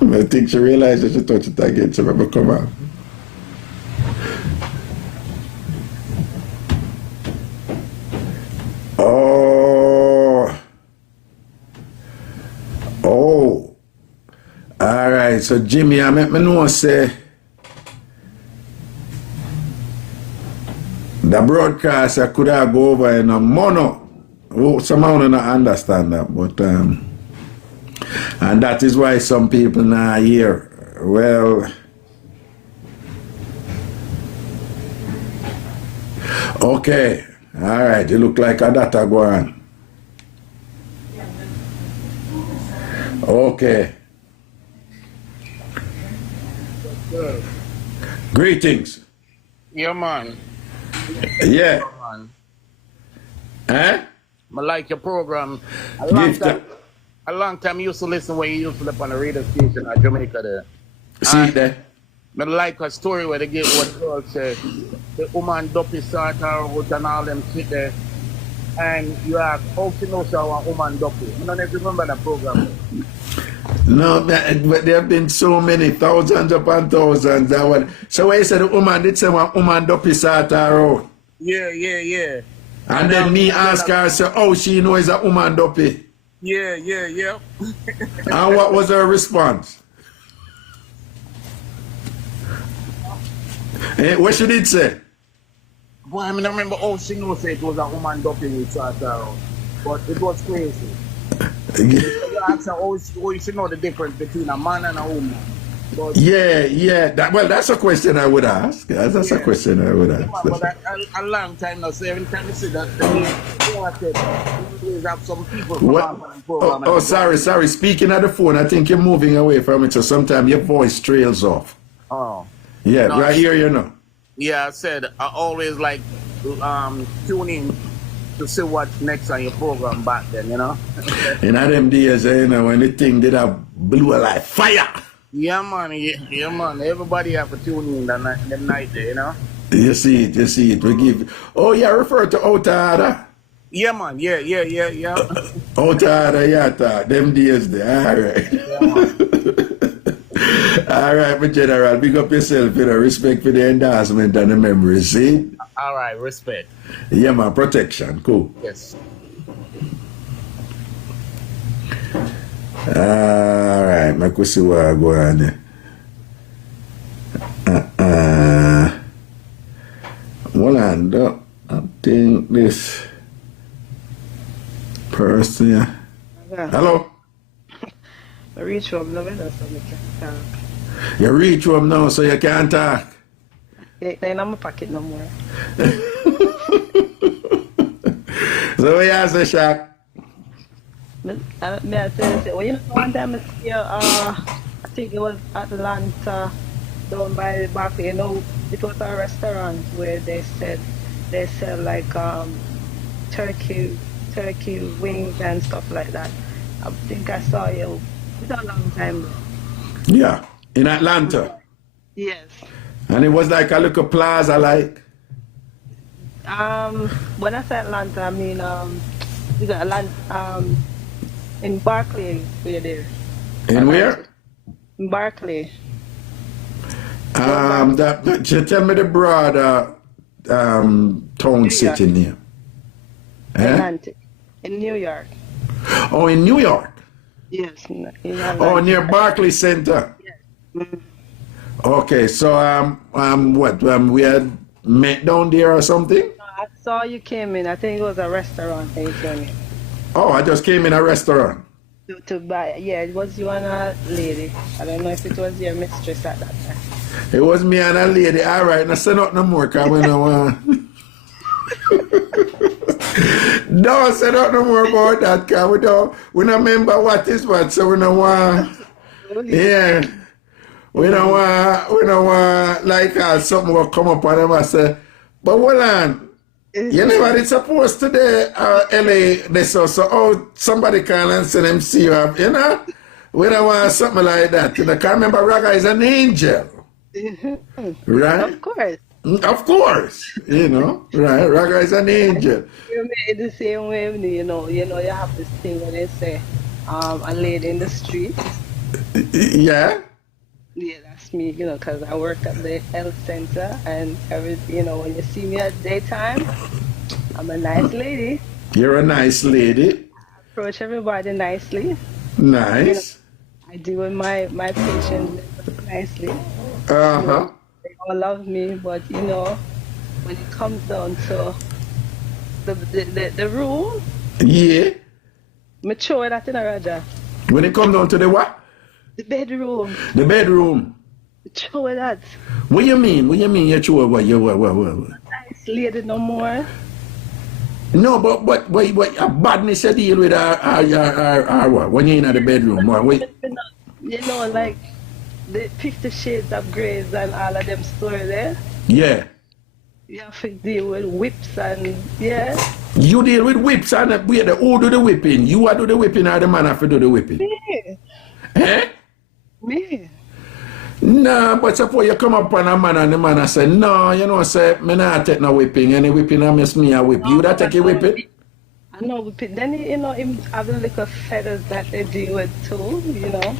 I think she realized that she touched it again. So remember, come on. Oh. Oh. All right. So Jimmy, I make me know say the broadcaster could have go over in a mono. Oh, somehow I don't understand that, but and that is why some people now hear. Well, okay, all right. It look like a data go on. Okay. Greetings. Yeah, man. Yeah. Man. Eh? I like your program. A long time I used to listen when you used to live on the radio station at Jamaica there. See there? I like a story where they get what the girl said. The woman duppy start her out and all them sit there. And you ask, how she knows how a woman duppy? I don't know if you remember that program. No, but there have been so many, thousands upon thousands. So when you said the woman did say one woman duppy start her out. Yeah. And then me ask her, so, oh, she knows a woman duppy. Yeah. And what was her response? What she did say? Boy, I mean, I remember how she knows it was a woman duppy we start her out. But it was crazy. You ask her, how she know the difference between a man and a woman. But yeah. That's a question I would ask. That's a question I would ask. But a long time now, so every time you see that, you always have some people come on the program. Oh, sorry. Speaking of the phone, I think you're moving away from it, so sometimes your voice trails off. Oh. Yeah, no, right here, you know. Yeah, I said I always like tune in to see what's next on your program back then, you know. In them days, you know, when the thing did have blew like fire. Yeah, man. Everybody have to tune in that night there, you know. You see it. We give. Oh, yeah, refer to Outada. Yeah, man. Yeah. Outada, yeah, them days there. All right. Yeah, man. All right, my general. Big up yourself, you know. Respect for the endorsement and the memories, see? All right, respect. Yeah, man. Protection. Cool. Yes. All right, my question was go on there. Hold on, though. I think this person. Hello? I reach home now, so I can talk. You reach home now, so you can't talk? Yeah, then I'm a pocket no more. So what you say, Shaq? I tell you, well, you know, one time I see, I think it was Atlanta, down by the back, you know, it was a restaurant where they said they sell like turkey wings and stuff like that. I think I saw you. It's a long time ago. Yeah, in Atlanta. Yes. And it was like a little plaza, like. When I say Atlanta, I mean you got Atlanta, in Barclay, where there. In where? In Barclay. Tell me the broader town city name. Atlantic. In New York. Oh, in New York? Yes. Near Barclay Center? Yes. Mm-hmm. Okay, so we had met down there or something? No, I saw you came in. I think it was a restaurant that you came in. Oh, I just came in a restaurant. To buy, yeah, it was you and a lady. I don't know if it was your mistress at that time. It was me and a lady. All right, now say nothing no more, because we don't want. Don't say nothing no more about that, because we don't remember what is what, so we don't want. Yeah. We don't want like something will come up on them and say, but hold on. You never did supposed to the LA this so somebody can answer them see you have, you know? We don't want something like that. You know, can't remember Raga is an angel. Right? Of course. Of course. You know, right? Raga is an angel. You made the same way, you know, you have this thing when they say a lady in the street Yeah? Yeah, that's me, you know, because I work at the health center and you know, when you see me at daytime, I'm a nice lady. You're a nice lady. Approach everybody nicely. You know, Nice. I deal with my patients nicely. You Uh-huh. know, they all love me, but you know, when it comes down to the room, Yeah. mature that in a Raja. When it comes down to the what? The bedroom. The bedroom. Mature that. What you mean? What you mean you're true? What? Nice lady no more. No, but what a badness you deal with what? When you're in the bedroom? What? You know, like the 50 Shades of Greys and all of them story there. Yeah. You have to deal with whips and yeah. You deal with whips and who do the whipping? You do the whipping or the man have to do the whipping? Me. Eh? Me. Nah, but suppose you come up on a man and the man say, no, you know, say, me not take no whipping. Any whipping I miss me a whip. You that take a whipping? I know whipping. Then, you know, him have the little feathers that they deal with too, you know.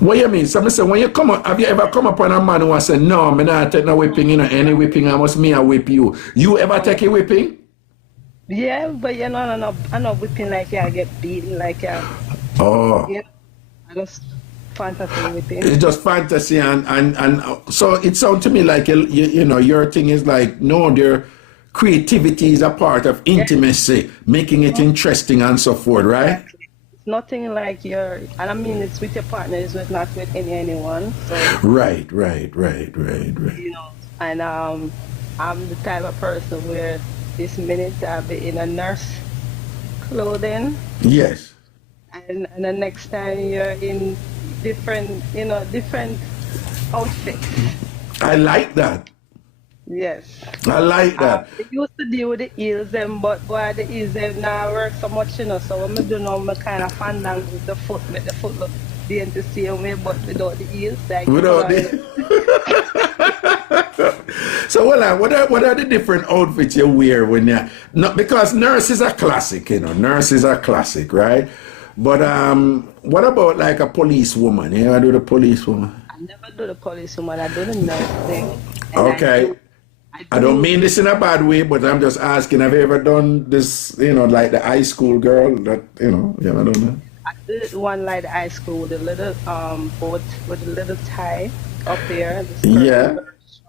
What you mean? So I say, when you come up, have you ever come up on a man who say, no, me not take no whipping, you know, any whipping I must me a whip you. You ever take a whipping? Yeah, but you know, I'm not whipping like I get beaten like Oh. Yeah, I just fantasy whipping. It's just fantasy and so it sounds to me like you know your thing is like no, their creativity is a part of intimacy, making it interesting and so forth, right? Exactly. It's nothing like and I mean it's with your partner, it's not with anyone. So Right. you know, and I'm the type of person where this minute I'll be in a nurse clothing. Yes. And the next time you're in different outfits. I like that. Yes. I like that. I used to deal with the heels but boy, the heels now work so much, you know, so when I do now, I kind of fandangle with the foot, make the foot look the same way, but without the heels. Like, Without the... So what are the different outfits you wear when you... Not because nurse is a classic, you know, nurse is a classic, right? But what about like a policewoman? You ever do the policewoman? I never do the policewoman, I do the nurse thing. Okay. I don't mean this in a bad way, but I'm just asking, have you ever done this, you know, like the high school girl that, you know, you ever done that? I did one like the high school with a little boat with a little tie up there. The skirt Yeah.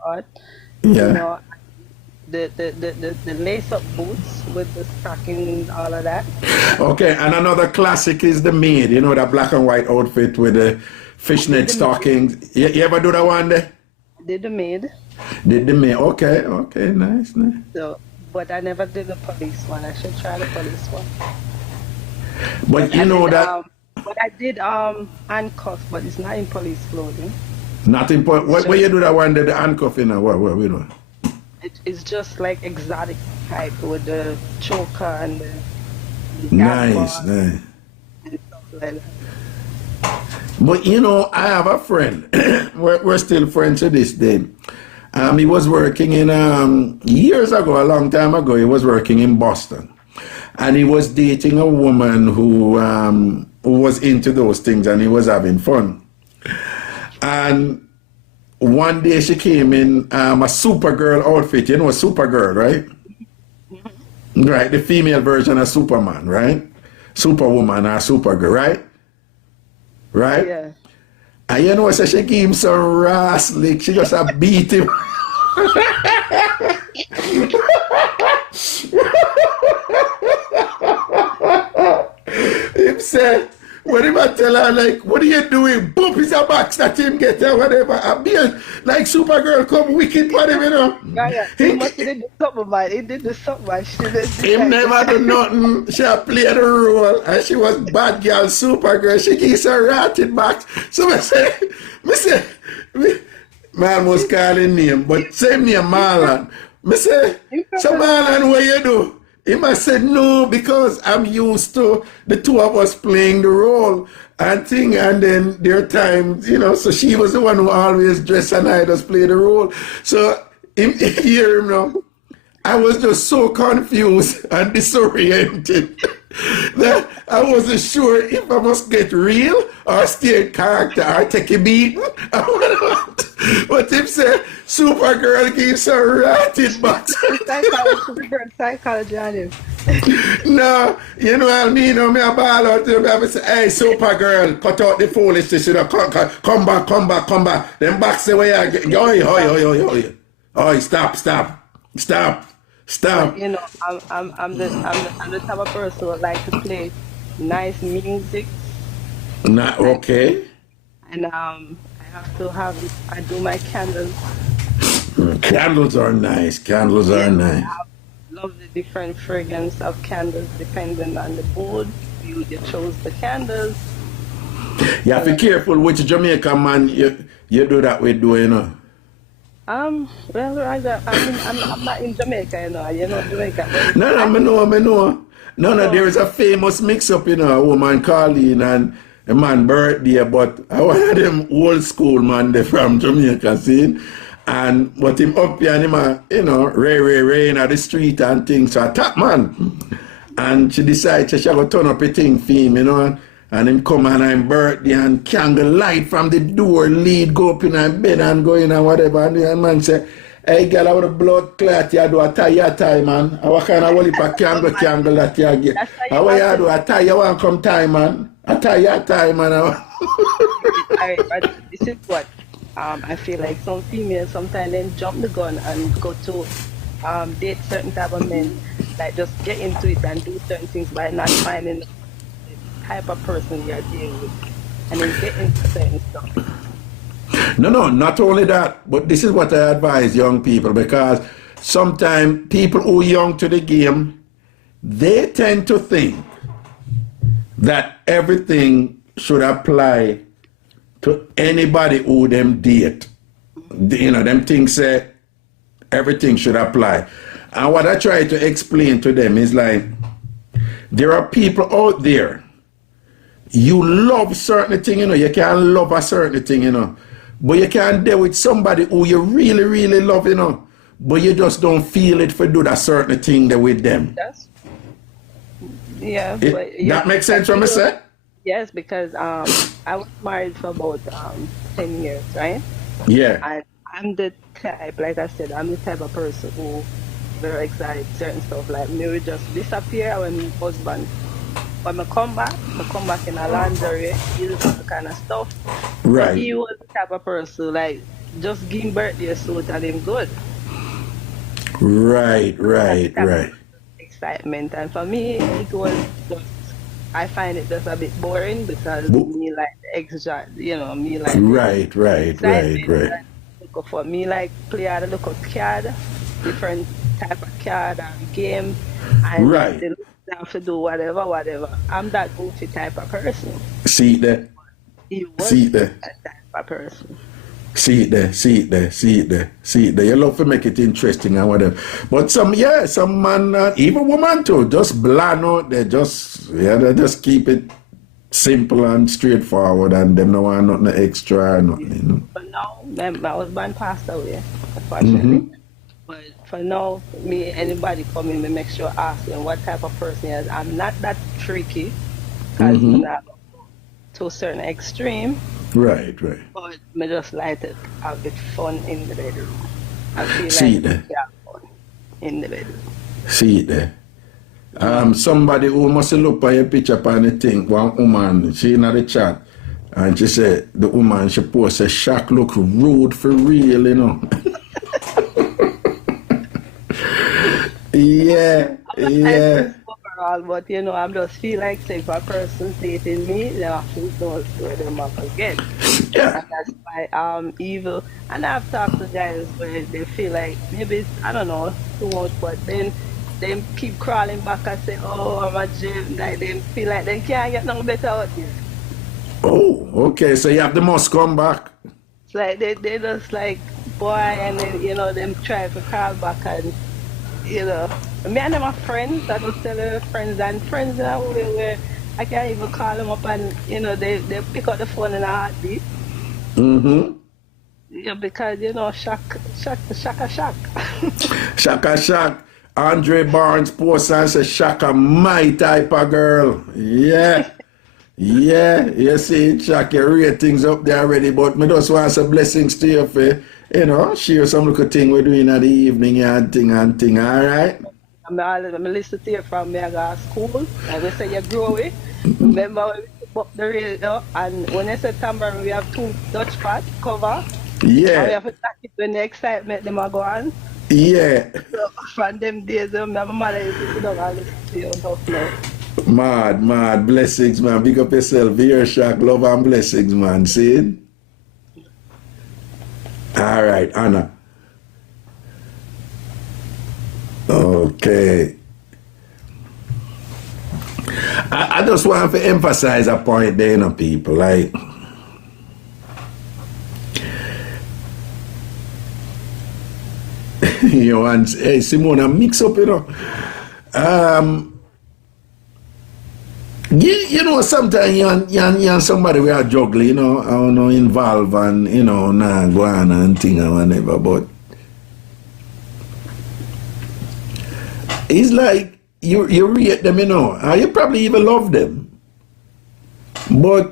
short. Yeah. You know, the lace up boots with the stocking and all of that. Okay, and another classic is the maid, you know, that black and white outfit with the fishnet stockings. You ever do that one there? Did the maid. Did the maid? Okay, nice. So, but I never did the police one. I should try the police one. But you know that... But I did handcuff, but it's not in police clothing. Not in police... Where you do that one, the handcuffing, or what we doing? It's just like exotic type with the choker and the nice. and stuff like that. But you know, I have a friend. we're still friends to this day. He was working in years ago, a long time ago. He was working in Boston, and he was dating a woman who was into those things, and he was having fun. And one day she came in a Supergirl outfit. You know, a Supergirl, right? Right, the female version of Superman, right? Superwoman or Supergirl, right? Right? Yeah. And you know, so she gave him some rass lick. She just beat him. Him said, when him tell her, like, what are you doing? Boop, is a box that him get or whatever. And be like Supergirl come wicked for him, you know. Yeah. He must have did something, man. He did the something, man. Him never do nothing. She played the role and she was bad girl Supergirl. She gives her ratted box. So I say, man was calling name, but same name Marlon. I say, so Marlon, what you do? He must say no, because I'm used to the two of us playing the role and thing, and then there are times, you know, so she was the one who always dressed and I just play the role. So hear him now. I was just so confused and disoriented. That I wasn't sure if I must get real or stay in character or take a beating. But him said Supergirl gives a ratted back. Psychology on him. No, you know what I mean? Me a ball out to him. I say, hey, Supergirl, cut out the foolishness. You know, come back. Then back say where you get. Oi, stop. But, you know, I'm the type of person who like to play nice music. Okay. And I do my candles. Candles are nice. I love the different fragrance of candles depending on the mood. You chose the candles. You have to be careful which Jamaican man you do that with, you know. Well, I'm not in Jamaica, you know. You're not Jamaica. No, I know. No, there is a famous mix-up, you know, a woman Colleen and a man birthday, but I one of them old school man, they from Jamaica, see? But him up here and him, you know, Ray in the street and things, so a top man. And she decided she go turn up a thing for him, you know, and him come and I'm birthday and candle light from the door lead go up in a bed and go in and whatever. And the man say, hey girl, I want a blood clot, you do a tie, man. And what kind of wall a candle that you get? How you do a tie, you want come tie, man? A tie, man. Alright, but this is what I feel like some females sometimes then jump the gun and go to date certain type of men, like just get into it and do certain things by not finding the type of person you're dealing with, and then get into certain stuff. No, not only that, but this is what I advise young people, because sometimes people who are young to the game, they tend to think that everything should apply to anybody who them date. You know, them things say everything should apply. And what I try to explain to them is like, there are people out there, you love certain thing, you know, you can love a certain thing, you know, but you can't deal with somebody who you really, really love, you know, but you just don't feel it for do that certain thing there with them. That makes sense what I say? Yes, because I was married for about 10 years, right? Yeah. I'm the type, like I said, I'm the type of person who very excited certain stuff, like me will just disappear when my husband, when I come back in a lingerie, he do some kind of stuff. Right. But he was the type of person, like, just give him birthday suit and him good. Right. Excitement, and for me, it was just, I find it just a bit boring because me like the extra, you know, me like right. For me, like play out a local card, different type of card and game, and they have to do whatever. I'm that goofy type of person. See that? He was that type of person. See it there. You love to make it interesting and whatever. But some man, even woman too, just bland out. They just keep it simple and straightforward, and them no want nothing extra or nothing. You know? But now, my husband passed away, unfortunately. But for now, me, anybody come in, me make sure ask them what type of person he is. I'm not that tricky, because I'm not to a certain extreme. Right. But me just like it a bit fun in the bedroom. I feel See like it there. fun in the bedroom. See it there. Somebody who must look at your picture upon the thing, one woman, she in the chat, and she said, the woman, she posted, Shaq look rude for real, you know. Yeah. Overall, but you know, I just feel like say if a person dating me, they actually don't where them up again. Yeah. And that's why evil. And I've talked to guys where they feel like maybe it's, I don't know, too much, but then they keep crawling back and say, oh, I'm a gym. Like they feel like they can't get no better out here. Oh, okay. So you have the must come back. It's like they just like boy, and then you know them try to crawl back and you know. Me and them are friends. I just tell them friends and friends in a way where I can't even call them up and you know they pick up the phone in a heartbeat. Yeah, because you know shock. Shaka. Andre Barnes posts and says, Shaka, my type of girl. Yeah. Yeah, you see, Shaka, your ratings up there already, but me just want some blessings to you for, you know, share some little thing we're doing at the evening and thing, all right? I'm listen to you from me, I go to school, and we say you grow it. Remember when we took up the radio, and when I said tambourine, we have 2 Dutch pot cover. Yeah. And we have to tack it when the excitement them are go on. Yeah. So from them days, my mother used to sit down and listen to you enough now. Mad. Blessings, man. Big up yourself. Here, Shaq. Love and blessings, man. See it? All right, Anna. Okay. I just want to emphasize a point there, you know, people. Like, you know, and hey, Simona, mix up, you know. You know, sometimes you somebody we are juggling, you know, I don't know, involved and, you know, nah, go on and thing or whatever, but it's like you rate them, you know, and you probably even love them, but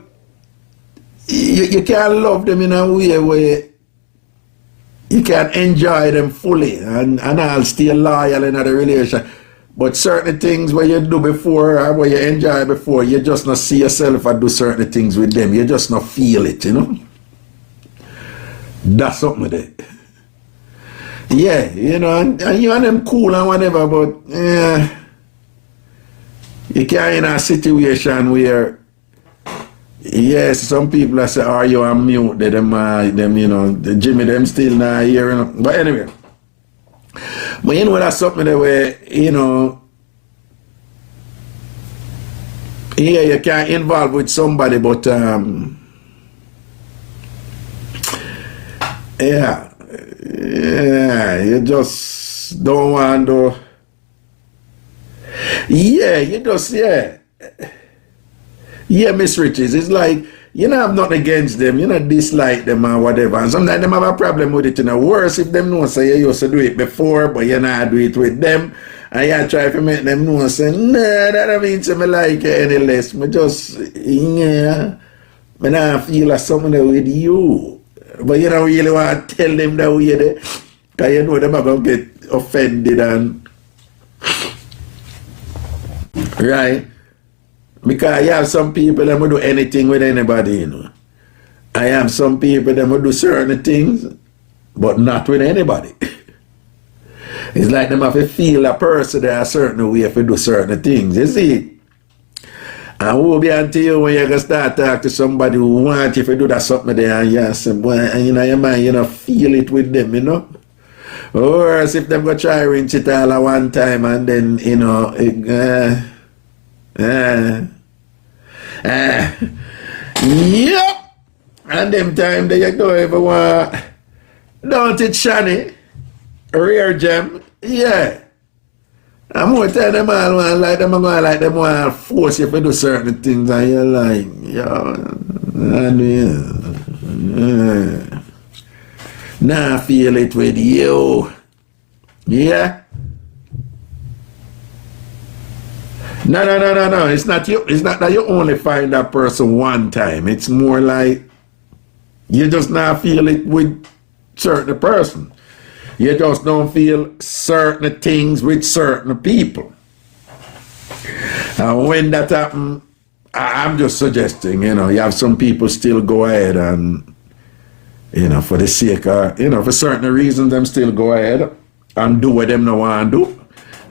you can't love them in a way where you can enjoy them fully and I'll stay loyal in the relationship. But certain things where you do before or where you enjoy before, you just not see yourself and do certain things with them. You just not feel it, you know? That's something with it. Yeah, you know, and you and them cool and whatever, but you can't in a situation where, yes, some people say, are you on mute? Them, you know, Jimmy, them still not here, you know? But anyway. But you know, that's something that way, you know, yeah, you can't involve with somebody, but yeah, you just don't want to, yeah, Miss Riches, it's like, you don't have nothing against them, you don't dislike them or whatever. And sometimes them have a problem with it, you know. Worse if them know say you used to do it before, but you not do it with them. And you try to make them know say, nah, that don't mean to me like you any less. Me just, yeah, me not feel like something with you. But you don't really want to tell them that way there. Because you know them are going to get offended and, right? Because you have some people that will do anything with anybody, you know. I have some people that will do certain things, but not with anybody. It's like them have to feel a person that a certain way if you do certain things, you see. And who will be until you when you can start talking to somebody who wants you to do that something there and you say, boy, and you know your mind, you know, feel it with them, you know. Or as if them go try rinse it all at one time and then, you know, yep. And them time that you don't ever want, don't it, Shani? Rare gem, yeah. I'm going to tell them all want like them, I'm going to like them want to force you to do certain things and you're like, yo, nah, feel it with you. Yeah. No. It's not you. It's not that you only find that person one time. It's more like you just not feel it with certain person. You just don't feel certain things with certain people. And when that happens, I'm just suggesting, you know, you have some people still go ahead and, you know, for the sake of, you know, for certain reasons, them still go ahead and do what them no want to do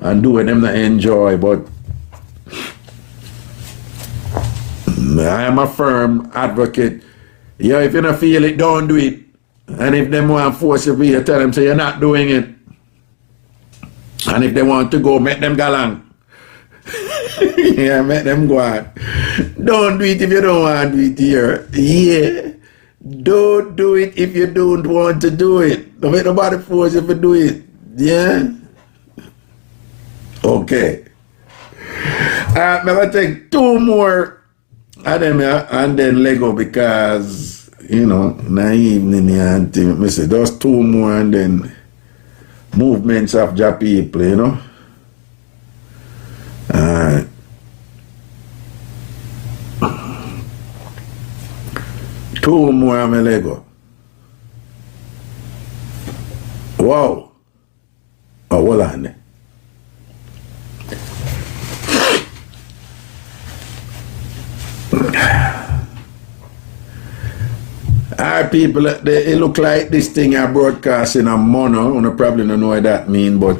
and do what them not enjoy. But I am a firm advocate. Yeah, if you don't feel it, don't do it. And if they want to force you, you tell them, say you're not doing it. And if they want to go, make them go along. Yeah, make them go on. Don't do it if you don't want to do it here. Yeah. Don't do it if you don't want to do it. Don't make nobody force you to do it. Yeah? Okay. I'm going to take two more of them and then Lego because, you know, in the evening and say those two more and then movements of your people, you know. 2 more on my Lego. Wow. Oh, hold on there. Our people, it look like this thing are broadcasting a mono. You probably don't know what that means, but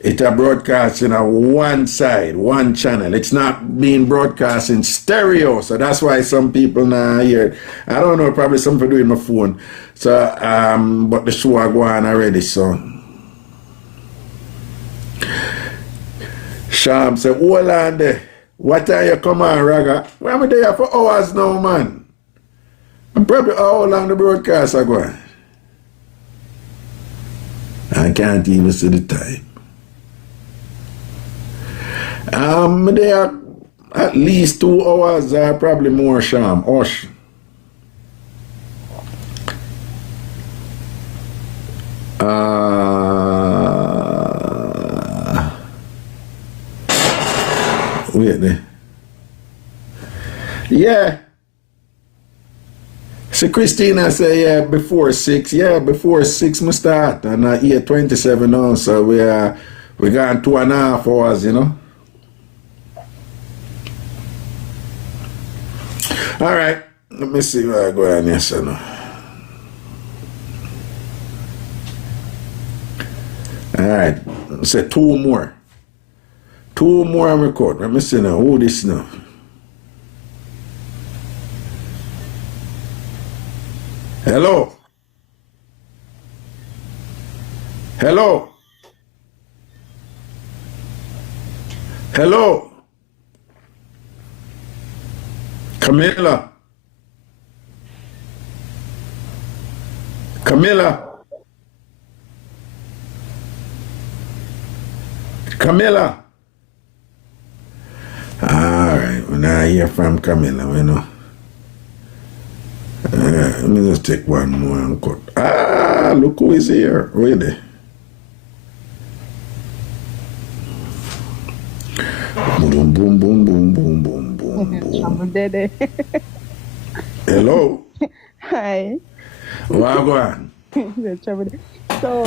it's a broadcasting on one side, one channel. It's not being broadcast in stereo, so that's why some people now hear it. I don't know, probably something to do with my phone. So, but the show are going already, so. Sham said, hold on there. What time you come on, Raga? Well, I'm there for hours now, man. I'm probably how long the broadcast are going. I can't even see the time. They are at least 2 hours or probably more, Sham. Osh. Wait there. Yeah. So Christina say, yeah, before 6. Yeah, before 6 we start. And 8:27 now, so we got 2.5 hours, you know. All right, let me see where I go on here, so now. All right, say 2 more. 2 more on record. Let me see now. Who this now? Hello? Hello? Hello? Camilla? Camilla? Camilla? All right, when I hear from Camilla, you know. Let me just take one more and cut. Ah, look who is here, really. Boom, boom, boom, boom, boom, boom, boom, boom. Hello? Hi. Wagwan. So,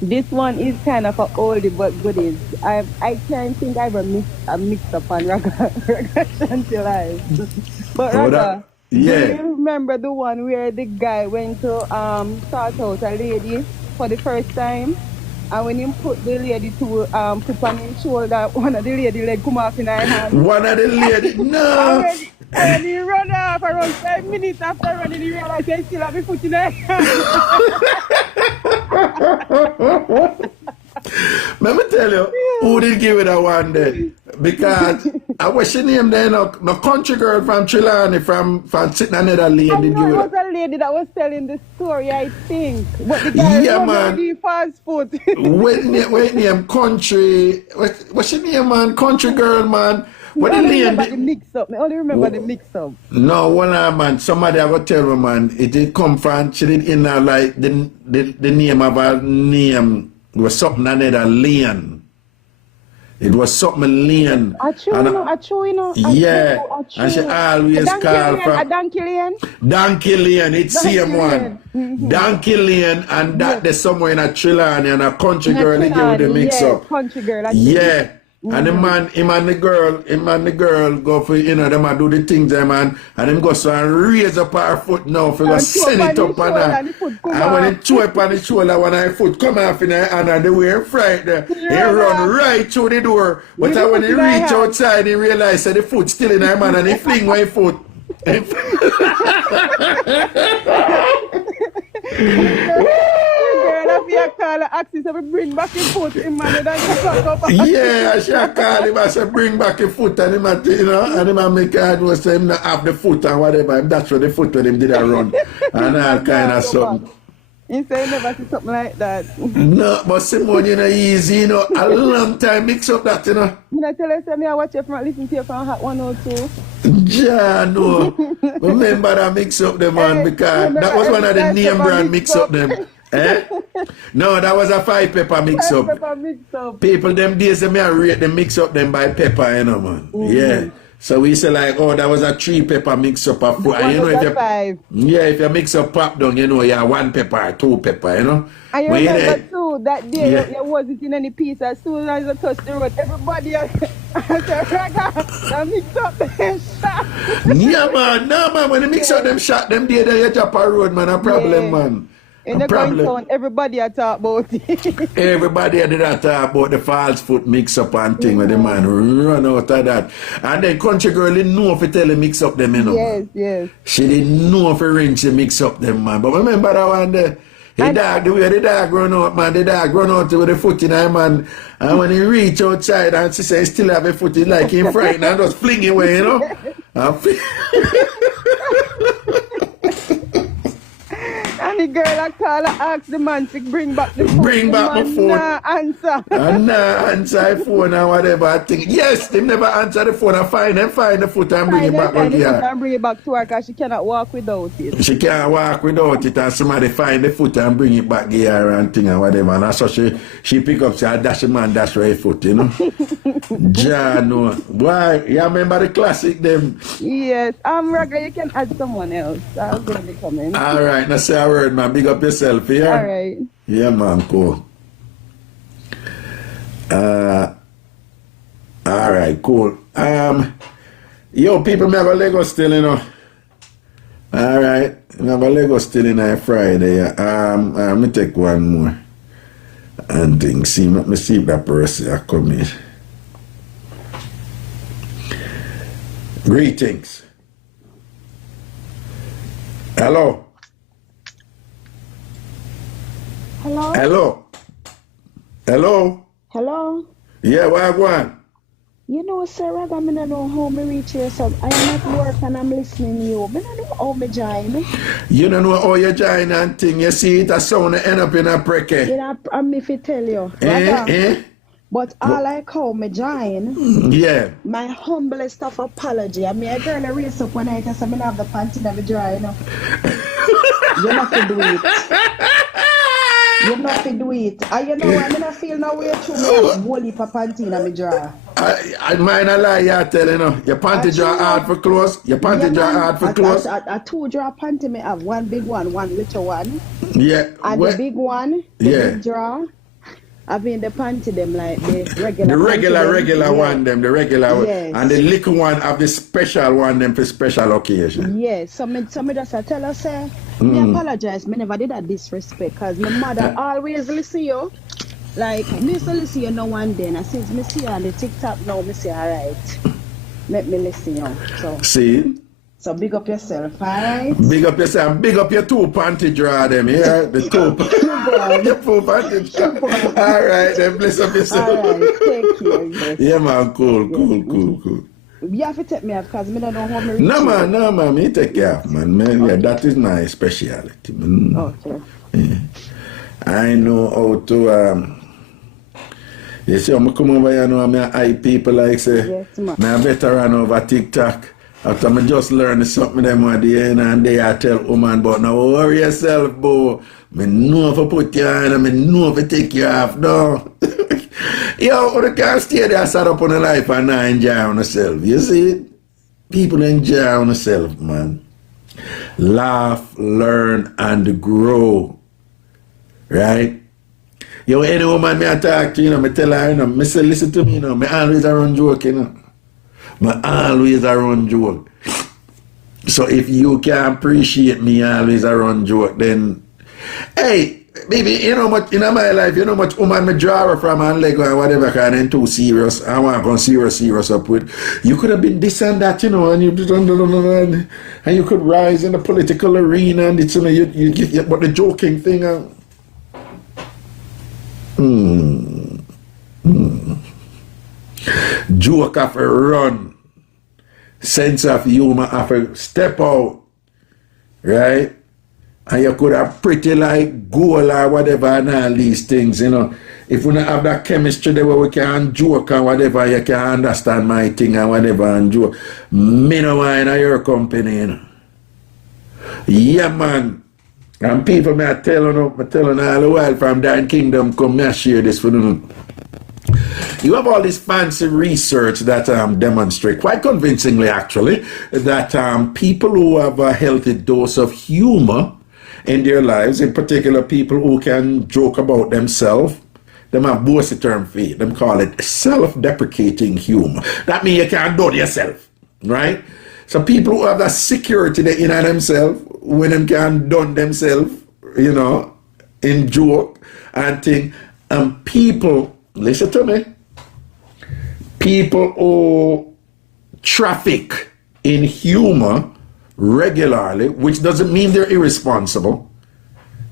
this one is kind of a oldie but goodies. I can't think I ever mixed up on RAGASHANTI Live. But Raga, yeah. do you remember the one where the guy went to sort out a lady for the first time? And when he put the lady to put on his shoulder, one of the lady leg come off in her hand. One of the lady, no. And he run off around 5 minutes after running, he realized he still have his foot in her hand. Let me tell you, who did give it a one day? Because I wish she named there, no country girl from Trelawny from sitting another lady. I know it was a lady that was telling the story, I think. But the guy man. The fast food. Wait name country. What's she name, man? Country girl, man. What I the only remember the mix-up. I only remember the mix-up. No, one man. Somebody I go tell me, man. It did come from. She did in like the name of her name. It was something another Lane. It was something Lane. You know. Yeah. And she always call from Donkey Lane. Donkey Lane, it's same one. Donkey Lane and that there's somewhere in a Trelawny and a country girl they give the mix up. Country girl. Yeah. And the man, him and the girl go for, you know, them a do the things them and them go so and raise up her foot now for go send it up on her. And when it chew up on the shoulder when her foot come off in her hand and they were fright there, he run right through the door. But when he reach outside, he realize that the foot still in her man and he fling one foot. Bring back your foot, yeah, she call him and say bring back your foot and him, you know, and him make her do say him not have the foot and whatever. That's what the foot when him did a run and all kind of something. He say he never see something like that. No, but Simone, you know, easy, you know, a long time mix up that, you know. I tell you, I watch you from listen to you from Hot 102. Yeah, no. Remember that mix up them, man, because that was one of the name brand mix up them. Eh? No, that was a 5 pepper mix up. Pepper mix up. People them days they may rate them mix up them by pepper, you know, man. Yeah. So we say like, oh, that was a 3 pepper mix up of 4. And you know, if you 5. yeah, if you mix up pop down, you know, you have 1 pepper, 2 pepper, you know. And you When remember there- too that day Yeah. you wasn't in any piece. As soon as you touched the road, everybody I said, Raga, that mix up the shot. Yeah, man. No, man. When they mix up them shot, them day they drop a road, man. A problem, Yeah. man. In A the going problem. town, everybody I talk about it. Everybody did that talk about the false foot mix up and thing where the man run out of that. And then country girl didn't know if you tell her mix up them, you know. Yes, yes. She didn't know if you ring she mix up them, man. But remember that one there? The dog, the way the dog run out, man, the dog run out with the foot in her, man. And when he reach outside and she say he still have a foot, he like him frightened and just fling it away, you know. And the girl I call her ask the man to bring back the phone. Bring back my phone. Nah, answer. And answer the phone and whatever. I think, yes, they never answer the phone and find the foot and bring it back out here. And bring it back to her because she cannot walk without it. She can't walk without it and somebody find the foot and bring it back here and thing and whatever. And that's so she pick up, say, I dash the man, dash her foot, you know. Ja, no. Why? You remember the classic them? Yes. Raga, you can add someone else. I was going to be coming. All right, now say a word, man. Big up yourself, yeah? All right. Yeah, man, cool. All right, cool. Yo, people, me have a Lego still, you know. All right, me have a Lego still in a Friday. Let me take one more. And think, let me see if that person I come in. Greetings. Hello. Hello? Hello. Hello. Hello? Yeah, what I want? You know, sir, I don't know how me reach here, so I am at work and I'm listening to you. I don't know how me join. You don't know how you join and thing. You see it a sound end up in a preke. You know, I'm if I tell you. Eh? But all I call me join. Yeah. My humblest of apology. I mean, a girl I raise up one night and say, I have the panty that me dry, you know. You have to do it. You have to do it. And you know, I mean, I feel no way too. Me have a whole heap of panty in my drawer. I mind a lie, you tell you know. Your panty drawer hard for clothes. Your panty drawer hard for clothes. A 2 drawer panty me have. One big one, one little one. Yeah. And the big one, the big drawer. I mean the panty them like the regular. The regular yeah. one them, the regular one. Yes. And the little one have the special one them for special occasion. Yes, so me just tell her say, me apologize, me never did that disrespect because my mother always listen you. Like me used to listen you now one day and since me see you on the TikTok now, me say alright. Let me listen you. So see? So big up yourself, alright? Big up yourself, big up your 2 panty drawer them, yeah? The 2 panty drawer. Alright, then bless up yourself. Alright, take care. Yes. Yeah man, cool. You have to take me off because me don't know how me reach No man, me take care of man. Okay. Yeah, that is my specialty. Okay. Yeah. I know how to you see, I'm come over here now, I'm eye people like say, yes, man. I'm a veteran over TikTok. After I just learn something them at the end and they I tell woman, but now worry yourself, boy. Me know if I put you on and me know if I take you off, no. Yo, you can't stay there sat up on the life and not enjoy on yourself. You see it? People enjoy on yourself, man. Laugh, learn, and grow. Right? Yo, any woman me I talk to, you know, me tell her, you know, me say, listen to me, you know, me always around joke, you know. Me always around joke. So if you can appreciate me always around joke, then, hey, baby, you know much, in my life, you know much woman me draw her from and Lego and whatever, kind of too serious. I want to go serious up with. You could have been this and that, you know, and you could rise in the political arena and it's, you know, but the joking thing, joke have a run. Sense of humor have a step out. Right? And you could have pretty like goal or whatever and all these things, you know. If we don't have that chemistry there where we can joke and whatever, you can understand my thing and whatever and joke. Me no want in your company, you know. Yeah, man. And people me I telling all the while from Dan Kingdom come me I share this for them. You have all this fancy research that demonstrate, quite convincingly actually, that people who have a healthy dose of humor in their lives, in particular people who can joke about themselves, them have bossy term for it. Them call it self-deprecating humor. That means you can't do it yourself, right? So people who have that security in themselves, when them can done themselves, you know, in joke and thing, people, listen to me, people who traffic in humor regularly, which doesn't mean they're irresponsible.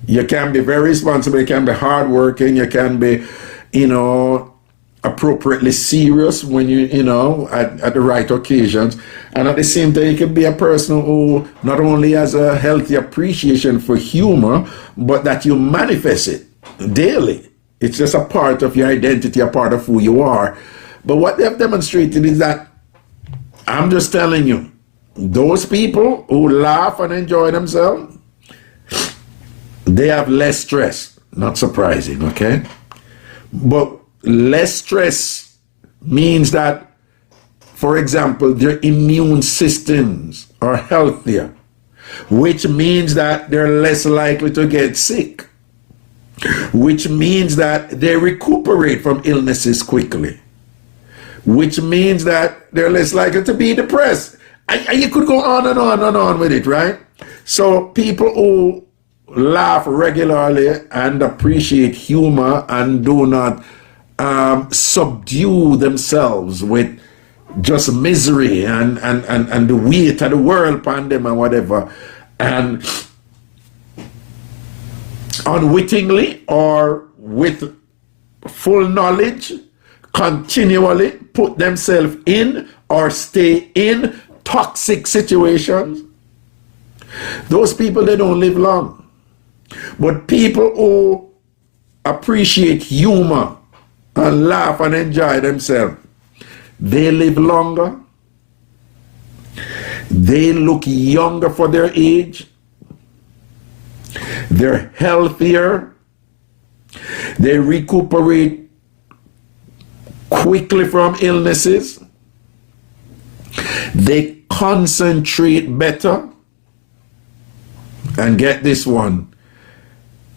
You can be very responsible, you can be hardworking, you can be, you know, appropriately serious when you know, at the right occasions. And at the same time, you can be a person who not only has a healthy appreciation for humor, but that you manifest it daily. It's just a part of your identity, a part of who you are. But what they have demonstrated is that, I'm just telling you, those people who laugh and enjoy themselves, they have less stress. Not surprising, okay? But less stress means that, for example, their immune systems are healthier, which means that they're less likely to get sick, which means that they recuperate from illnesses quickly, which means that they're less likely to be depressed. And you could go on and on and on with it, right? So people who laugh regularly and appreciate humor and do not subdue themselves with just misery and the weight of the world upon them and whatever, and unwittingly or with full knowledge continually put themselves in or stay in toxic situations, those people, they don't live long. But people who appreciate humor and laugh and enjoy themselves, they live longer, they look younger for their age, they're healthier, they recuperate quickly from illnesses, they concentrate better, and get this one,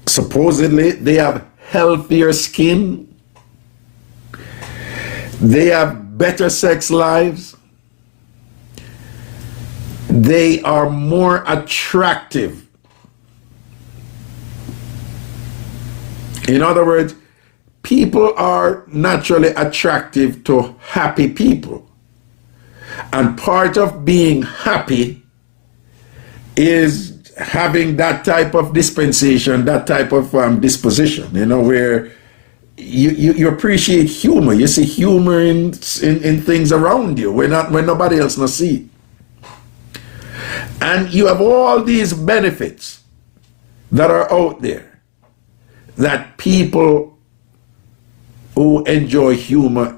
supposedly they have healthier skin, they have better sex lives, they are more attractive. In other words, people are naturally attractive to happy people. And part of being happy is having that type of dispensation, that type of disposition, you know, where you appreciate humor. You see humor in things around you when nobody else not see. And you have all these benefits that are out there that people who enjoy humor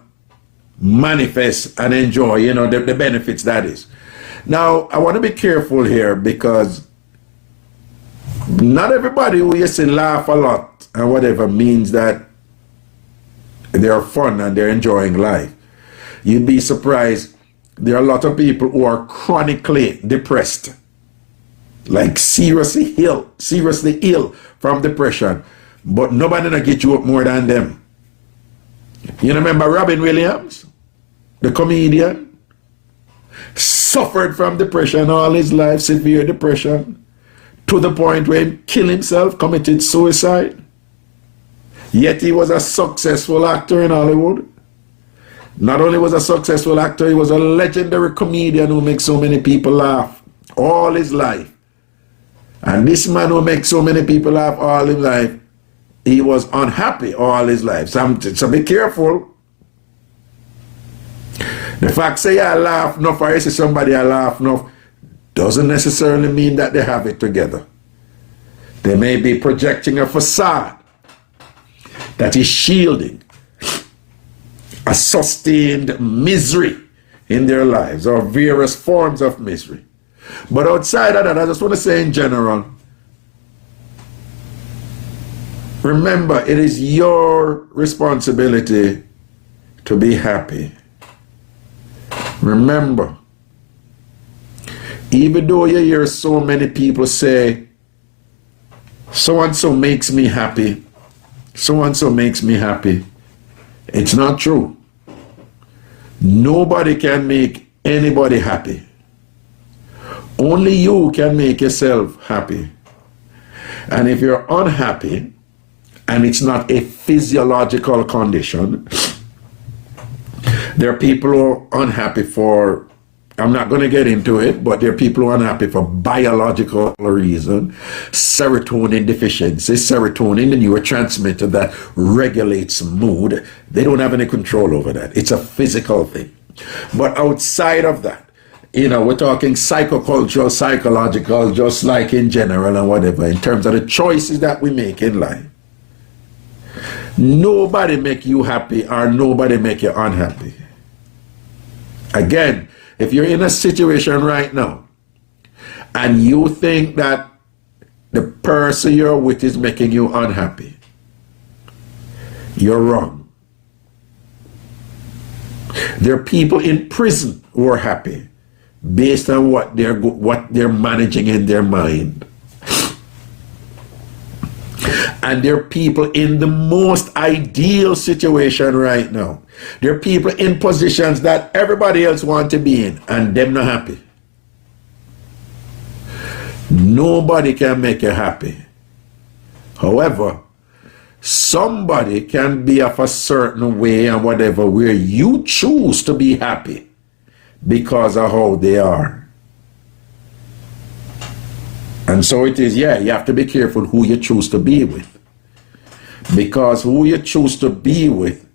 manifest and enjoy, you know, the benefits that is. Now, I want to be careful here because not everybody who used to laugh a lot and whatever means that they're fun and they're enjoying life. You'd be surprised. There are a lot of people who are chronically depressed, like seriously ill from depression, but nobody gonna get you up more than them. You remember Robin Williams, the comedian, suffered from depression all his life, severe depression, to the point where he killed himself, committed suicide. Yet he was a successful actor in Hollywood. Not only was a successful actor, he was a legendary comedian who makes so many people laugh all his life. And this man who makes so many people laugh all his life, he was unhappy all his life. So be careful. The fact say I laugh enough or I say somebody I laugh enough doesn't necessarily mean that they have it together. They may be projecting a facade that is shielding a sustained misery in their lives or various forms of misery. But outside of that, I just want to say in general, remember, it is your responsibility to be happy, remember, even though you hear so many people say, so-and-so makes me happy, so-and-so makes me happy, it's not true. Nobody can make anybody happy. Only you can make yourself happy. And if you're unhappy, and it's not a physiological condition, there are people who are unhappy for, I'm not going to get into it, but there are people who are unhappy for biological reason. Serotonin deficiency, serotonin, the neurotransmitter that regulates mood, they don't have any control over that. It's a physical thing. But outside of that, you know, we're talking psychocultural, psychological, just like in general and whatever, in terms of the choices that we make in life. Nobody make you happy or nobody make you unhappy. Again, if you're in a situation right now and you think that the person you're with is making you unhappy, you're wrong. There are people in prison who are happy based on what they're managing in their mind. And there are people in the most ideal situation right now. There are people in positions that everybody else wants to be in, and them not happy. Nobody can make you happy. However, somebody can be of a certain way and whatever, where you choose to be happy because of how they are. And so it is, yeah, you have to be careful who you choose to be with. Because who you choose to be with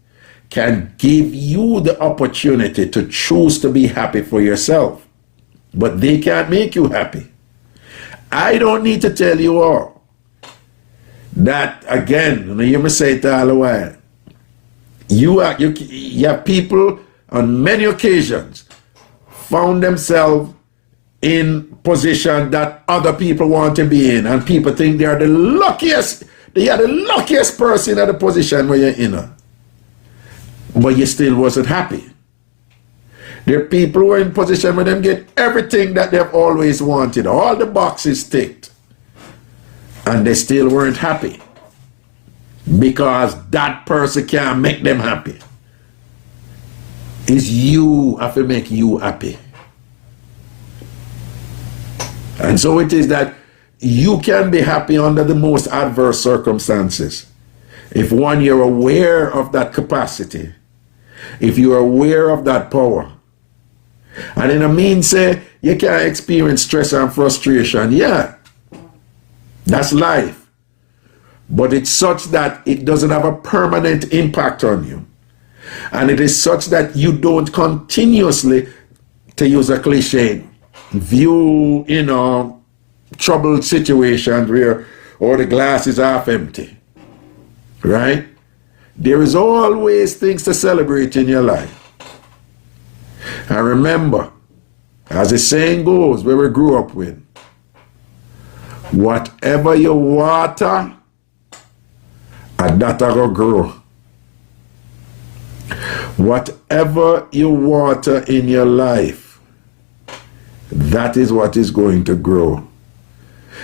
can give you the opportunity to choose to be happy for yourself. But they can't make you happy. I don't need to tell you all that, again, and you must say it all the while, you have people on many occasions found themselves in position that other people want to be in, and people think they are the luckiest person at the position where you're in, but you still wasn't happy. There are people who are in position where they get everything that they've always wanted, all the boxes ticked, and they still weren't happy because that person can't make them happy. It's you have to make you happy. And so it is that you can be happy under the most adverse circumstances. If one, you're aware of that capacity, if you're aware of that power. And in a means, say, you can experience stress and frustration. Yeah, that's life. But it's such that it doesn't have a permanent impact on you. And it is such that you don't continuously, to use a cliche, view, troubled situations where the glass is half empty, right? There is always things to celebrate in your life. And remember, as the saying goes, where we grew up with, whatever you water, that will grow. Whatever you water in your life, that is what is going to grow.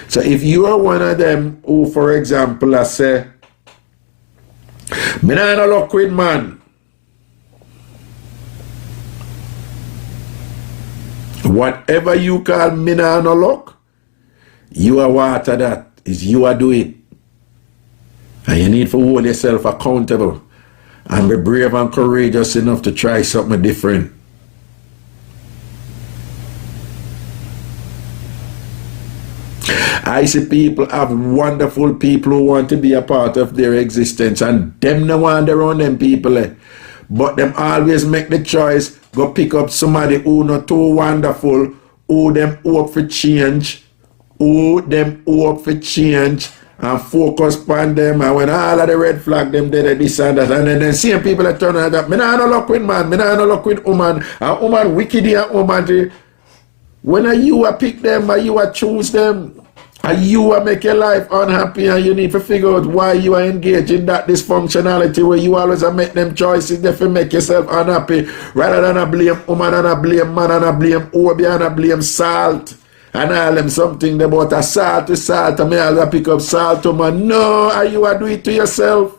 So if you are one of them who, for example, I say, me nah no luck with man. Whatever you call me nah no luck, you are water that. Is you are do it. And you need to hold yourself accountable and be brave and courageous enough to try something different. I see people have wonderful people who want to be a part of their existence, and them no want around them people. But them always make the choice, go pick up somebody who not too wonderful, who them hope for change, and focus upon them, and when all of the red flag them did this and that, and then same people that turn out that, me nah no luck with man, me nah no luck with woman, and woman wicked and woman. When are you a pick them, or you a choose them? And you are make your life unhappy, and you need to figure out why you are engaged in that dysfunctionality where you always make them choices that will make yourself unhappy, rather than a blame woman and a blame man and a blame Obi and a blame salt. And all them something about a salt to salt, and me always pick up salt to man. No, and you are do it to yourself.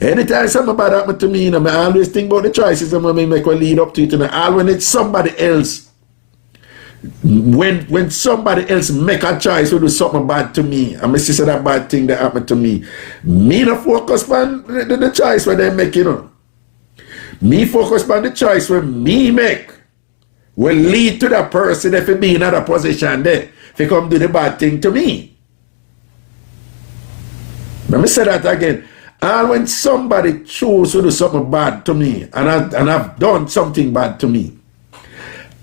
Anytime something bad happen to me, you know, I always think about the choices and when me make will lead up to it. And all when it's somebody else. When somebody else make a choice to do something bad to me, and my sister that bad thing that happened to me no focus on the choice where they make, you know. Me focus on the choice where me make will lead to that person if he be in another position there, if he come do the bad thing to me. Let me say that again. And when somebody choose to do something bad to me, and I've done something bad to me,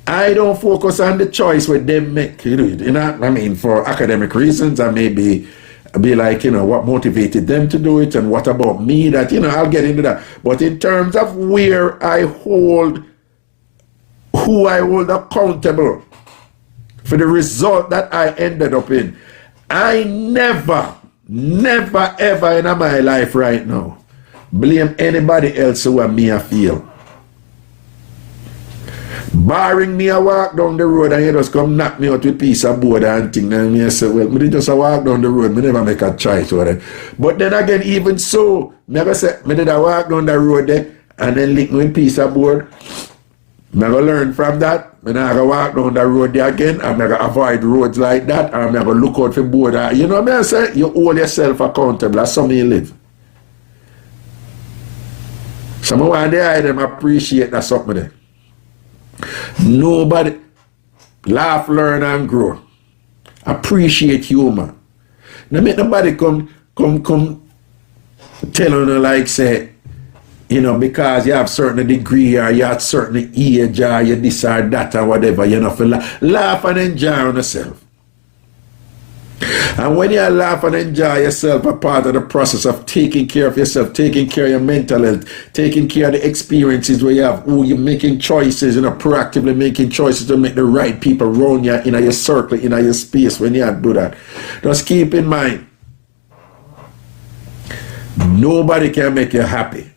I don't focus on the choice where they make. You know, I mean, for academic reasons, I may be like, you know, what motivated them to do it, and what about me that, you know, I'll get into that. But in terms of where I hold, who I hold accountable for the result that I ended up in, I never ever in my life right now blame anybody else who me I feel. Barring me, I walk down the road and you just come knock me out with piece of board and thing, and me say, well, me just walk down the road, me never make a choice over it. But then again, even so, me ever say, me did I walk down the road there and then link me with piece of board. Me go learn from that. Me not go walk down the road there again, and me go avoid roads like that, and me go look out for board. You know what I say? You hold yourself accountable. That's how you live. Some of them appreciate that something there. Nobody laugh, learn, and grow. Appreciate humor. Now make nobody come tell you like say, you know, because you have certain degree or you have certain age or you this or that or whatever, you know, for laugh and enjoy on yourself. And when you laugh and enjoy yourself, a part of the process of taking care of yourself, taking care of your mental health, taking care of the experiences where you have, you're making choices, you know, proactively making choices to make the right people around you, in your circle, in your space when you do that. Just keep in mind, nobody can make you happy.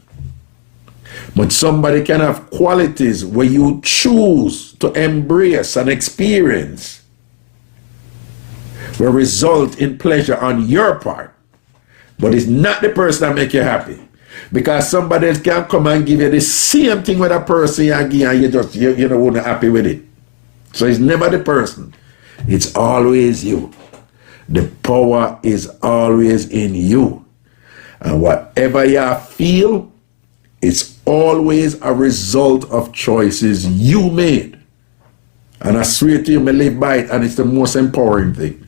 But somebody can have qualities where you choose to embrace and experience will result in pleasure on your part, but it's not the person that make you happy, because somebody else can come and give you the same thing with a person you give, and you don't want to happy with it. So it's never the person, it's always you. The power is always in you, and whatever you feel, it's always a result of choices you made. And I swear to you, me live by it, and it's the most empowering thing.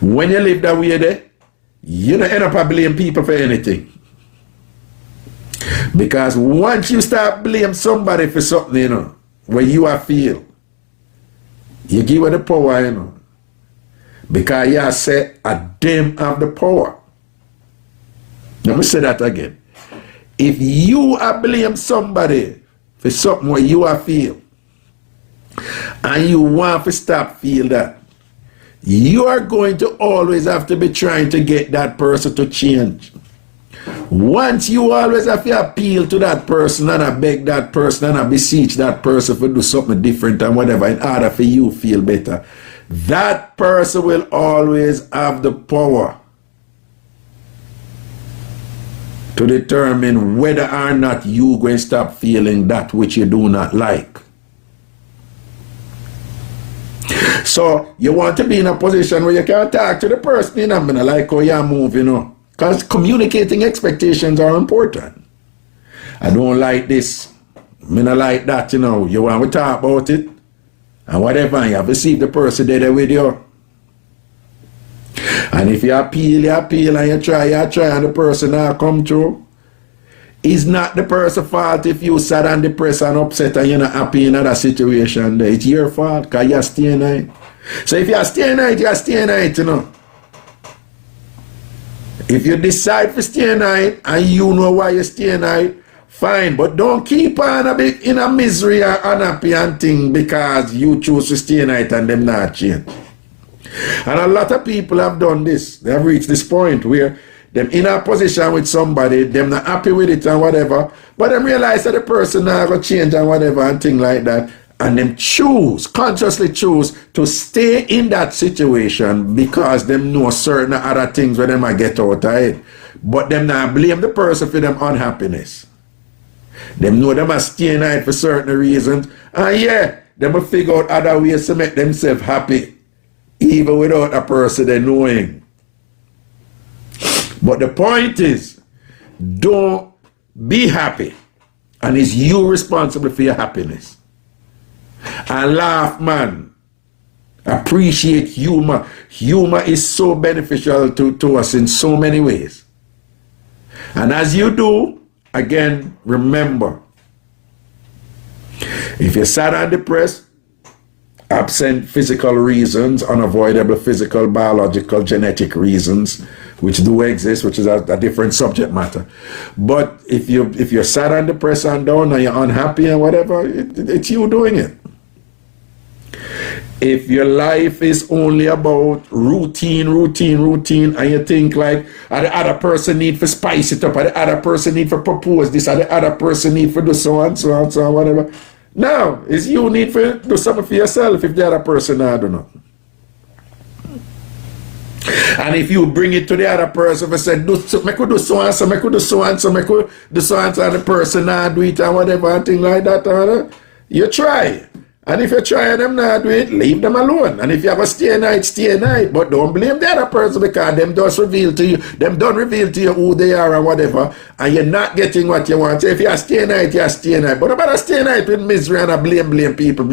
When you live that way there, you don't end up blaming people for anything. Because once you start blaming somebody for something, you know, where you feel, you give her the power, you know. Because you say, them have the power. Let me say that again. If you blame somebody for something where you feel, and you want to stop feel that, you are going to always have to be trying to get that person to change. Once you always have to appeal to that person and I beg that person and I beseech that person to do something different and whatever in order for you feel better, that person will always have the power to determine whether or not you going to stop feeling that which you do not like. So you want to be in a position where you can talk to the person, you know, I like how you move, you know, because communicating expectations are important. I don't like this, I don't like that, you know, you want to talk about it, and whatever, you have to see the person there with you. And if you appeal, and you try, and the person not come through, it's not the person's fault if you sad and depressed and upset and you're not happy in that situation. It's your fault because you're staying night. So if you're staying night, you're staying night, you know. If you decide to stay night and you know why you're staying night, fine. But don't keep on a bit in a misery and unhappy and thing because you choose to stay night and them not change. And a lot of people have done this. They have reached this point where them in a position with somebody, them not happy with it and whatever, but them realize that the person now going to change and whatever and thing like that. And them consciously choose to stay in that situation because them know certain other things where them might get out of it. But them not blame the person for them unhappiness. Them know them must stay in it for certain reasons. And yeah, them will figure out other ways to make themselves happy, even without a person they knowing. But the point is, don't be happy. And it's you responsible for your happiness. And laugh, man. Appreciate humor. Humor is so beneficial to us in so many ways. And as you do, again, remember, if you're sad and depressed, absent physical reasons, unavoidable physical, biological, genetic reasons, which do exist, which is a different subject matter. But if you're sad and depressed and down and you're unhappy and whatever, it's you doing it. If your life is only about routine, and you think like, the other person need to spice it up, or the other person need to propose this, or the other person need to do so and so and so, whatever. No, it's you need to do something for yourself if the other person not do nothing. And if you bring it to the other person and say, make do so and so, make do so and so, make do so and so, and the person not do it and whatever, and thing like that, you try. And if you try and them not do it, leave them alone. And if you have a stay night, but don't blame the other person because them just reveal to you, them don't reveal to you who they are and whatever, and you're not getting what you want. So if you stay night, you stay night. But about a stay night with misery and blame people.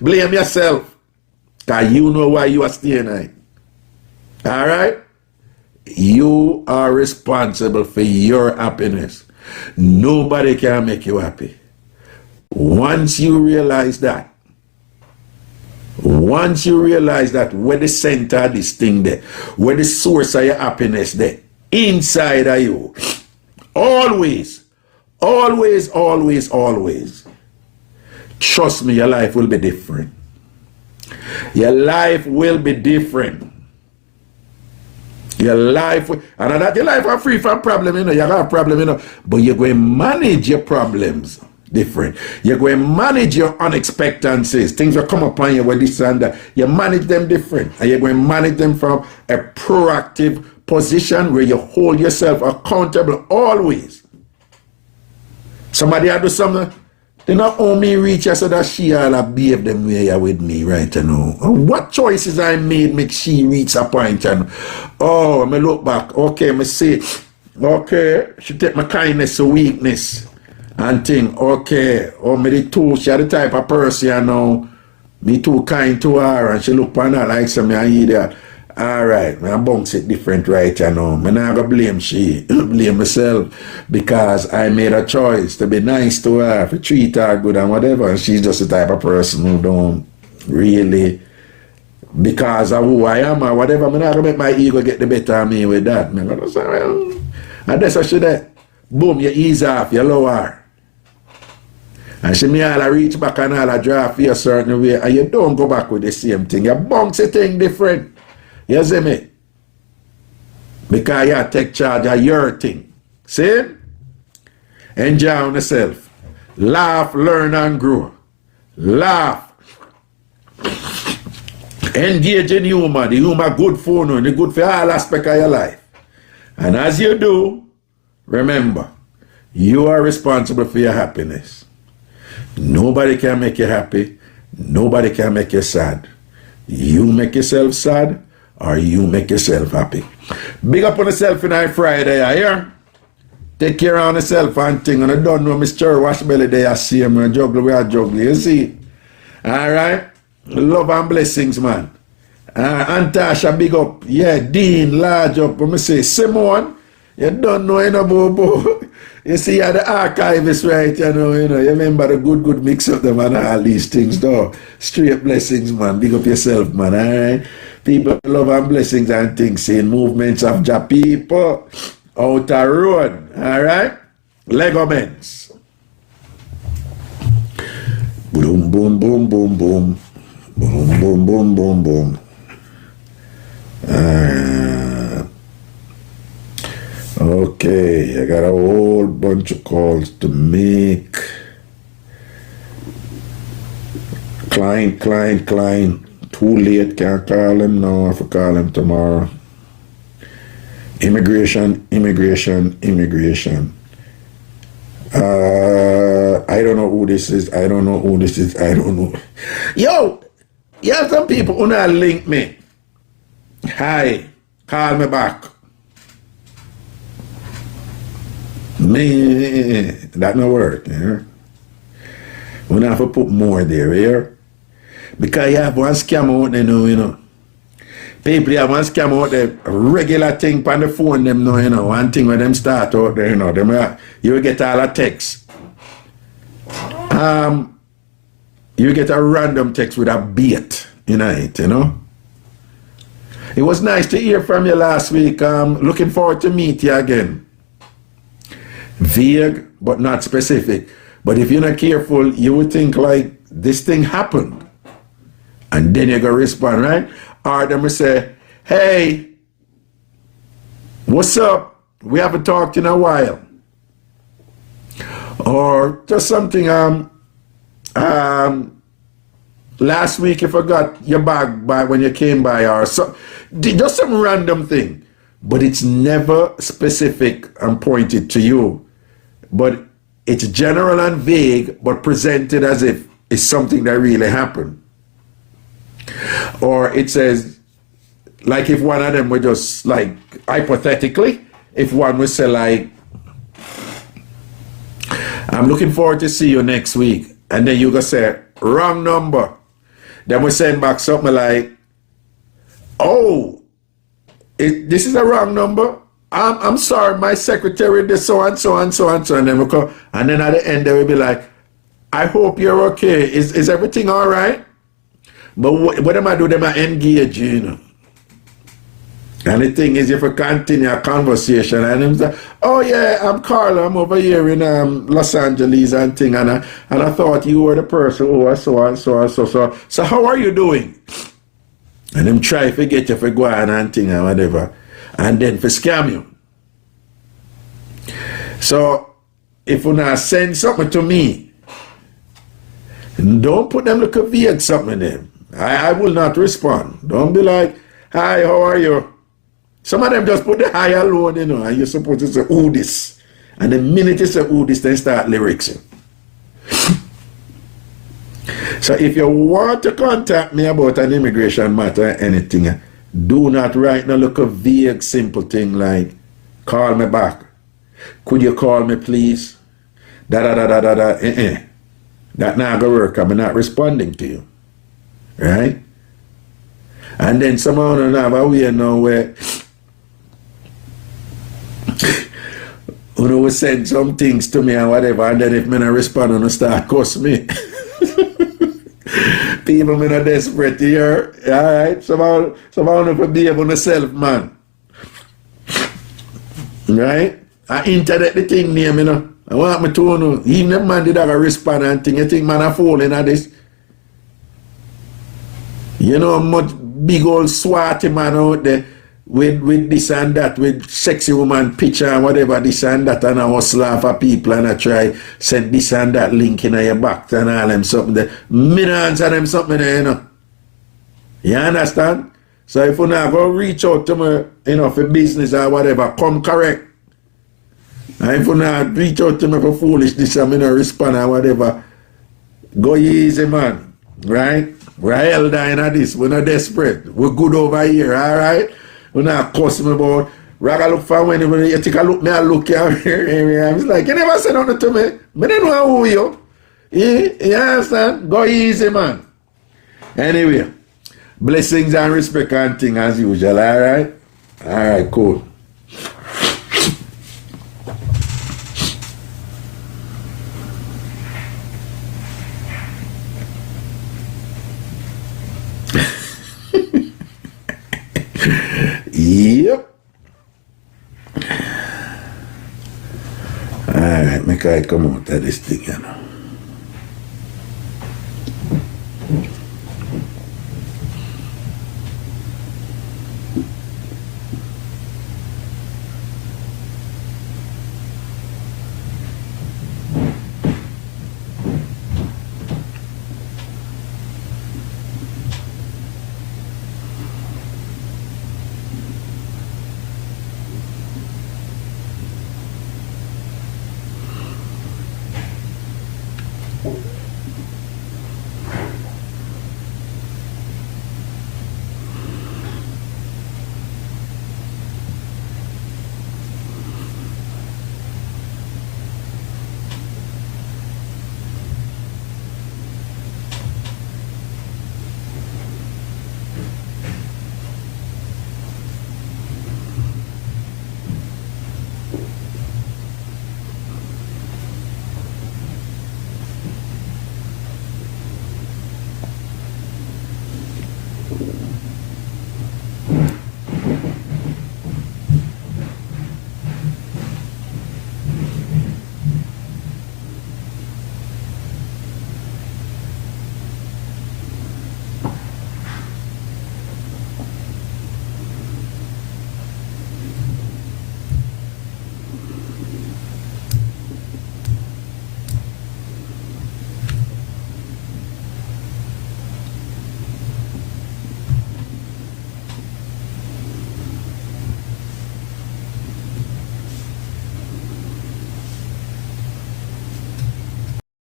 Blame yourself. Because you know why you are staying night. Alright? You are responsible for your happiness. Nobody can make you happy. Once you realize that, where the center of this thing there, where the source of your happiness there, inside of you, always, trust me, your life will be different. Your life will be different. Your life, and that your life are free from problem, you have a problem, but you're going to manage your problems different. You're going to manage your unexpectancies. Things will come upon you with this and that. You manage them different. And you're going to manage them from a proactive position where you hold yourself accountable always. Somebody had do something, they not owe me reach so that she all behave them way with me right now. What choices I made make she reach a point and oh, I look back, okay, I say, okay, she take my kindness to weakness. And think, okay, oh, me she the type of person, you know, me too kind to her, and she look upon her like some I hear that. Alright, I bounce it different right, you know. I'm not gonna blame she, blame myself, because I made a choice to be nice to her, to treat her good and whatever, and she's just the type of person who don't really, because of who I am or whatever, I'm not gonna make my ego get the better of me with that. I'm gonna say, well, and that's what she did. Boom, you ease off, you lower her. And she may all reach back and all draw for you a certain way, and you don't go back with the same thing. You bounce the thing different. You see me? Because you take charge of your thing. See? Enjoy on yourself. Laugh, learn, and grow. Laugh. Engage in humor. The humor good for you, and good for all aspects of your life. And as you do, remember, you are responsible for your happiness. Nobody can make you happy. Nobody can make you sad. You make yourself sad or you make yourself happy. Big up on yourself in our Friday, I hear. Take care of yourself and thing. And I don't know Mr. Wash Belly Day, I see him and juggle, we are juggling. You see? Alright? Love and blessings, man. Antasha, big up. Yeah, Dean, large up. Let me say, Simone, you don't know any bobo. You see, you're the archivist, right? You remember the good mix of them and all these things, though. Straight blessings, man. Big up yourself, man. All right? People love and blessings and things, saying movements of the people out the road. All right? Legoments. Boom, boom, boom, boom, boom. Boom, boom, boom, boom, boom. Okay, I got a whole bunch of calls to make. Client. Too late, can't call him now. I have to call him tomorrow. Immigration. I don't know who this is. I don't know. Yo, you have some people who not link me. Hi, call me back. Me, that no work. Yeah? We have to put more there, here. Because you have one scam out there now, you know. People have one scam out there, a regular thing on the phone, them now, you know. One thing when them start out there, you know. You will get all the text. You get a random text with a bait in it, you know. It was nice to hear from you last week. Looking forward to meet you again. Vague, but not specific. But if you're not careful, you would think like this thing happened. And then you're going to respond, right? Or them will say, hey, what's up? We haven't talked in a while. Or just something, last week you forgot your bag by when you came by, or so, just some random thing. But it's never specific and pointed to you. But it's general and vague, but presented as if it's something that really happened. Or it says, like if one of them were just like, hypothetically, if one would say like, I'm looking forward to see you next week. And then you go say, wrong number. Then we send back something like, oh, this is a wrong number. I'm sorry, my secretary did so and so and so and so. And then we come, and then at the end they will be like, I hope you're okay. Is everything all right? But what am I do? Them I engage, you know. And the thing is, if we continue a conversation, and him say, oh yeah, I'm Carl, I'm over here in Los Angeles and thing, and I thought you were the person who was so and so and so. So how are you doing? And him try to get you for go on and thing and whatever. And then for scam you. So if you now send something to me, don't put them like a weird something in them. I will not respond. Don't be like, hi, how are you? Some of them just put the hi alone, you know, and you're supposed to say, who this? And the minute you say, who this, they start lyrics. So if you want to contact me about an immigration matter or anything, do not write no look a vague, simple thing like, call me back. Could you call me, please? That not gonna work. I'm not responding to you. Right? And then somehow don't have a way now where you will send some things to me and whatever, and then if me not respond, you start cuss me. People me not desperate here. Alright? Somehow not be able to self, man. Right? I internet the thing name, you know. I want me to know. Even if man did have a respond and thing, you think man a falling at this? You know much big old swatty man out there with this and that, with sexy woman picture and whatever, this and that, and I hustle for people and I try send this and that link in your back and all them something there. Me no answer them something there, you know. You understand? So if you not go reach out to me, you know, for business or whatever, come correct. And if you not reach out to me for foolishness and me not respond or whatever, go easy, man. Right? We're held down at this. We're not desperate. We're good over here, all right? We're not cussing about, Raga look for when you take a look, me I look here. I was like, you never said nothing to me. I don't know who you. You understand? Go easy, man. Anyway, blessings and respect and thing as usual, all right? All right, cool. Yep. Alright, make I come out of this thing, you know.